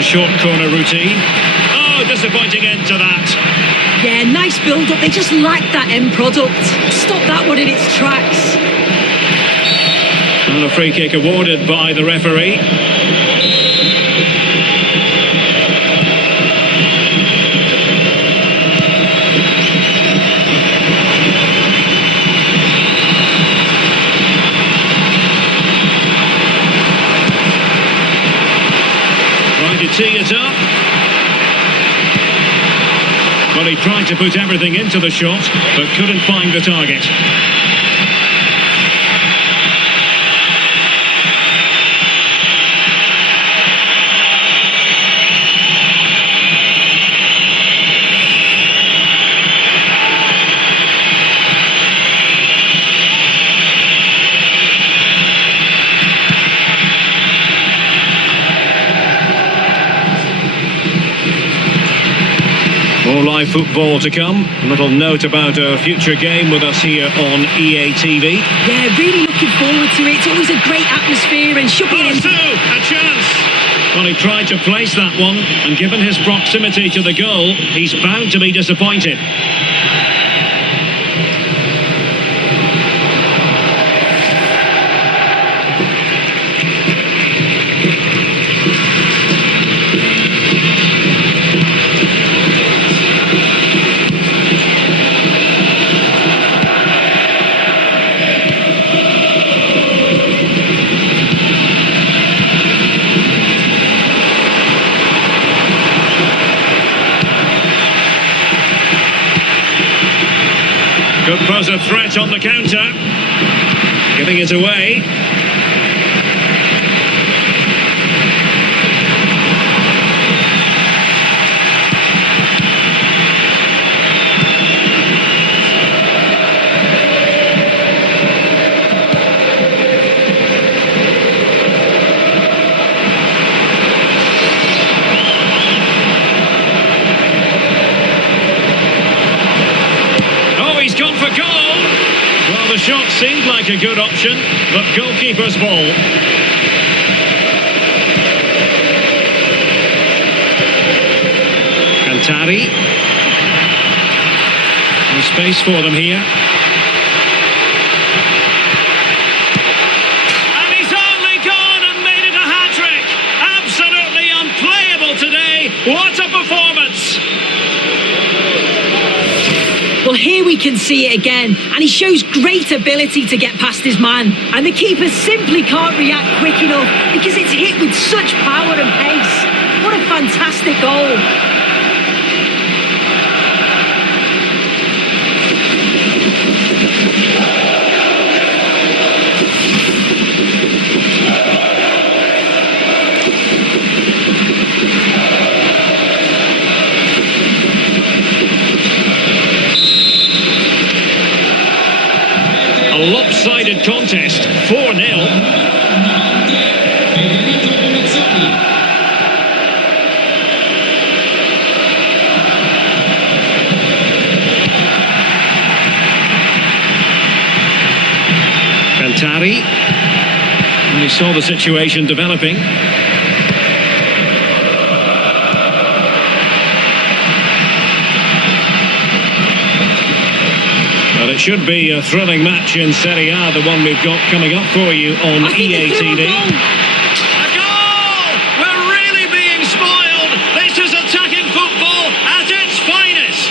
Short corner routine. Oh, disappointing end to that. Yeah, nice build-up. They just lack that end product. Stop that one in its tracks. And a free kick awarded by the referee. Tee it up. Well, he tried to put everything into the shot, but couldn't find the target. More live football to come. A little note about a future game with us here on EA TV. Yeah, really looking forward to it. It's always a great atmosphere and should be A chance! Well, he tried to place that one, and given his proximity to the goal, he's bound to be disappointed. on the counter. Giving it away. Gone for goal. Well, the shot seemed like a good option, but goalkeeper's ball. Cantari. No space for them here. And he's only gone and made it a hat-trick. Absolutely unplayable today. What a performance! Well, here we can see it again, and he shows great ability to get past his man. And the keeper simply can't react quick enough because it's hit with such power and pace. What a fantastic goal. A lopsided contest, 4-0. Cantari. And we saw the situation developing. Well, it should be a thrilling match in Serie A, the one we've got coming up for you on EA TV. A goal! We're really being spoiled! This is attacking football at its finest!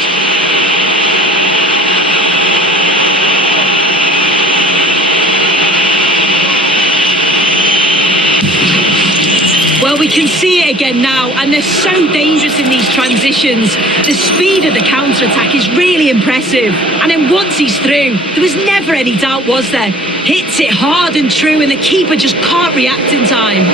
Well, we can see it again now, and they're so dangerous in these transitions. The speed of the counter-attack is really impressive. And then once he's through, there was never any doubt, was there? Hits it hard and true, and the keeper just can't react in time.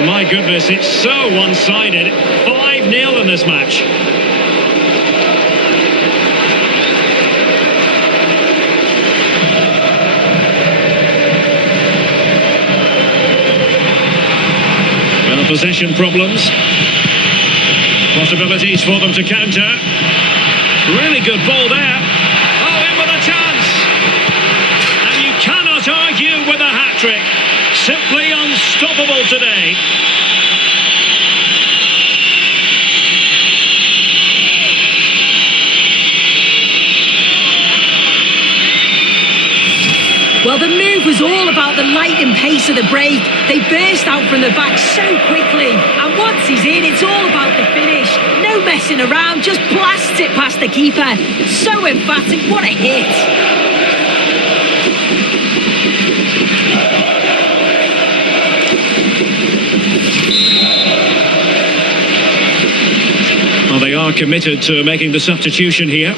Oh my goodness, it's so one-sided. 5-0 in this match. Well, possession problems. Possibilities for them to counter. Really good ball there. Oh, in with a chance. And you cannot argue with a hat-trick. Simply unstoppable today. Well, the move was all about the lightning pace of the break. They burst out from the back so quickly. And once he's in, it's all about the finish. No messing around, just blasts it past the keeper. So emphatic, what a hit. Well, they are committed to making the substitution here.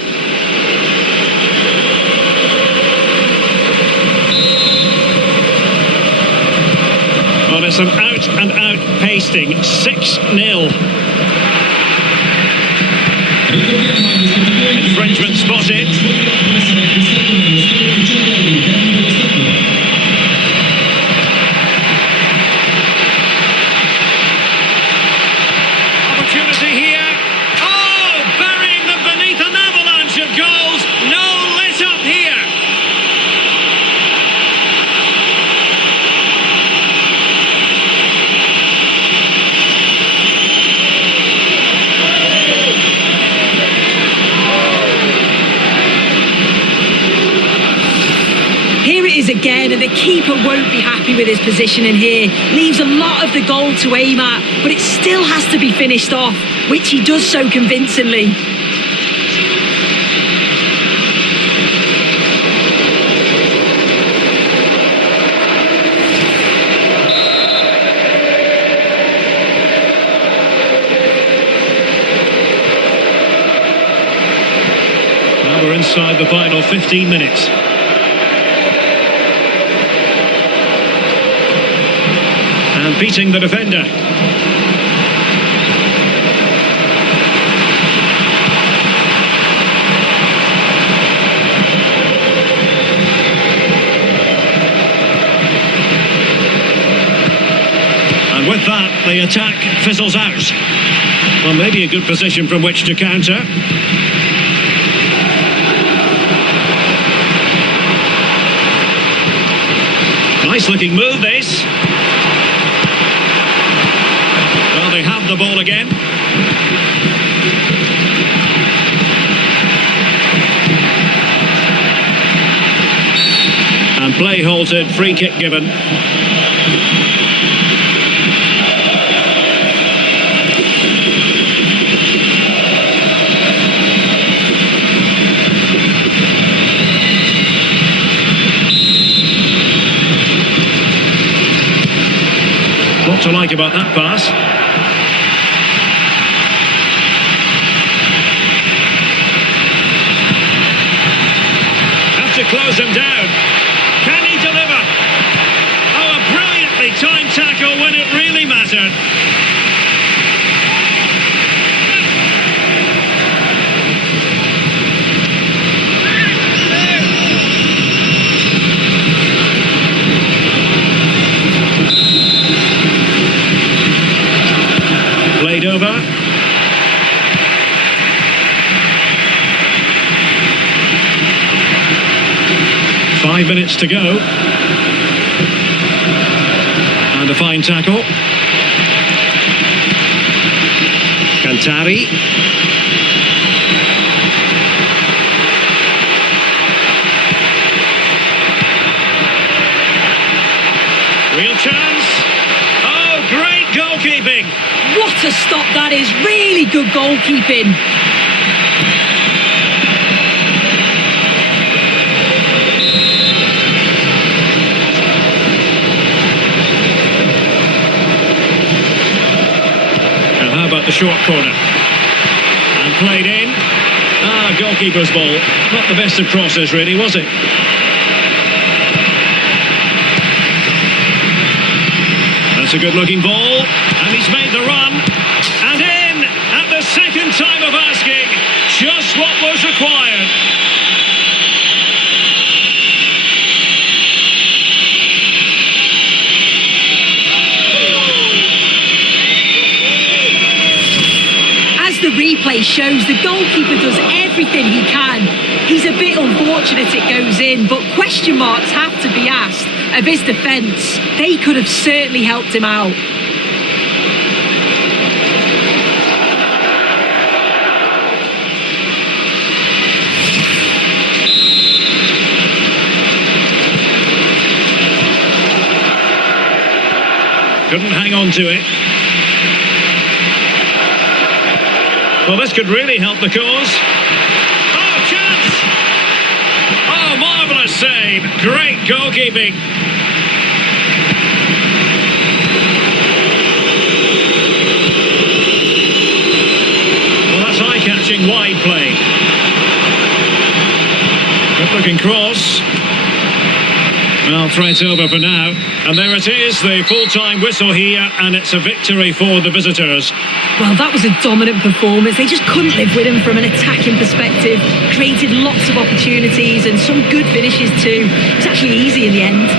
Well, there's some out-and-out pasting. 6-0. Infringement spotted. Opportunity here. Oh, burying them beneath an avalanche of goals. No let up here. Here it is again, and the keeper won't be happy with his position in here. Leaves a lot of the goal to aim at, but it still has to be finished off, which he does so convincingly. inside the final 15 minutes. And beating the defender. And with that, the attack fizzles out. Well, maybe a good position from which to counter. Nice looking move, this. Well, they have the ball again. And play halted, free kick given. What to like about that pass? Have to close him down. Can he deliver? Oh, a brilliantly timed tackle when it really mattered. Played over. Five minutes to go. And a fine tackle. Cantari. Real chance. Oh, great goalkeeping. What a stop that is. Really good goalkeeping. And how about the short corner? And played in. Ah, goalkeeper's ball. Not the best of crosses, really, was it? That's a good-looking ball. And he's made the run. And in at the second time of asking. Just what was required. As the replay shows, the goalkeeper does everything he can. He's a bit unfortunate it goes in, but question marks have to be asked of his defence. They could have certainly helped him out. Couldn't hang on to it. Well, this could really help the cause. Oh, chance! Oh, marvellous save. Great goalkeeping. Well, that's eye-catching wide play. Good-looking cross. Well, threat over for now. And there it is, the full-time whistle here, and it's a victory for the visitors. Well, that was a dominant performance. They just couldn't live with him from an attacking perspective. Created lots of opportunities and some good finishes too. It was actually easy in the end.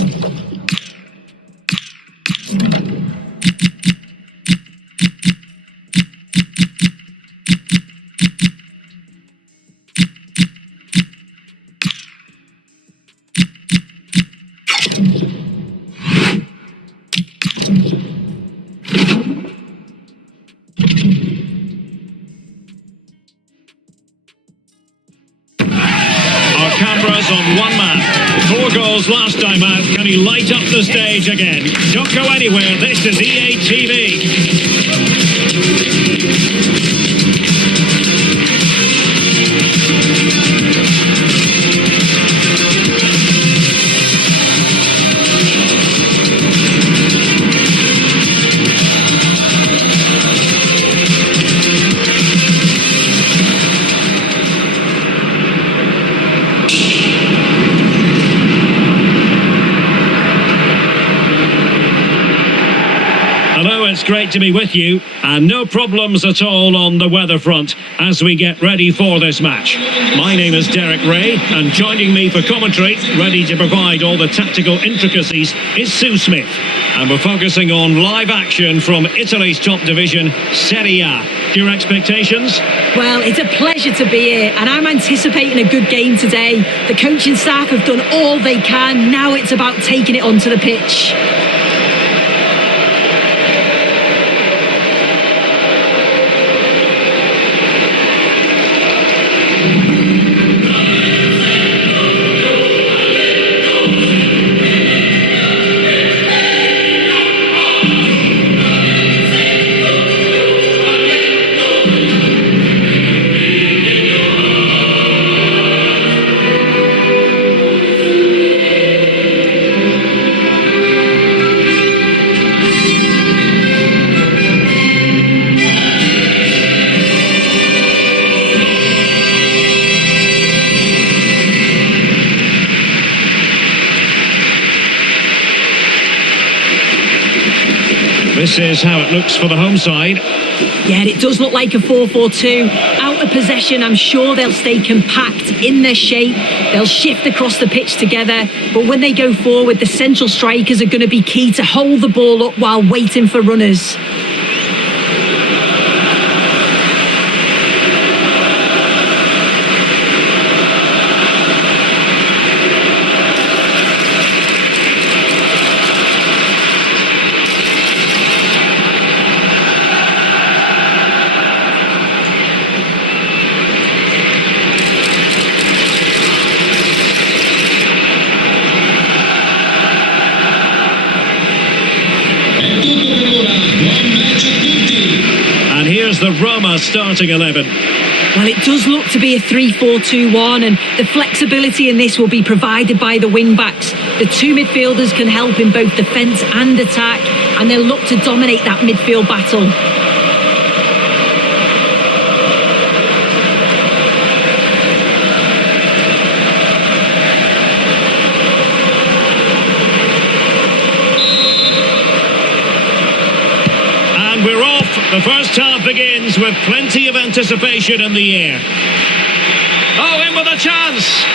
Our cameras on one man. 4 goals last time out. Can he light up the stage again? Don't go anywhere. This is EA TV. Hello, it's great to be with you, and no problems at all on the weather front as we get ready for this match. My name is Derek Ray, and joining me for commentary, ready to provide all the tactical intricacies, is Sue Smith. And we're focusing on live action from Italy's top division, Serie A. Your expectations? Well, it's a pleasure to be here, and I'm anticipating a good game today. The coaching staff have done all they can. Now it's about taking it onto the pitch. This is how it looks for the home side. Yeah, it does look like a 4-4-2. Out of possession, I'm sure they'll stay compact in their shape. They'll shift across the pitch together. But when they go forward, the central strikers are going to be key to hold the ball up while waiting for runners. The Roma starting 11. Well, it does look to be a 3-4-2-1, and the flexibility in this will be provided by the wing-backs. The 2 midfielders can help in both defence and attack, and they'll look to dominate that midfield battle. And we're off. The first half begins with plenty of anticipation in the air. Oh, in with a chance.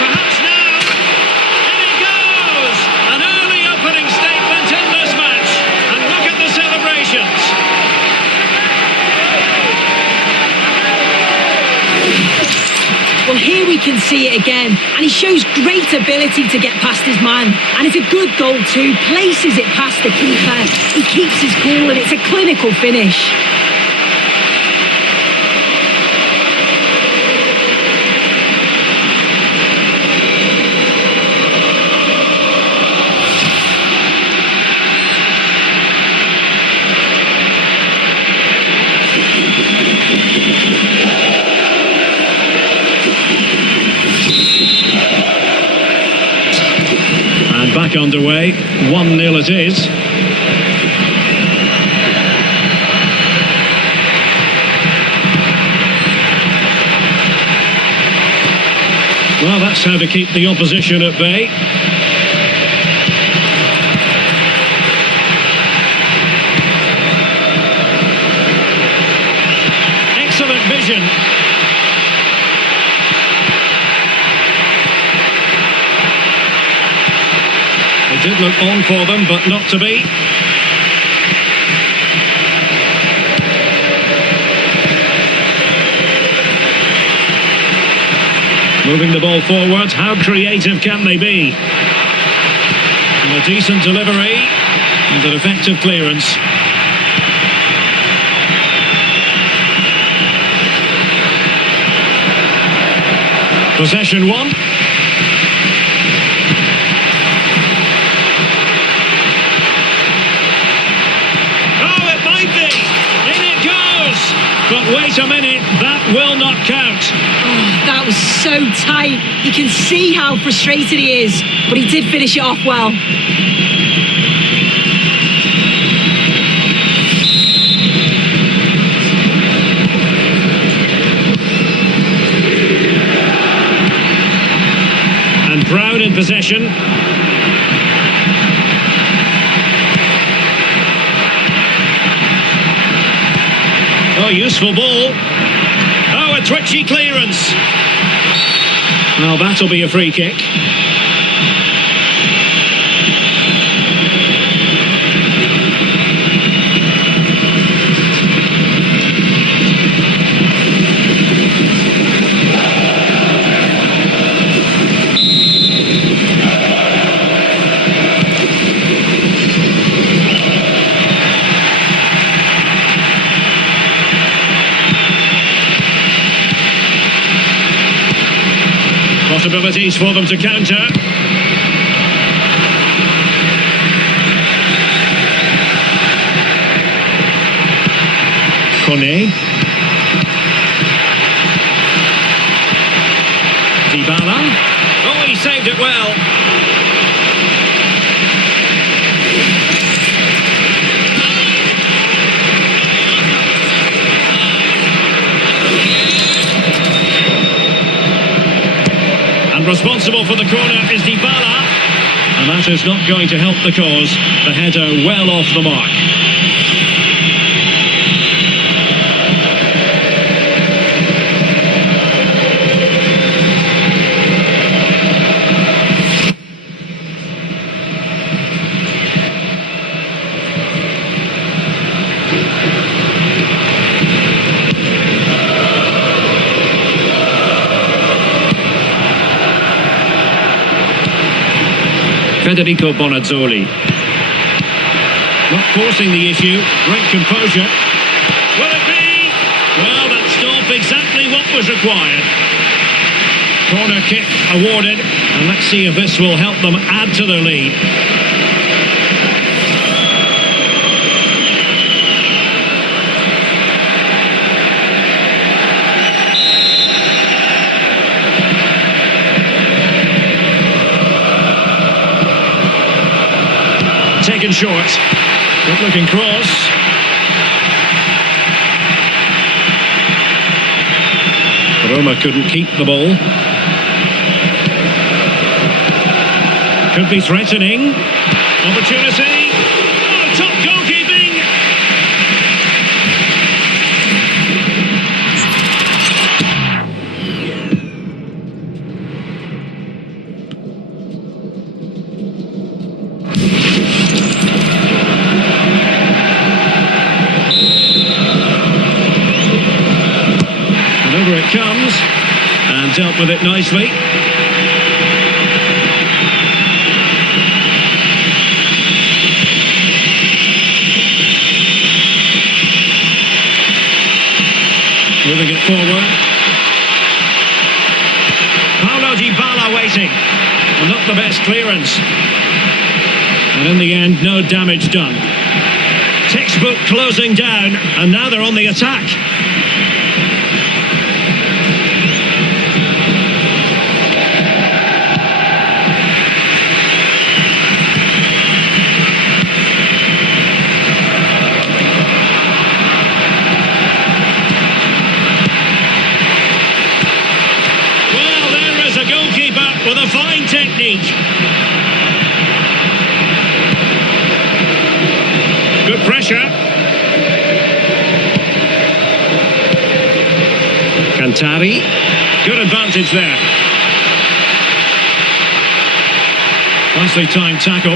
Perhaps now. In he goes. An early opening statement in this match. And look at the celebrations. Well, here we can see it again, and he shows great ability to get past his man. And it's a good goal too, places it past the keeper. He keeps his cool, and it's a clinical finish. Back underway, 1-0 it is. Well, that's how to keep the opposition at bay. Excellent vision. Did look on for them, but not to be. Moving the ball forward, how creative can they be? And a decent delivery and an effective clearance. Possession one. Oh, it might be! In it goes! But wait a minute, that will not count. Oh, that was so tight. You can see how frustrated he is, but he did finish it off well. And Brown in possession. Oh, useful ball. Oh, a twitchy clearance. Well, that'll be a free kick. Possibilities for them to counter. Kone. Dybala. Oh, he saved it well. Responsible for the corner is Dybala, and that is not going to help the cause. The header well off the mark. Federico Bonazzoli. Not forcing the issue, great composure. Will it be? Well, that stopped exactly what was required. Corner kick awarded, and let's see if this will help them add to their lead. Taken short. Good looking cross. Roma couldn't keep the ball. Could be threatening. Opportunity. Oh, top goalkeeping. Over it comes, and dealt with it nicely. Moving it forward. Paulo Dybala waiting. Well, not the best clearance. And in the end, no damage done. Textbook closing down, and now they're on the attack. With a fine technique. Good pressure. Cantari. Good advantage there. Nicely timed tackle.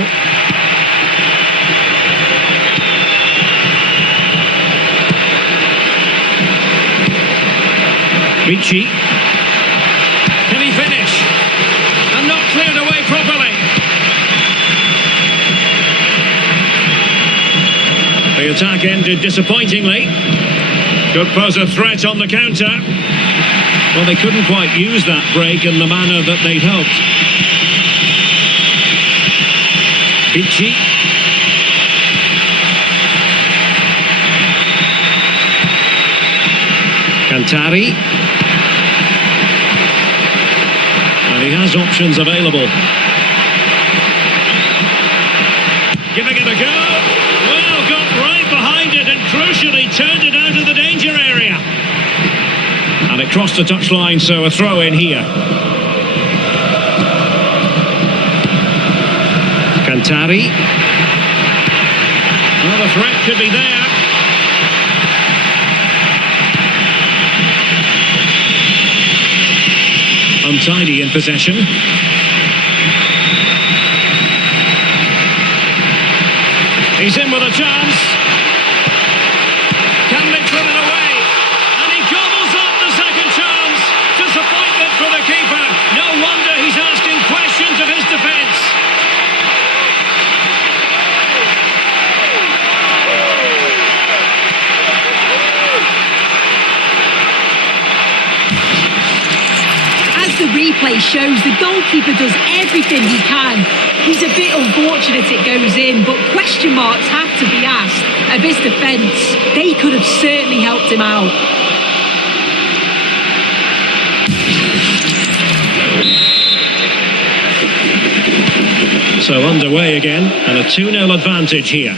Ricci. Can he finish? And not cleared away properly. The attack ended disappointingly. Could pose a threat on the counter. Well, they couldn't quite use that break in the manner that they'd hoped. Ricci. Cantari. And he has options available. Giving it a go. Well, got right behind it and crucially turned it out of the danger area. And it crossed the touchline, so a throw in here. Cantari. Well, the threat could be there. Untidy in possession. He's in with a chance. Can they put it away? And he gobbles up the second chance. Disappointment for the keeper. No wonder he's asking questions of his defence. The replay shows the goalkeeper does everything he can. He's a bit unfortunate it goes in, but question marks have to be asked of his defence. They could have certainly helped him out. So underway again, and a 2-0 advantage here.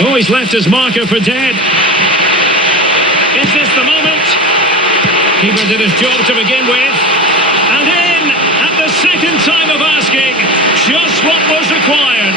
Oh, he's left his marker for dead. Is this the moment? Keeper did his job to begin with. And in at the second time of asking, just what was required.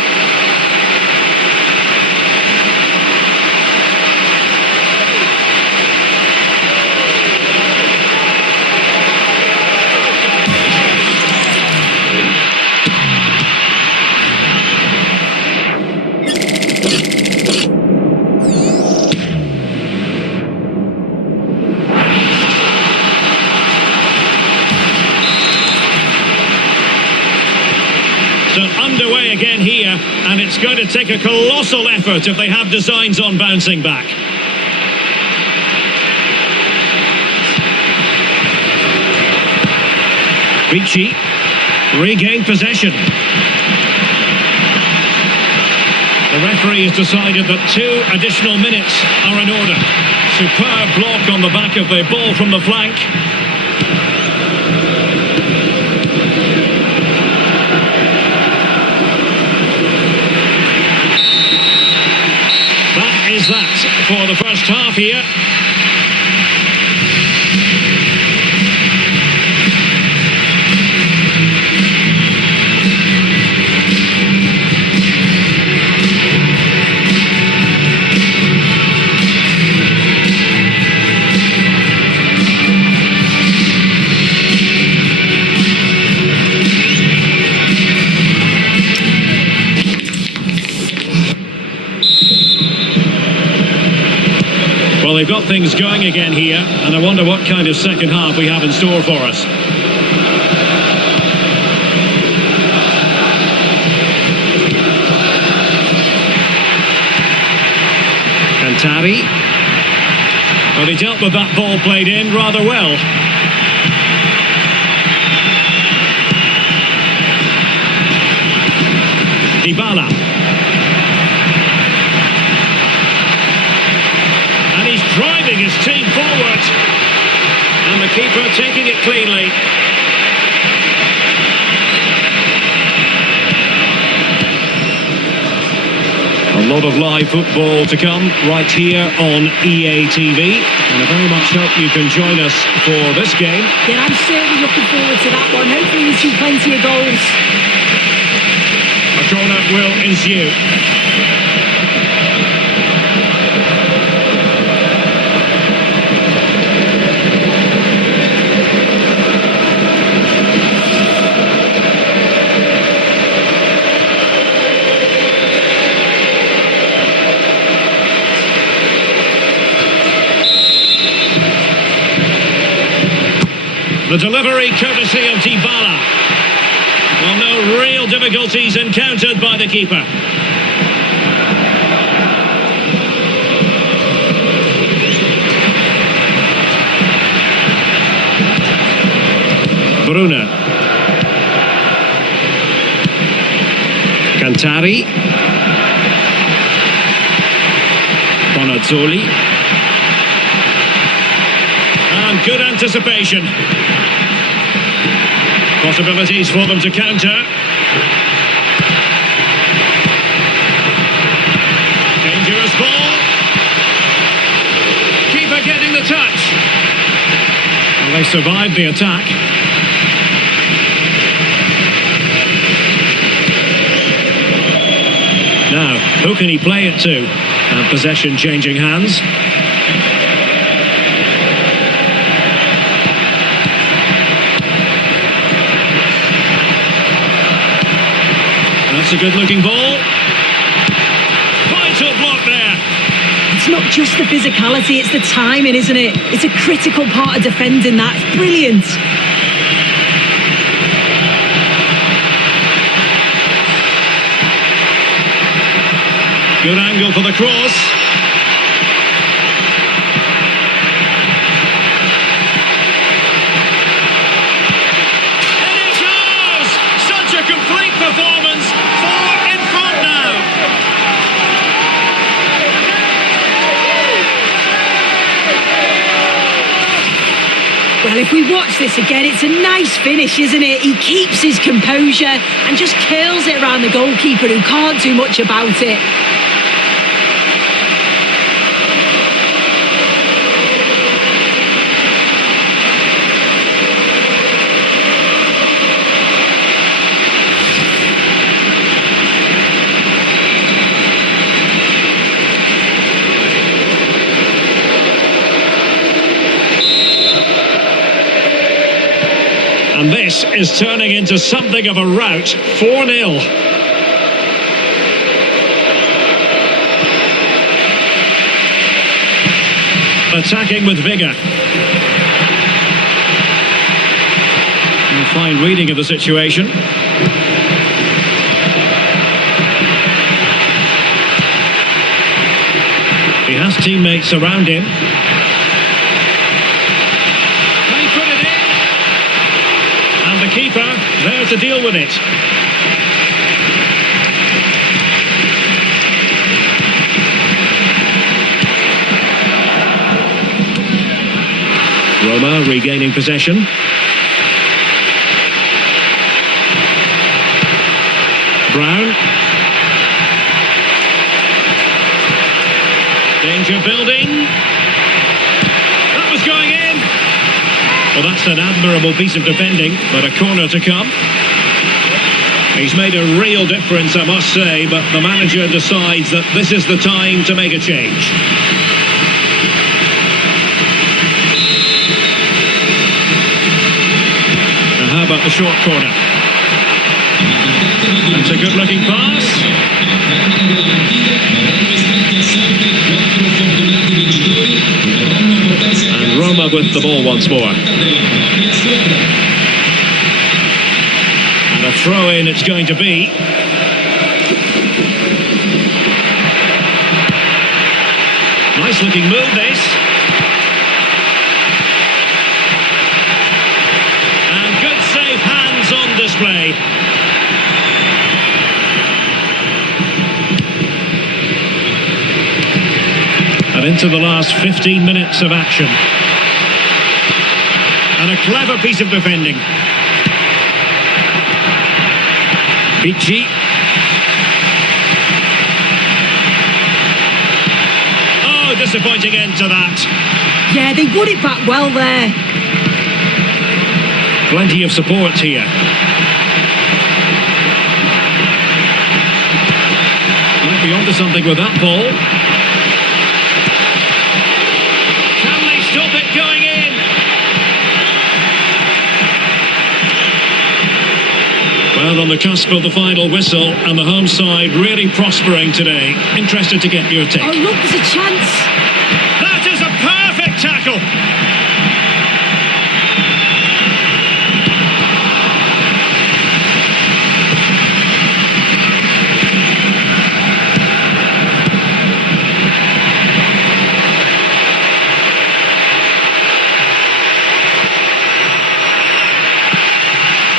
Underway again here, and it's going to take a colossal effort if they have designs on bouncing back. Ricci regained possession. The referee has decided that 2 additional minutes are in order. Superb block on the back of the ball from the flank. Is that for the first half here. Well, they've got things going again here, and I wonder what kind of second half we have in store for us. Cantari. Well, he dealt with that ball played in rather well. Dybala. Driving his team forward, and the keeper taking it cleanly. A lot of live football to come right here on EA TV, and I very much hope you can join us for this game. Yeah, I'm certainly looking forward to that one. Hopefully we see plenty of goals. A corner will ensue. The delivery courtesy of Dybala. Well, no real difficulties encountered by the keeper. Bruna. Cantari. Bonazzoli. And good anticipation. Possibilities for them to counter. Dangerous ball. Keeper getting the touch. Well, they survived the attack. Now, who can he play it to? And possession changing hands. That's a good-looking ball. Vital block there. It's not just the physicality, it's the timing, isn't it? It's a critical part of defending that. It's brilliant. Good angle for the cross. And it goes! Such a complete performance. 4 in front now. Well, if we watch this again, it's a nice finish, isn't it? He keeps his composure and just curls it around the goalkeeper who can't do much about it. And this is turning into something of a rout. 4-0. Attacking with vigour. A fine reading of the situation. He has teammates around him. They put it in. And the keeper there to deal with it. Roma regaining possession. Brown. Danger building. That was going in. Well, that's an admirable piece of defending, but a corner to come. He's made a real difference, I must say, but the manager decides that this is the time to make a change. Now, how about the short corner? That's a good-looking pass. And Roma with the ball once more. And a throw-in it's going to be. Nice-looking move, this. And good safe hands on display. And into the last 15 minutes of action. And a clever piece of defending. Pichi. Oh, disappointing end to that. Yeah, they won it back well there. Plenty of support here. Might be onto something with that ball. Can they stop it going in? Well, on the cusp of the final whistle, and the home side really prospering today. Interested to get your take. Oh, look, there's a chance. That is a perfect tackle.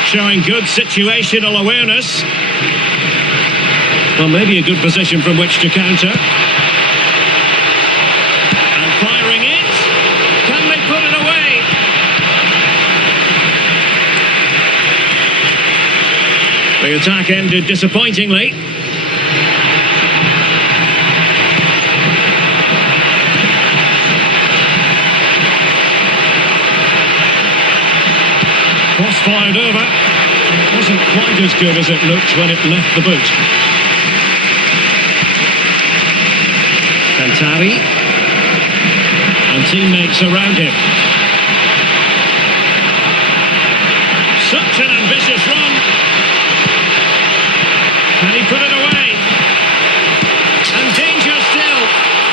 showing good situational awareness. Well, maybe a good position from which to counter. And firing it. Can they put it away? The attack ended disappointingly. Cross fired over. It wasn't quite as good as it looked when it left the boot. Alcantara. And teammates around him. Such an ambitious run. Can he put it away? And danger still.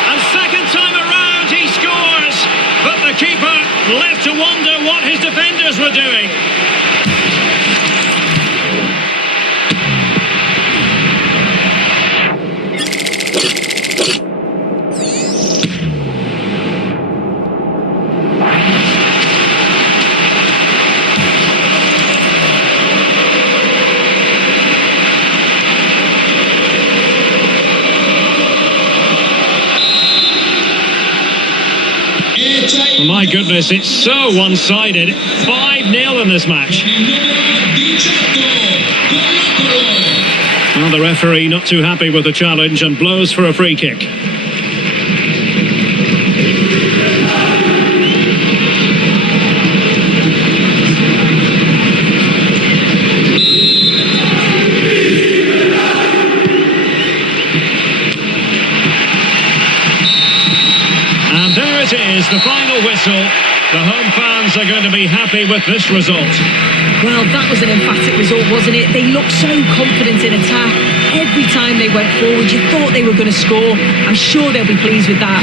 And second time around he scores. But the keeper left to wonder what his defenders were doing. My goodness, it's so one-sided. 5-0 in this match. Well, the referee not too happy with the challenge and blows for a free kick. And there it is, the final whistle. The home fans are going to be happy with this result. Well, that was an emphatic result, wasn't it? They looked so confident in attack. Every time they went forward, you thought they were going to score. I'm sure they'll be pleased with that.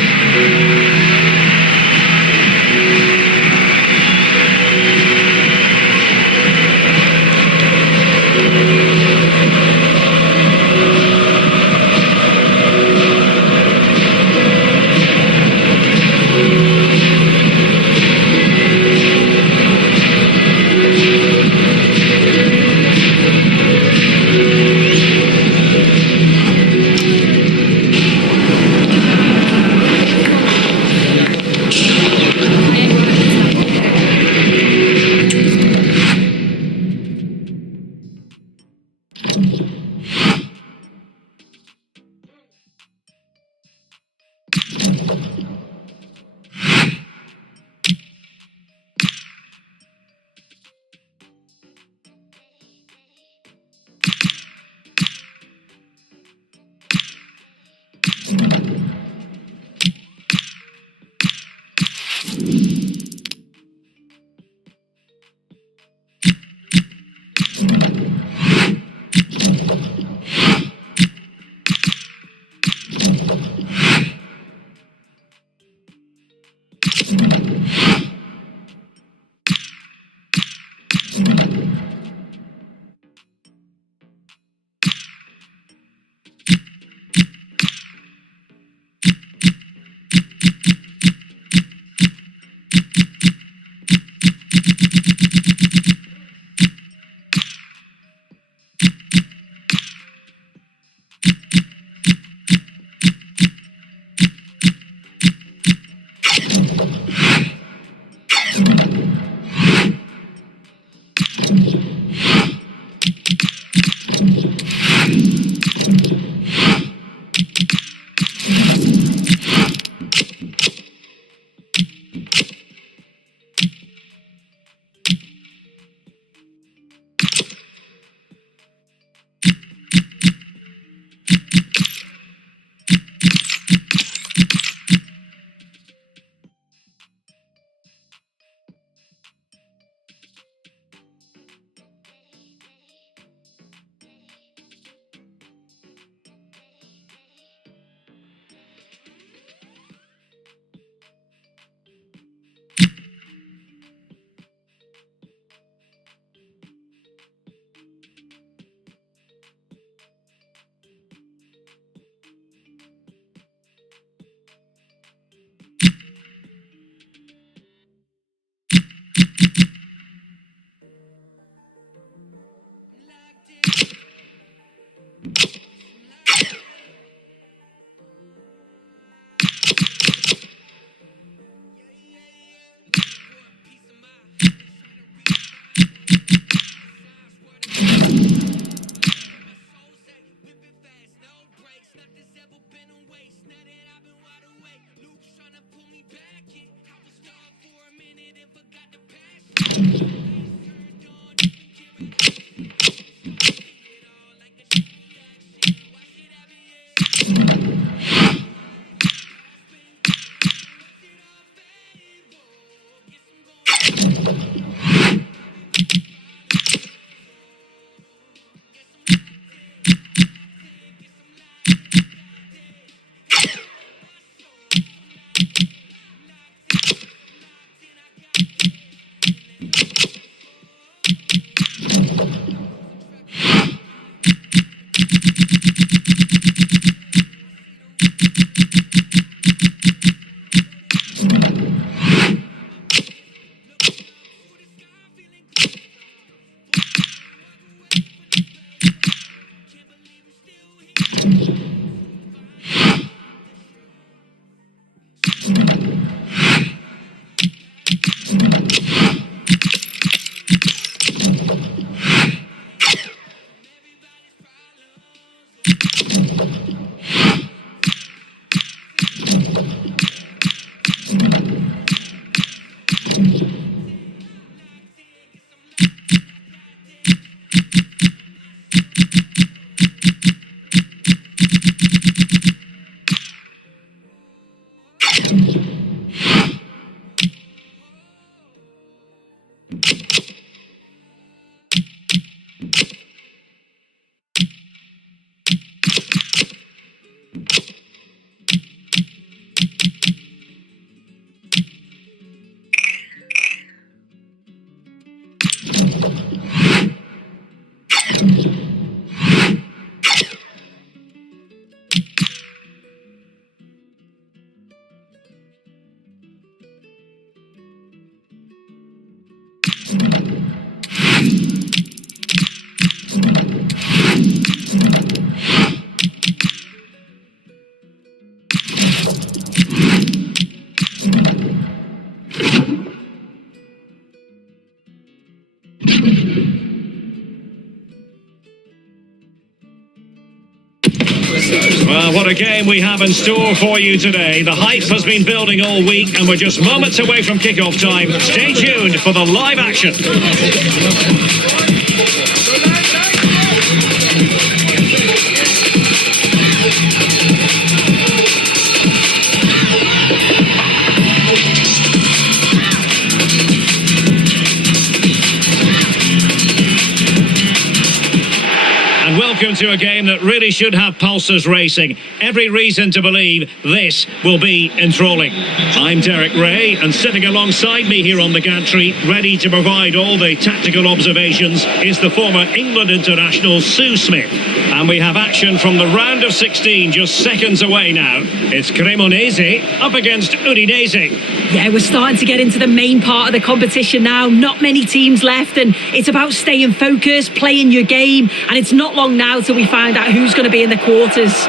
Well, what a game we have in store for you today. The hype has been building all week and we're just moments away from kickoff time. Stay tuned for the live action. And welcome to a game that really should have pulses racing. Every reason to believe this will be enthralling. I'm Derek Ray, and sitting alongside me here on the gantry, ready to provide all the tactical observations, is the former England international Sue Smith. And we have action from the round of 16 just seconds away now. It's Cremonese up against Udinese. Yeah, we're starting to get into the main part of the competition now. Not many teams left, and it's about staying focused, playing your game, and it's not long now till we find out who's going to be in the quarters.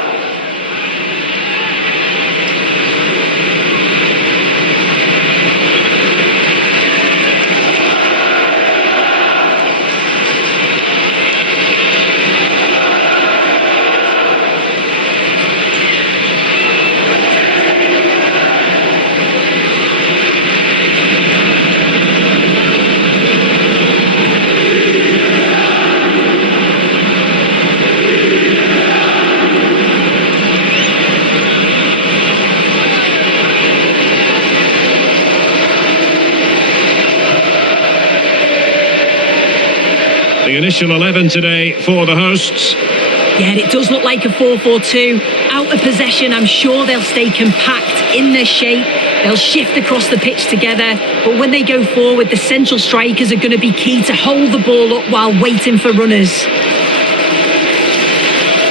The initial 11 today for the hosts. Yeah, it does look like a 4-4-2. Out of possession, I'm sure they'll stay compact in their shape. They'll shift across the pitch together. But when they go forward, the central strikers are going to be key to hold the ball up while waiting for runners.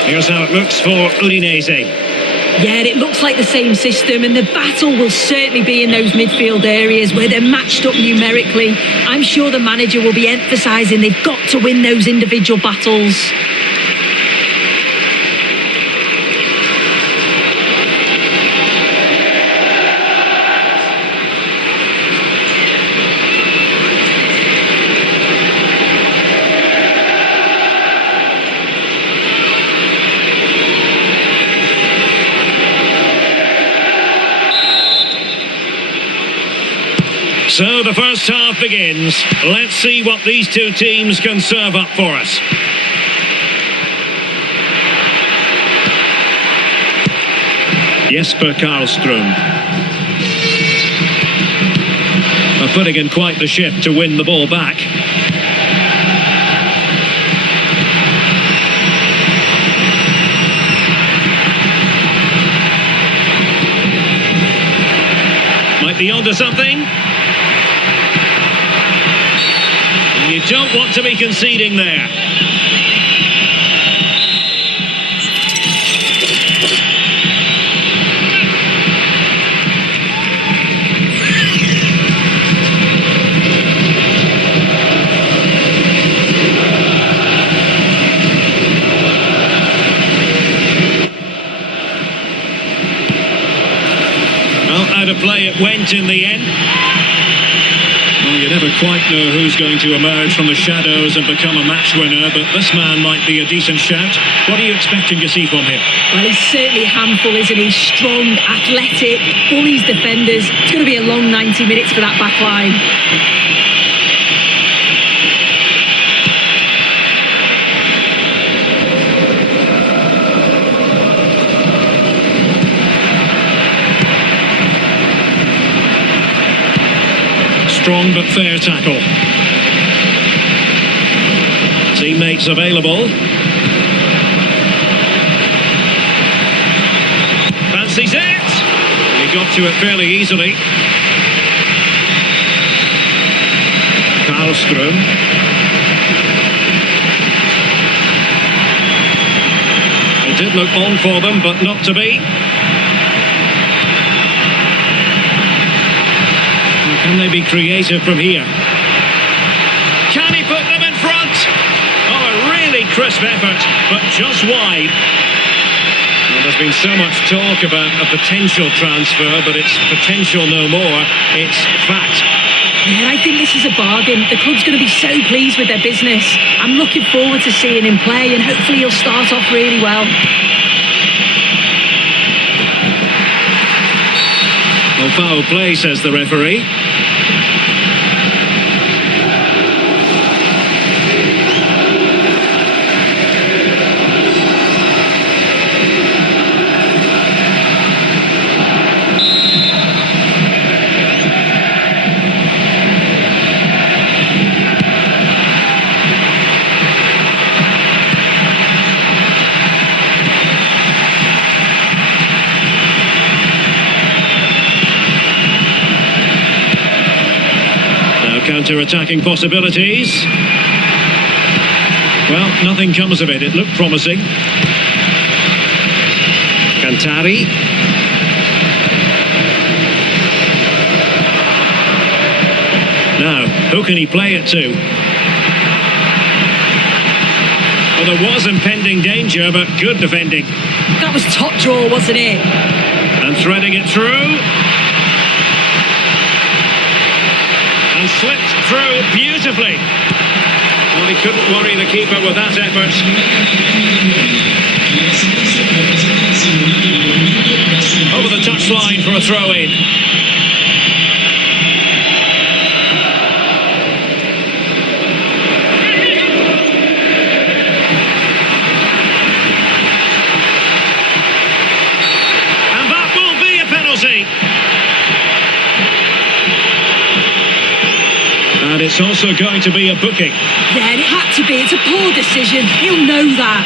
Here's how it looks for Udinese. Yeah, it looks like the same system, and the battle will certainly be in those midfield areas where they're matched up numerically. I'm sure the manager will be emphasising they've got to win those individual battles. So the first half begins. Let's see what these two teams can serve up for us. Jesper Karlström are putting in quite the shift to win the ball back. Might be onto something. You don't want to be conceding there. Well, out of play it went in the end. Well, you never quite know who's going to emerge from the shadows and become a match winner, but this man might be a decent shout. What are you expecting to see from him? Well, he's certainly a handful, isn't he? Strong, athletic, bullies defenders. It's going to be a long 90 minutes for that back line. Strong but fair tackle. Teammates available. Fancies it! He got to it fairly easily. Karlström. did look on for them, but not to be. Can they be creative from here? Can he put them in front? Oh, a really crisp effort, but just wide. Well, there's been so much talk about a potential transfer, but it's potential no more. It's fact. Yeah, I think this is a bargain. The club's going to be so pleased with their business. I'm looking forward to seeing him play, and hopefully he'll start off really well. Well, foul play, says the referee. Counter-attacking possibilities. Well, nothing comes of it. It looked promising. Cantari. Now, who can he play it to? Well, there was impending danger, but good defending. That was top draw, wasn't it? And threading it through. And slipped through beautifully. Well, he couldn't worry the keeper with that effort. Over the touchline for a throw-in. And that will be a penalty. And it's also going to be a booking. Yeah, it had to be. It's a poor decision. He'll know that.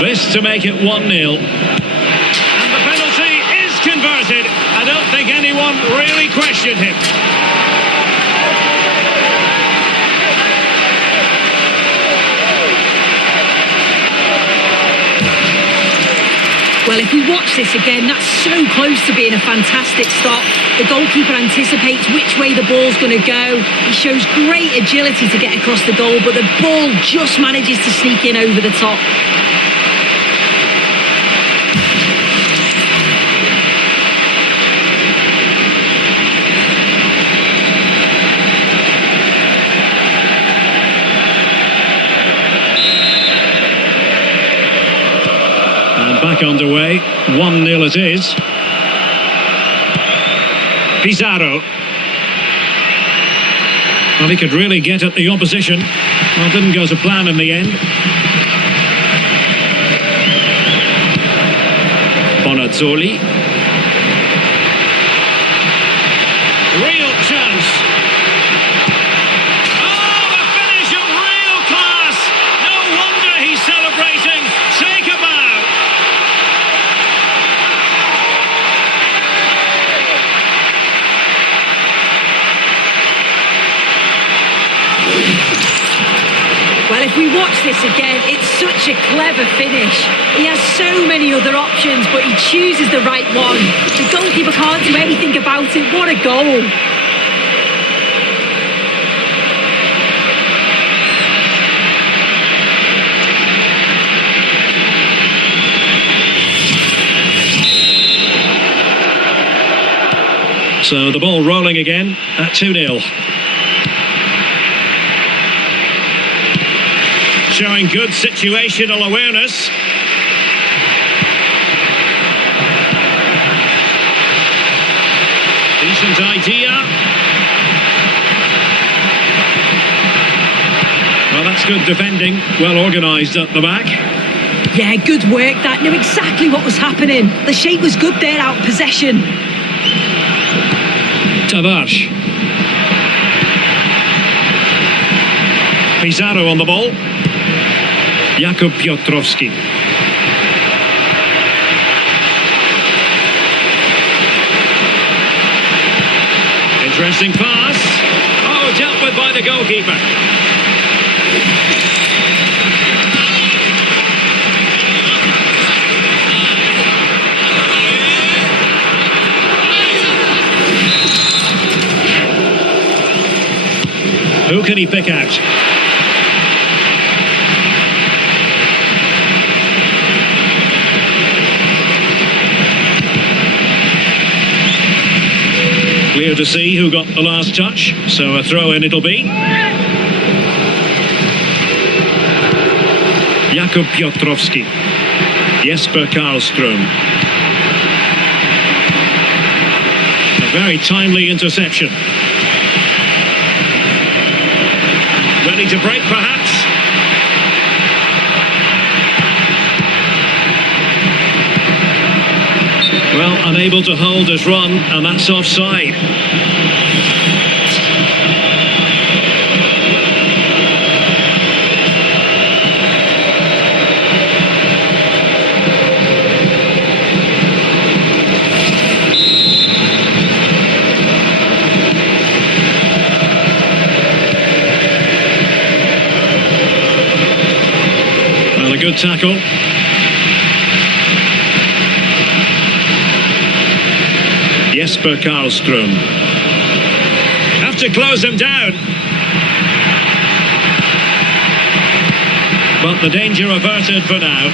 This to make it 1-0. Converted. I don't think anyone really questioned him. Well, if we watch this again, that's so close to being a fantastic stop. The goalkeeper anticipates which way the ball's going to go. He shows great agility to get across the goal, but the ball just manages to sneak in over the top. Back underway, 1-0 it is. Pizarro. Well, he could really get at the opposition. Well, didn't go to plan in the end. Bonazzoli. Real chance. Oh, a finish of real class. No wonder he's celebrating. Take a bow. Well, if we watch this again, it's such a clever finish. He has so many other options, but he chooses the right one. The goalkeeper can't do anything about it. What a goal. So the ball rolling again at 2-0. Showing good situational awareness. Decent idea. Well, that's good defending. Well organised at the back. Yeah, good work. That knew exactly what was happening. The shape was good there, out of possession. Tavares. Pizarro on the ball. Jakub Piotrowski. Interesting pass. Oh, dealt with by the goalkeeper. Who can he pick out? Clear to see who got the last touch, so a throw-in it'll be. Jakub Piotrowski. Jesper Karlström. A very timely interception. Ready to break, perhaps? Well, unable to hold his run, and that's offside. Well, a good tackle. Jesper Karlström. Have to close him down. But the danger averted for now.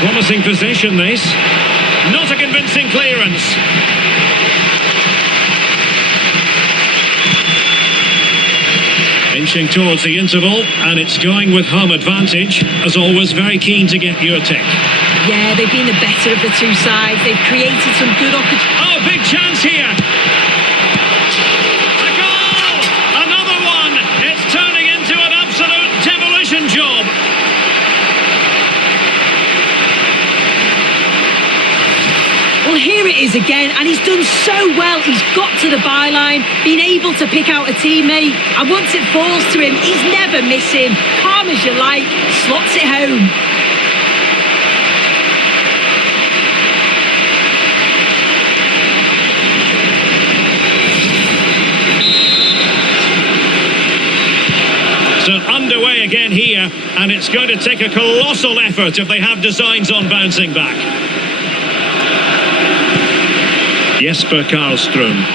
Promising position, this. Not a convincing clearance. Inching towards the interval, and it's going with home advantage. As always, very keen to get your take. Yeah, they've been the better of the two sides. They've created some good opportunities. Oh, big chance here! A goal! Another one! It's turning into an absolute demolition job. Well, here it is again, and he's done so well. He's got to the byline, been able to pick out a teammate, and once it falls to him, he's never missing. Calm as you like, slots it home. So underway again here, and it's going to take a colossal effort if they have designs on bouncing back. Jesper Karlström.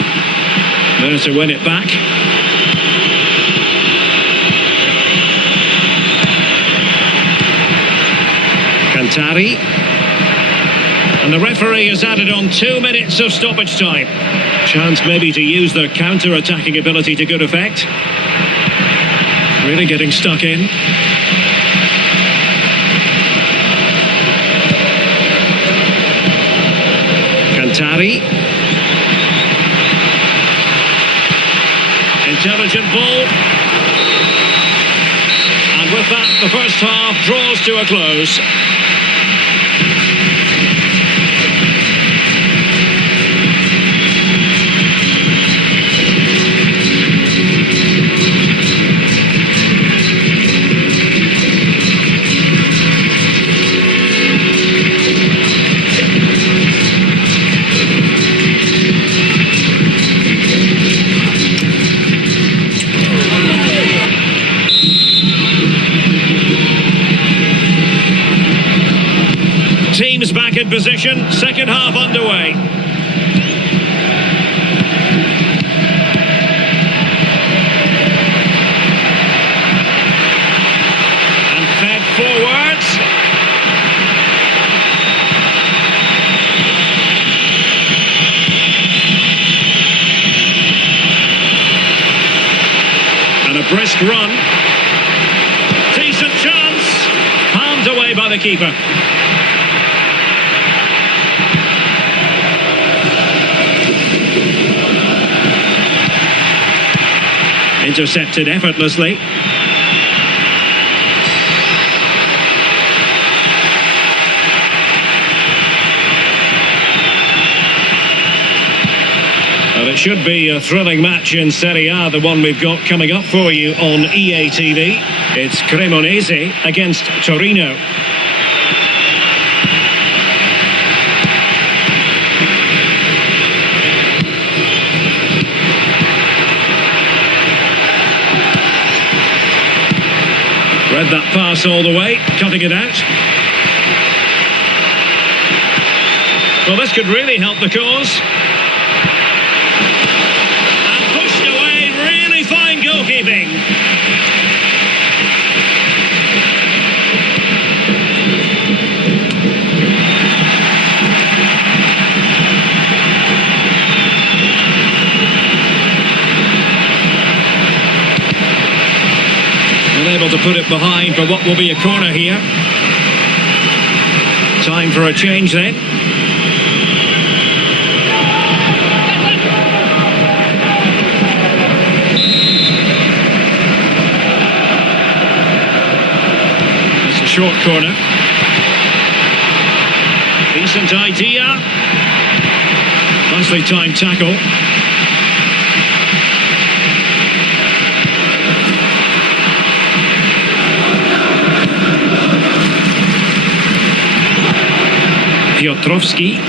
There to win it back. Cantari. And the referee has added on 2 minutes of stoppage time. Chance maybe to use their counter-attacking ability to good effect. Really getting stuck in. Cantari. Intelligent ball. And with that, the first half draws to a close. Teams back in position, second half underway. And fed forwards. And a brisk run. Decent chance. Palmed away by the keeper. Intercepted effortlessly. should be a thrilling match in Serie A, the one we've got coming up for you on EA TV. It's Cremonese against Torino. Read that pass all the way, cutting it out. Well, this could really help the cause. And pushed away, really fine goalkeeping. Unable to put it behind for what will be a corner here. Time for a change then. It's a short corner. Decent idea. Nicely timed tackle. Piotrowski.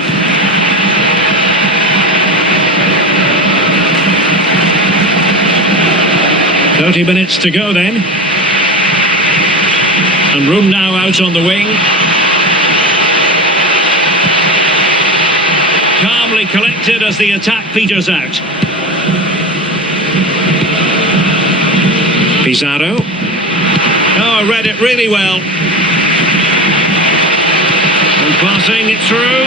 "30 minutes to go then. And room now out on the wing. Calmly collected as the attack peters out. Pizarro. Oh, read it really well. And passing it through.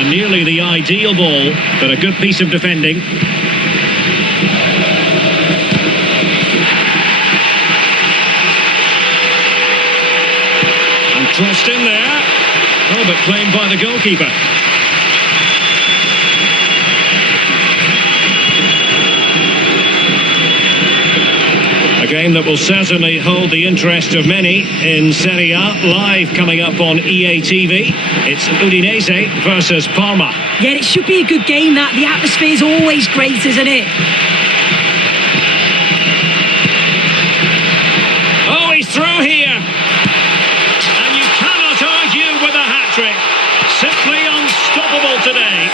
And nearly the ideal ball, but a good piece of defending. And crossed in there. Oh, but claimed by the goalkeeper. A game that will certainly hold the interest of many in Serie A, live coming up on EA TV. It's Udinese versus Parma. Yeah, it should be a good game, that. The atmosphere's always great, isn't it? Oh, he's through here. And you cannot argue with a hat-trick. Simply unstoppable today.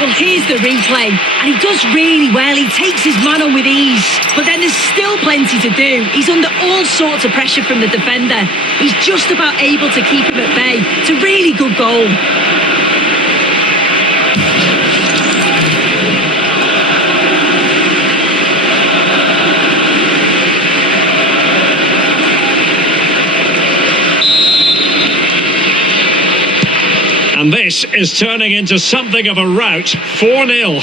Well, here's the replay, and he does really well. He takes his man on with ease, but then there's still plenty to do. He's under all sorts of pressure from the defender. He's just about able to keep him at bay. It's a really good goal. And this is turning into something of a rout. 4-0.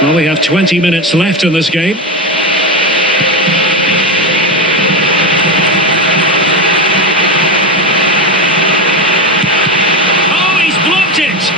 Well, we have 20 minutes left in this game. Oh, he's blocked it!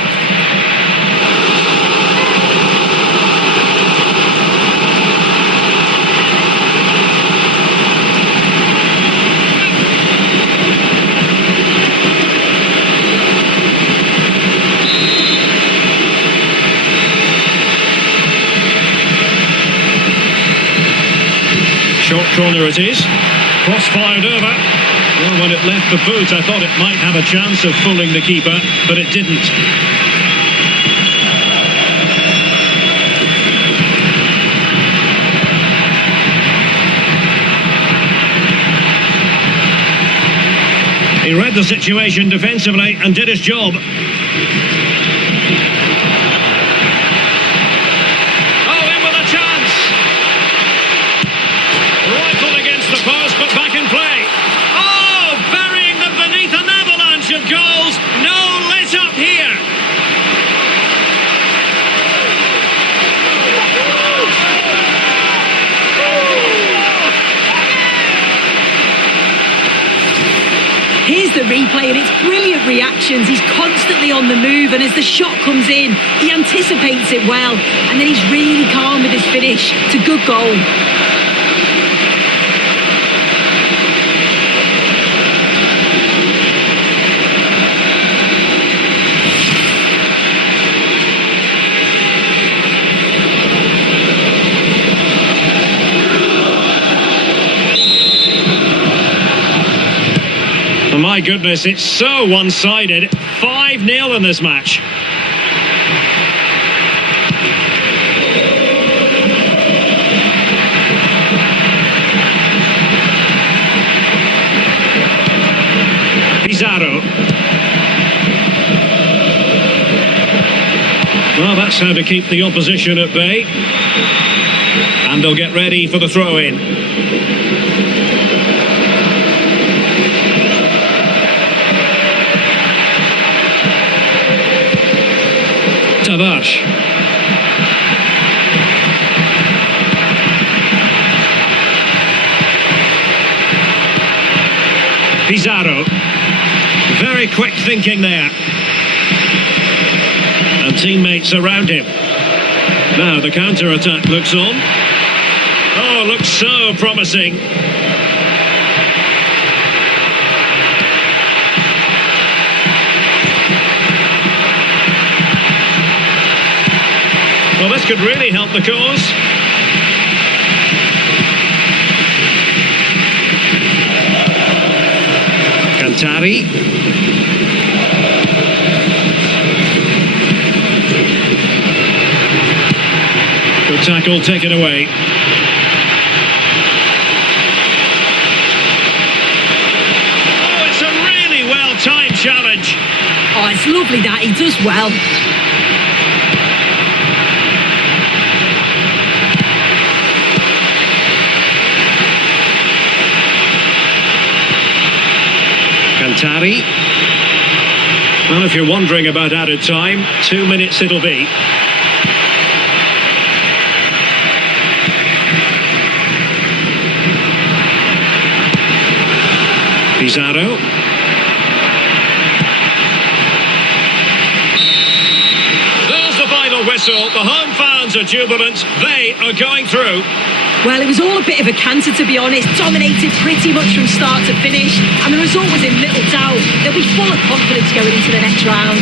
Short corner it is. Cross fired over. Well, when it left the boot, I thought it might have a chance of fooling the keeper, but it didn't. He read the situation defensively and did his job. The post, but back in play. Oh, burying them beneath an avalanche of goals. No let up here. Here's the replay, and it's brilliant reactions. He's constantly on the move, and as the shot comes in, he anticipates it well, and then he's really calm with his finish. It's a good goal. My goodness, it's so one-sided. 5-0 in this match. Pizarro. Well, that's how to keep the opposition at bay. And they'll get ready for the throw-in. Tavares. Pizarro. Very quick thinking there. And teammates around him. Now the counter-attack looks on. Oh, looks so promising. Well, this could really help the cause. Cantari. Good tackle taken away. Oh, it's a really well-timed challenge. Oh, it's lovely that, he does well. Cantari. Well, if you're wondering about added time, 2 minutes it'll be. Pizarro. There's the final whistle. The home fans are jubilant. They are going through. Well, it was all a bit of a canter, to be honest. Dominated pretty much from start to finish, and the result was in little doubt. They'll be full of confidence going into the next round.